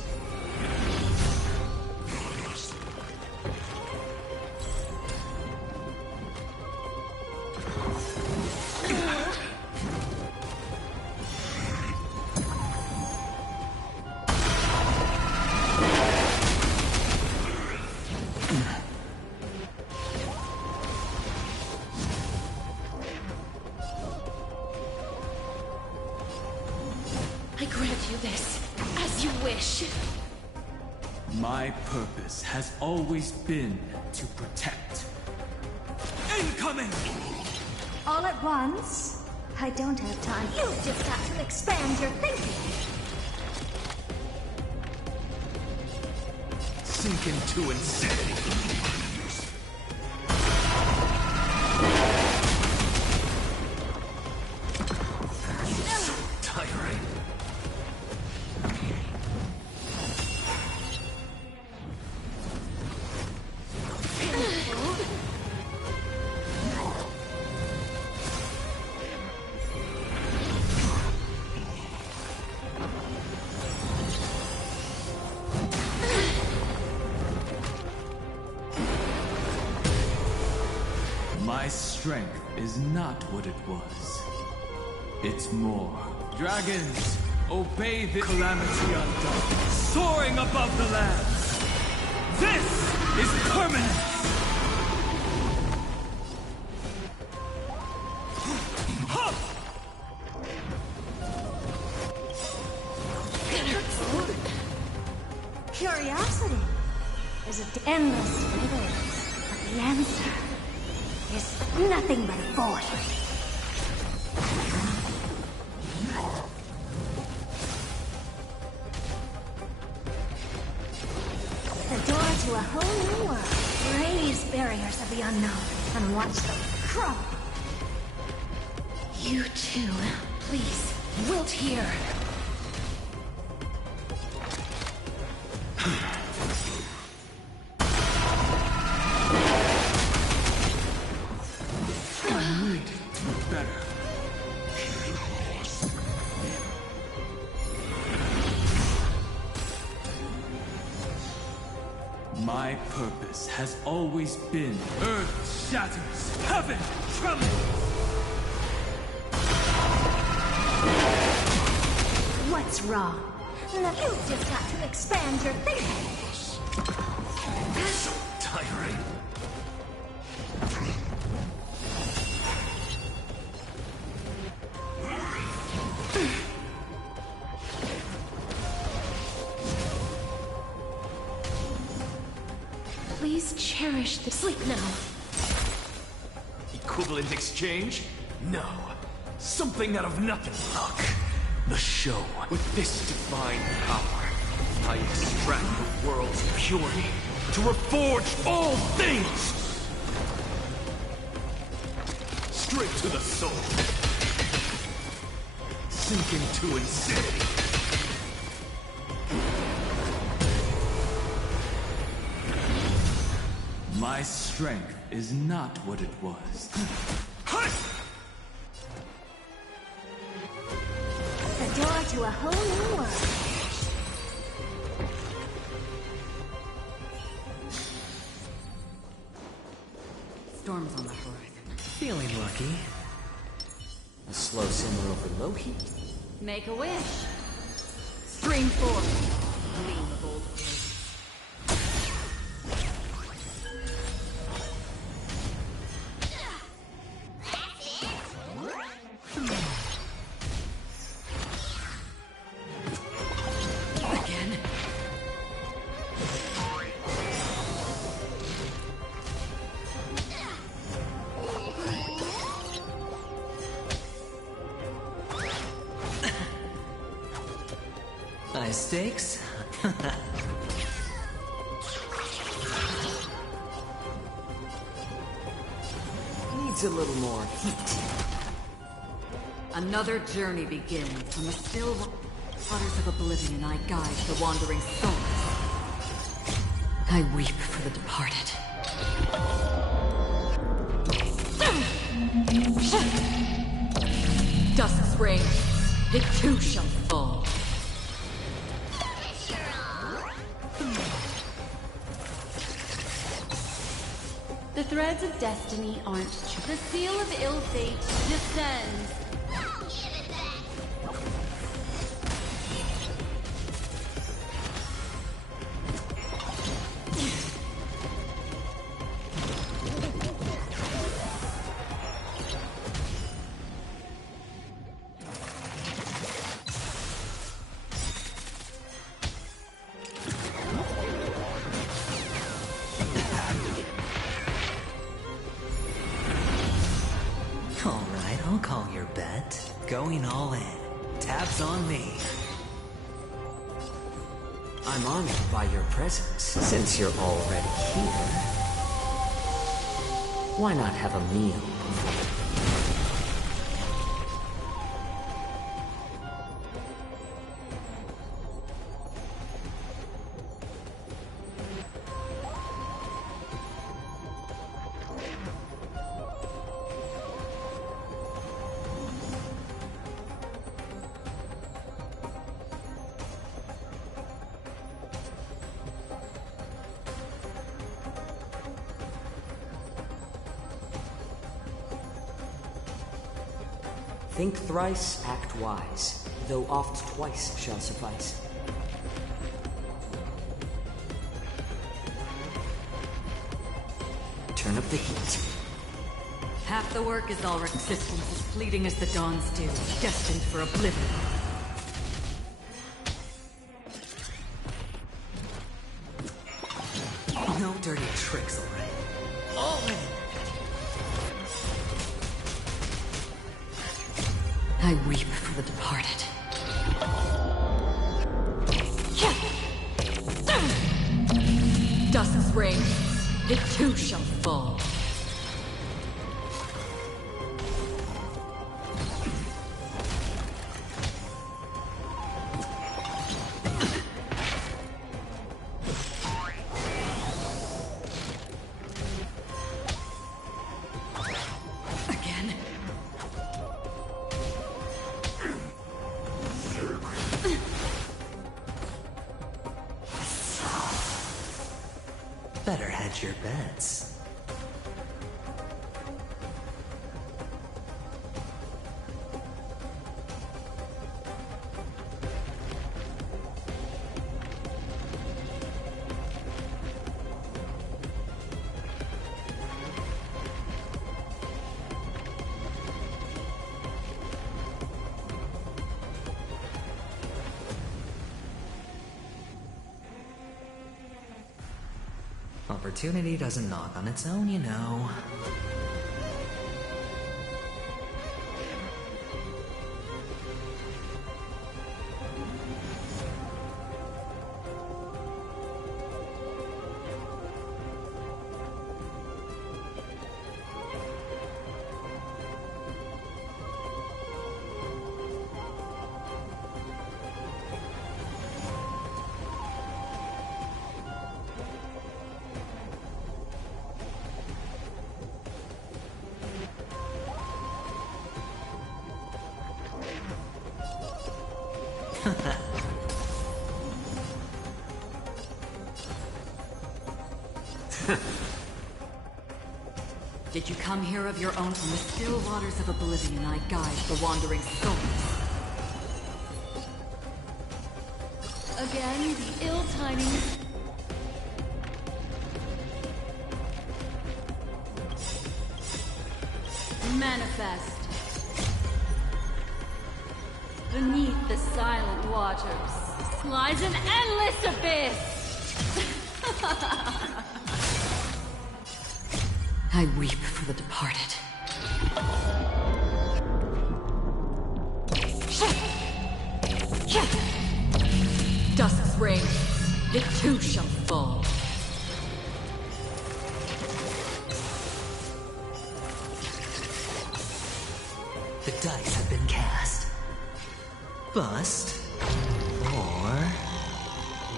I grant you this, as you wish. My purpose has always been to protect. Incoming! All at once? I don't have time. You've just got to expand your thinking. Sink into insanity. So tiring. My strength is not what it was. It's more. Dragons, obey the calamity undone, soaring above the lands. This is permanence! Curiosity is an endless riddle. But the answer is nothing but a void. The door to a whole new world. Raise barriers of the unknown and watch them crumble. You too, please, wilt here. I need to be better. My purpose has always been earth shatters, heaven trembles. What's wrong? You've just got to expand your thinking. So tiring. Please cherish the sleep now. Equivalent exchange? No. Something out of nothing. Look, the show. With this divine power, I extract the world's purity to reforge all things! Straight to the soul. Sink into insanity. My strength is not what it was. The door to a whole new world. Storm's on the horizon. Feeling lucky. A slow simmer over low heat. Make a wish. Stream forth. Gleam of old blades. Again. High stakes? Needs a little more heat. Another journey begins. On the still waters of oblivion, I guide the wandering souls. I weep for the departed. Dusk's reign, it too shall fall. The threads of destiny aren't true. The seal of ill fate descends. Alright, I'll call your bet. Going all in. Tabs on me. I'm honored by your presence, since you're already here. Why not have a meal before? Think thrice, act wise, though oft twice shall suffice. Turn up the heat. Half the work is our existence, as fleeting as the dawn's dew, destined for oblivion. No dirty tricks, alright? All in! I weep for the departed. Dusk's reign, it too shall fall. Better hedge your bets. Opportunity doesn't knock on its own, you know. Did you come here of your own? From the still waters of oblivion, I guide the wandering souls. Again, the ill timing. Manifest. Beneath the silent waters lies an endless abyss! I weep for the departed. Dusk's reign, it too shall fall. The dice have been cast. Bust. Or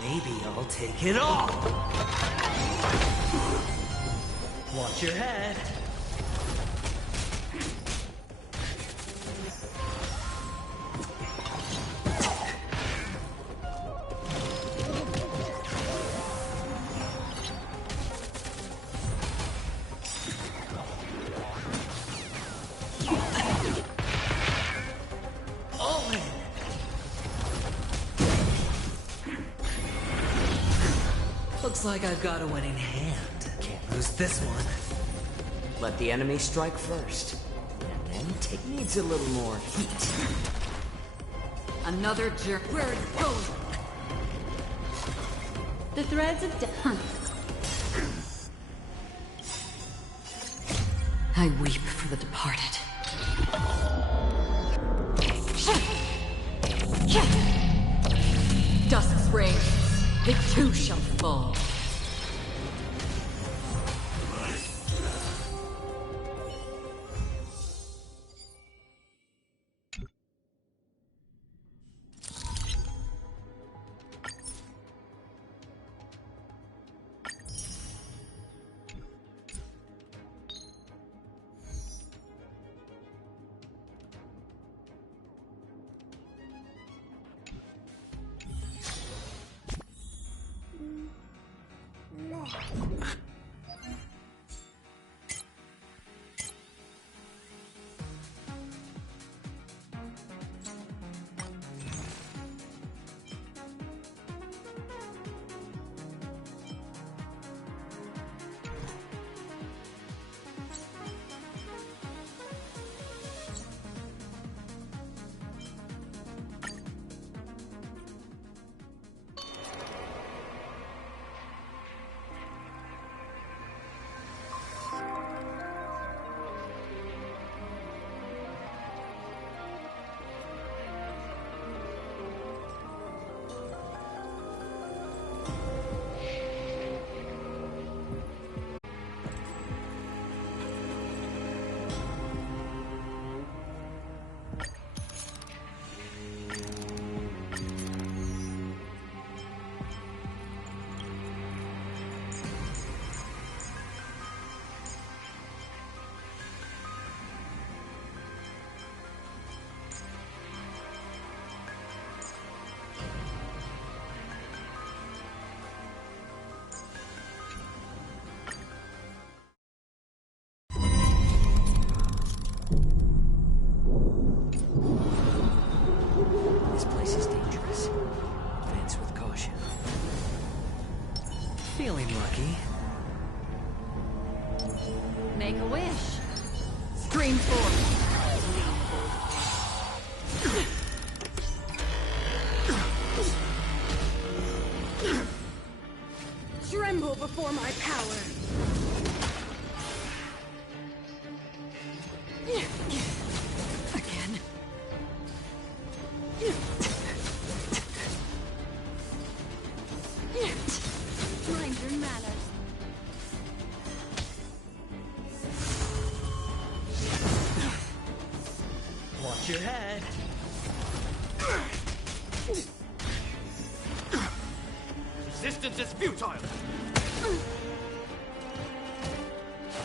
maybe I'll take it all. Watch your head. All in. Looks like I've got a winning hand. Can't lose this one. Let the enemy strike first, and then take needs a little more heat. Another jerk. Where it goes. The threads of death. I weep for the departed. Dusk's reign, it too shall fall. This place is dangerous. Advance with caution. Feeling lucky. Make a wish. Scream forth. Tremble before my power. Again. Mind your manners. Watch your head. Resistance is futile!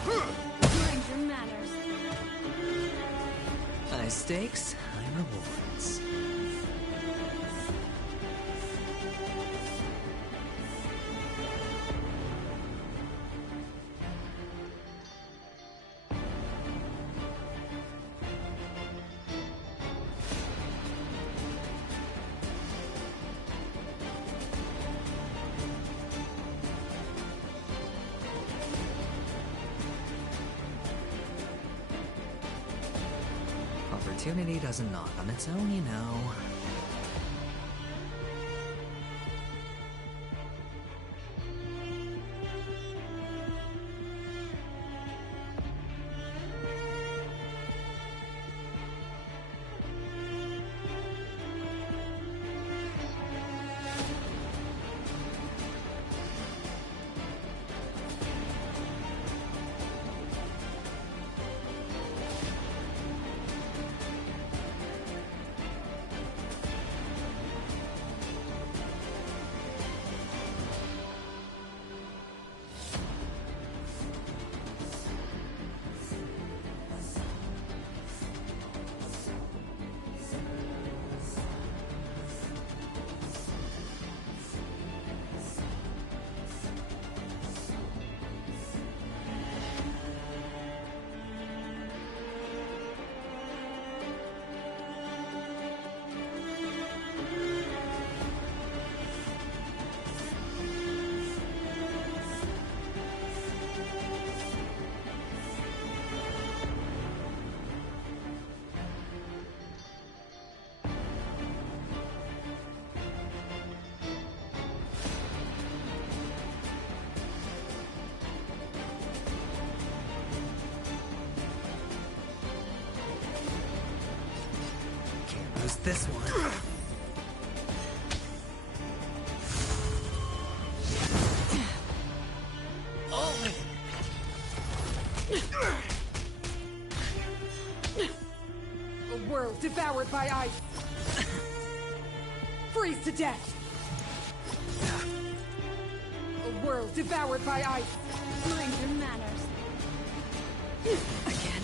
Mind your manners. High stakes, high rewards. Opportunity doesn't knock on its own, you know. Who's this one? A world devoured by ice. Freeze to death. A world devoured by ice. Mind your manners. Again.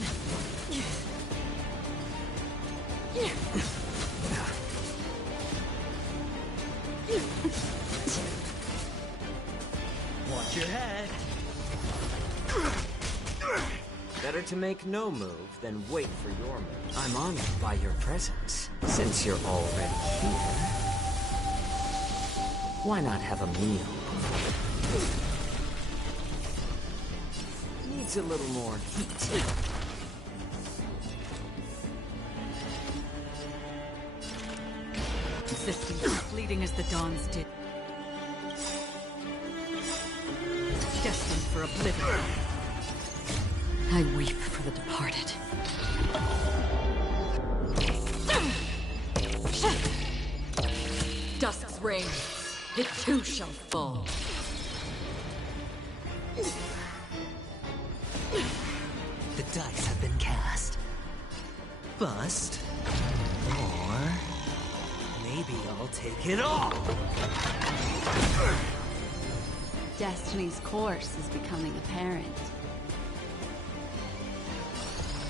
Watch your head. Better to make no move than wait for your move. I'm honored by your presence. Since you're already here, why not have a meal? Needs a little more heat. Existence fleeting as the dawns did. Destined for oblivion. I weep for the departed. Dusk's reign, it too shall fall. The dice have been cast. Bust. Or maybe I'll take it all. Destiny's course is becoming apparent.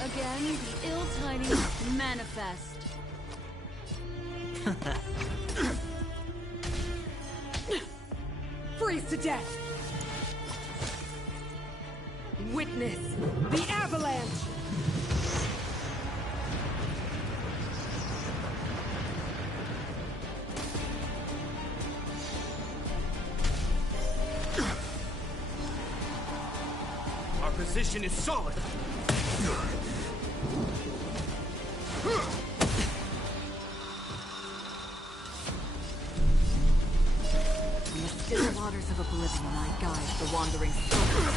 Again, the ill-tidings manifest. Freeze to death. Witness the avalanche. Our position is solid. In the still waters of oblivion, I guide the wandering souls.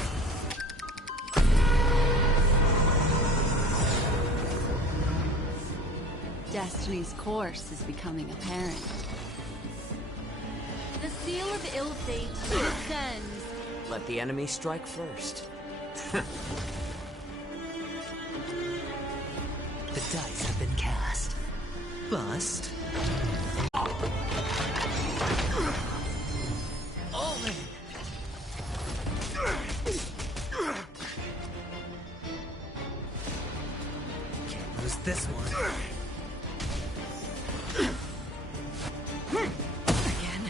Destiny's course is becoming apparent. The seal of ill fate descends. Let the enemy strike first. The dice have been cast. Bust. Omen. Can't lose this one. Again.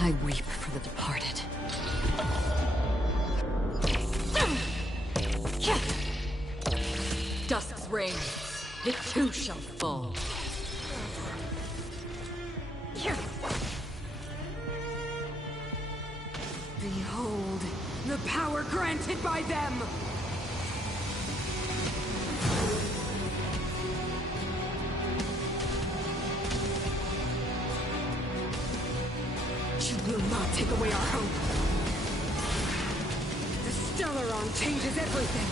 I weep for the departed. Dusk's reign, it too shall fall. Behold the power granted by them. take away our hope. The Stellaron changes everything.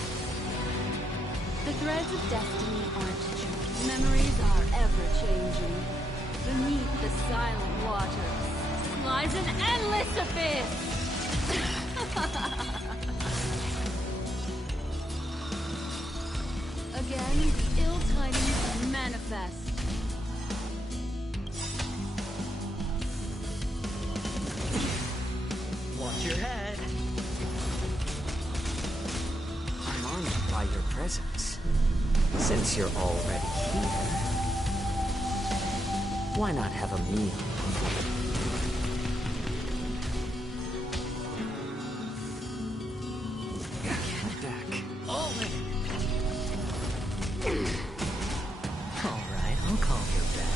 The threads of destiny aren't true. Memories are ever-changing. Beneath the silent waters lies an endless abyss! Again, the ill tidings manifest. Watch your head. I'm honored by your presence. Since you're already here, why not have a meal? Alright, I'll call your bet.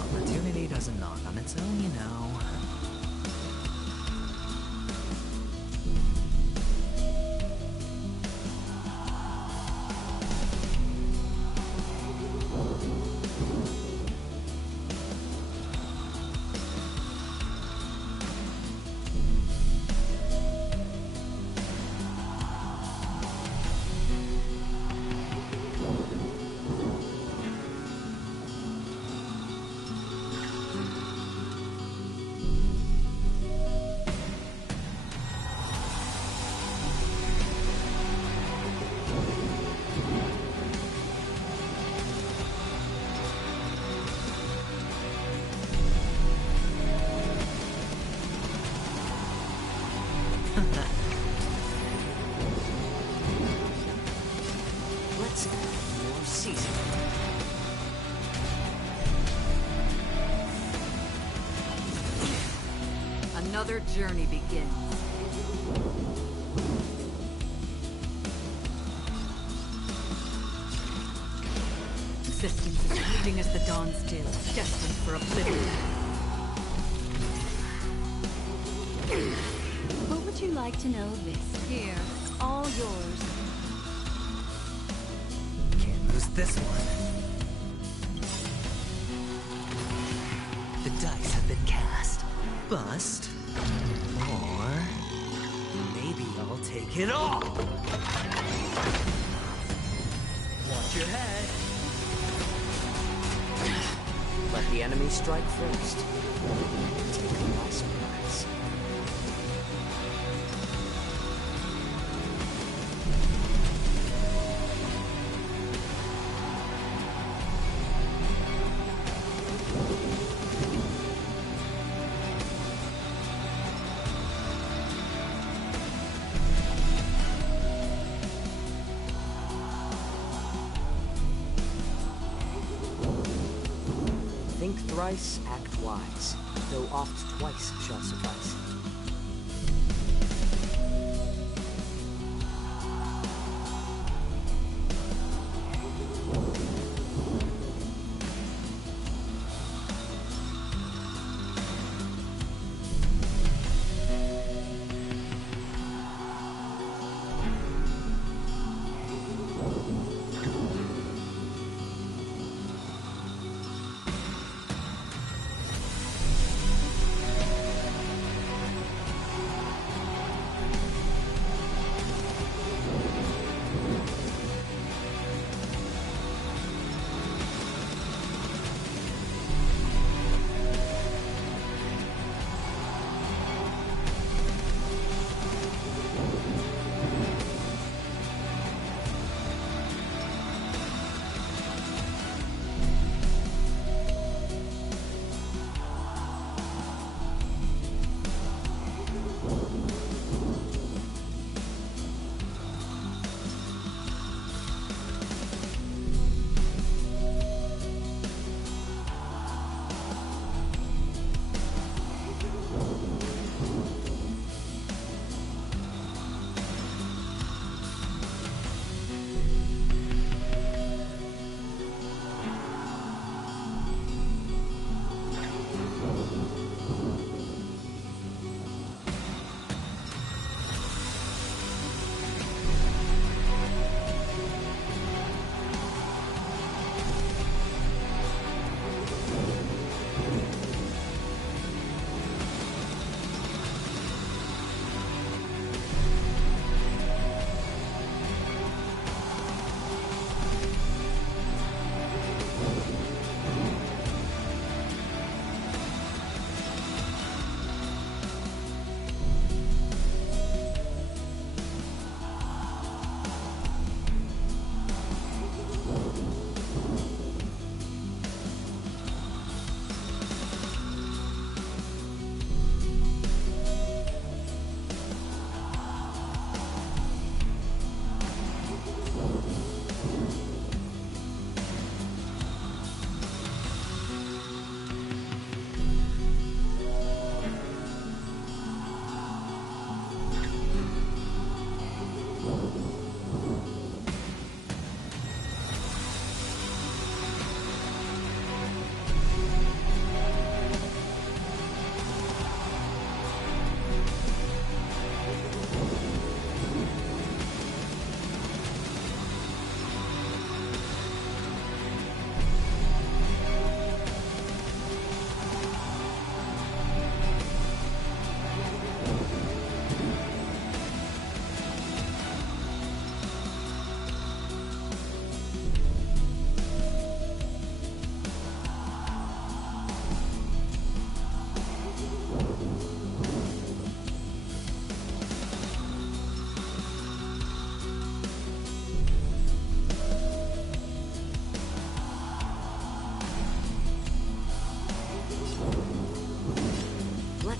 Opportunity doesn't knock on its own, you know. Let's add more seasoning. Another journey begins. Existence is fleeting as the dawn still, destined for oblivion. What would you like to know this? Here, all yours. Can't lose this one. The dice have been cast. Bust. Or maybe I'll take it all. Watch your head. Let the enemy strike first. Take them by surprise. Think thrice, act wise, though oft twice shall suffice.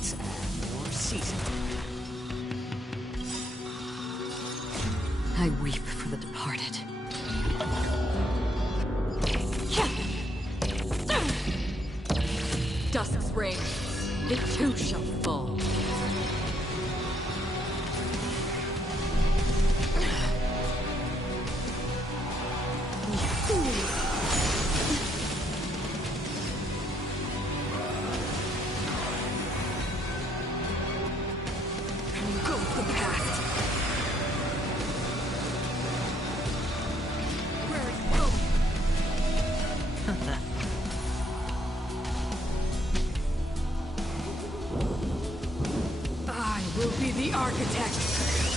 Let's add more seasoning. I weep for the departed. Dusk's reign, it too shall fall. Go with the past. Where it goes. I will be the architect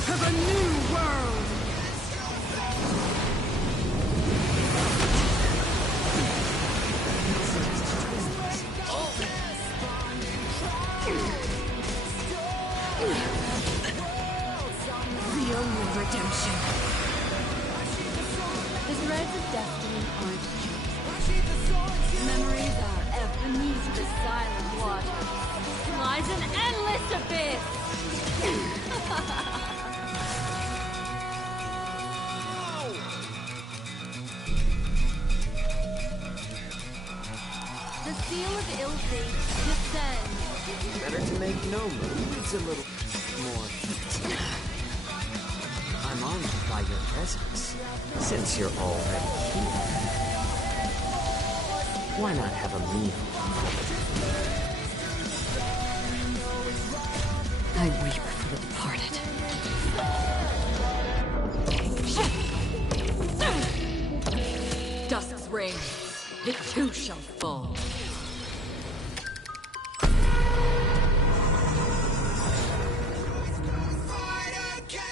of a new world! The only redemption. The threads of destiny aren't chosen. Memories are ever beneath the silent water. Lies an endless abyss! The seal of ill fate descends. Better to make no moves a little more heat. I'm honored by your presence, since you're already here. Why not have a meal? I weep for the departed. Dusk's reign, it too shall fall.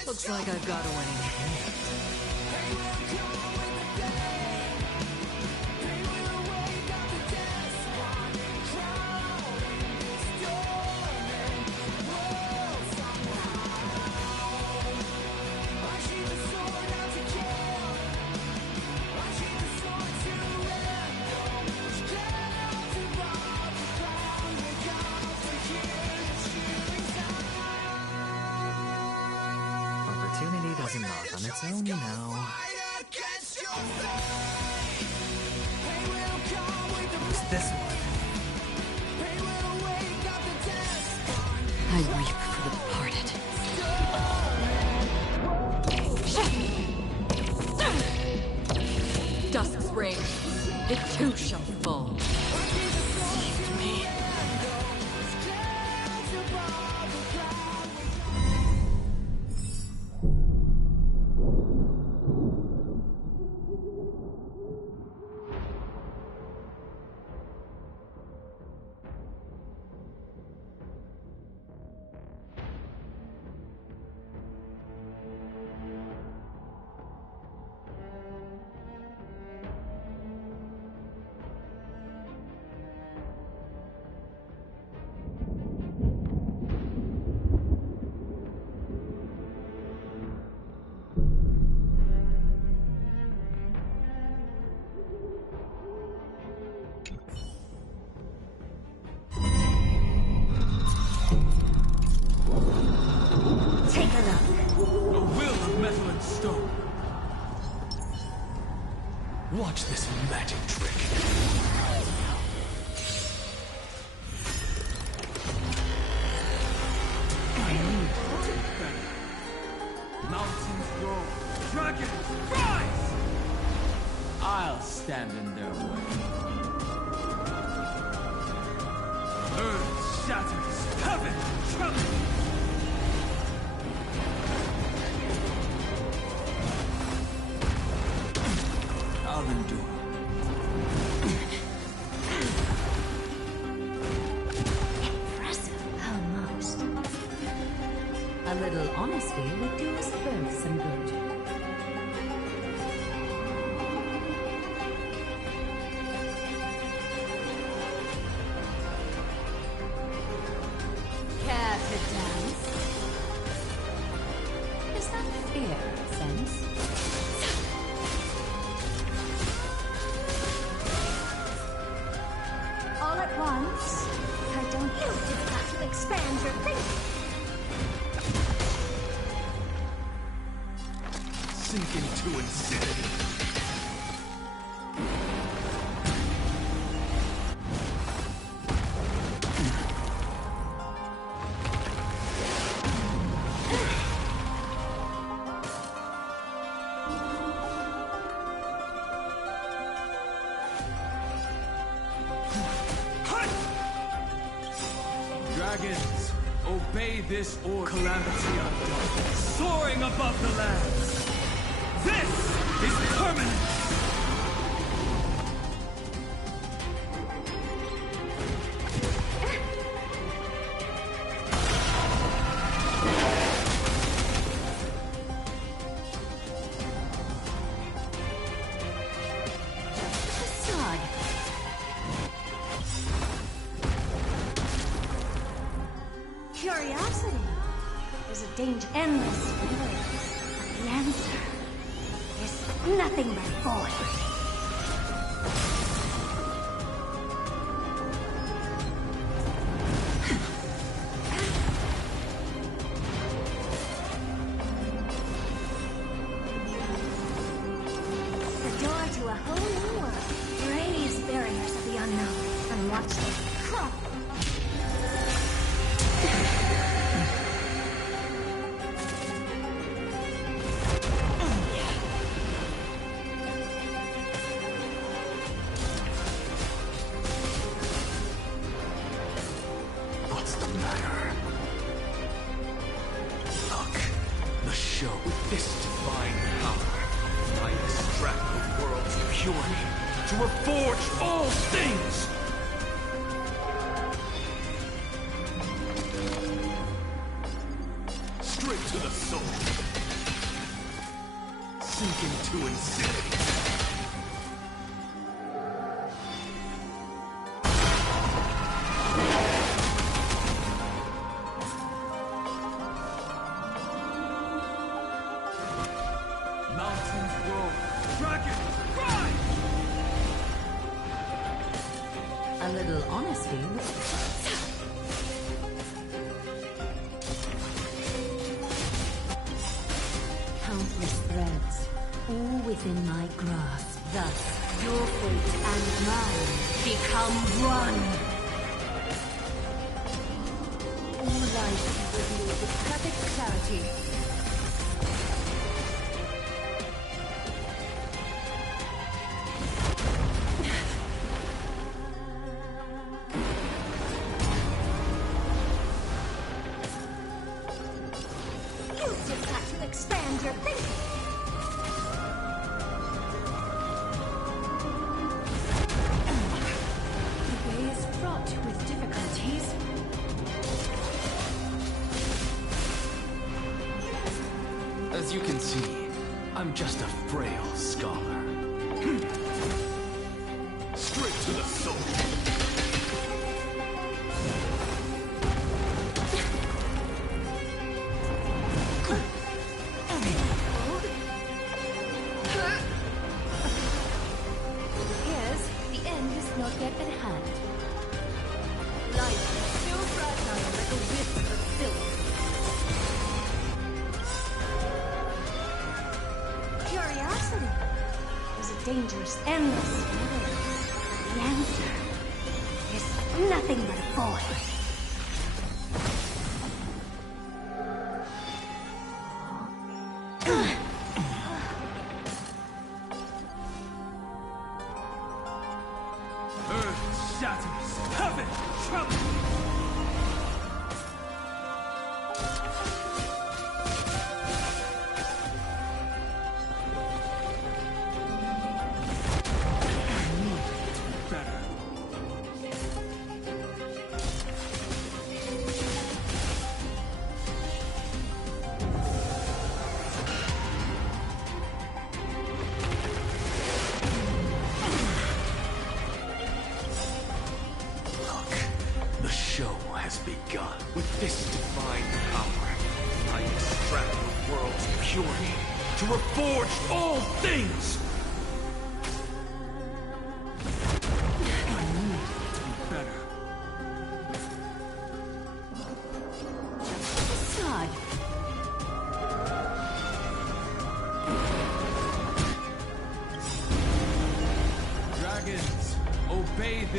Looks like I've got a winning hand. Opportunity doesn't knock on its own, you know. Who's this one? I weep for the departed. Dusk's reign, it too shall fall. Deceived me. Take a look. A will of metal and stone. Watch this magic trick. Mountains roar, dragons rise! I'll stand in their way. Earth shatters, heaven trembles. I'll endure. Impressive. Almost. A little honesty would do us both some good. Care to dance? Is that fear, sense? All at once, her don't you just have to expand your thinking? Sink into insanity. Dragons, obey this order. Calamity undone, soaring above the lands. This is permanent! Facade. Curiosity. There's a danger. Endless rivers. But the answer is nothing but void. The door to a whole new world. Raise barriers of the unknown and watch them crumble. What's the matter? Look, the show. With this divine power, I extract the world's purity to reforge all things! Straight to the soul. Sink into insanity. Mountains roar. Dragons cry! A little honesty. Countless threads, all within my grasp. Thus, your fate and mine become one. All life revealed with perfect clarity. You just have to expand your thinking. The way is fraught with difficulties. As you can see, I'm just a frail scholar. Straight to the soul. Yes, the end is not yet at hand. Life is still fragile like a wisp of silk. Curiosity. There's a dangerous, endless universe. The answer is nothing but void. Earth shatters, heaven trembles. Better. Look, the show has begun. With this divine power, I extract the world's purity to reforge all things! I need to be better.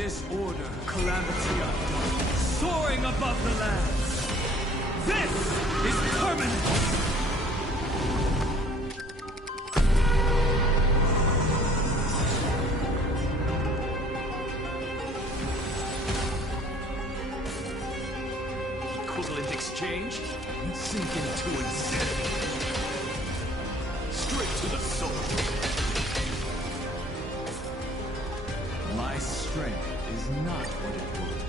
this order, Calamity, soaring above the lands. This is permanent! Equivalent exchange and sink into insanity. Straight to the soul. My strength is not what it was.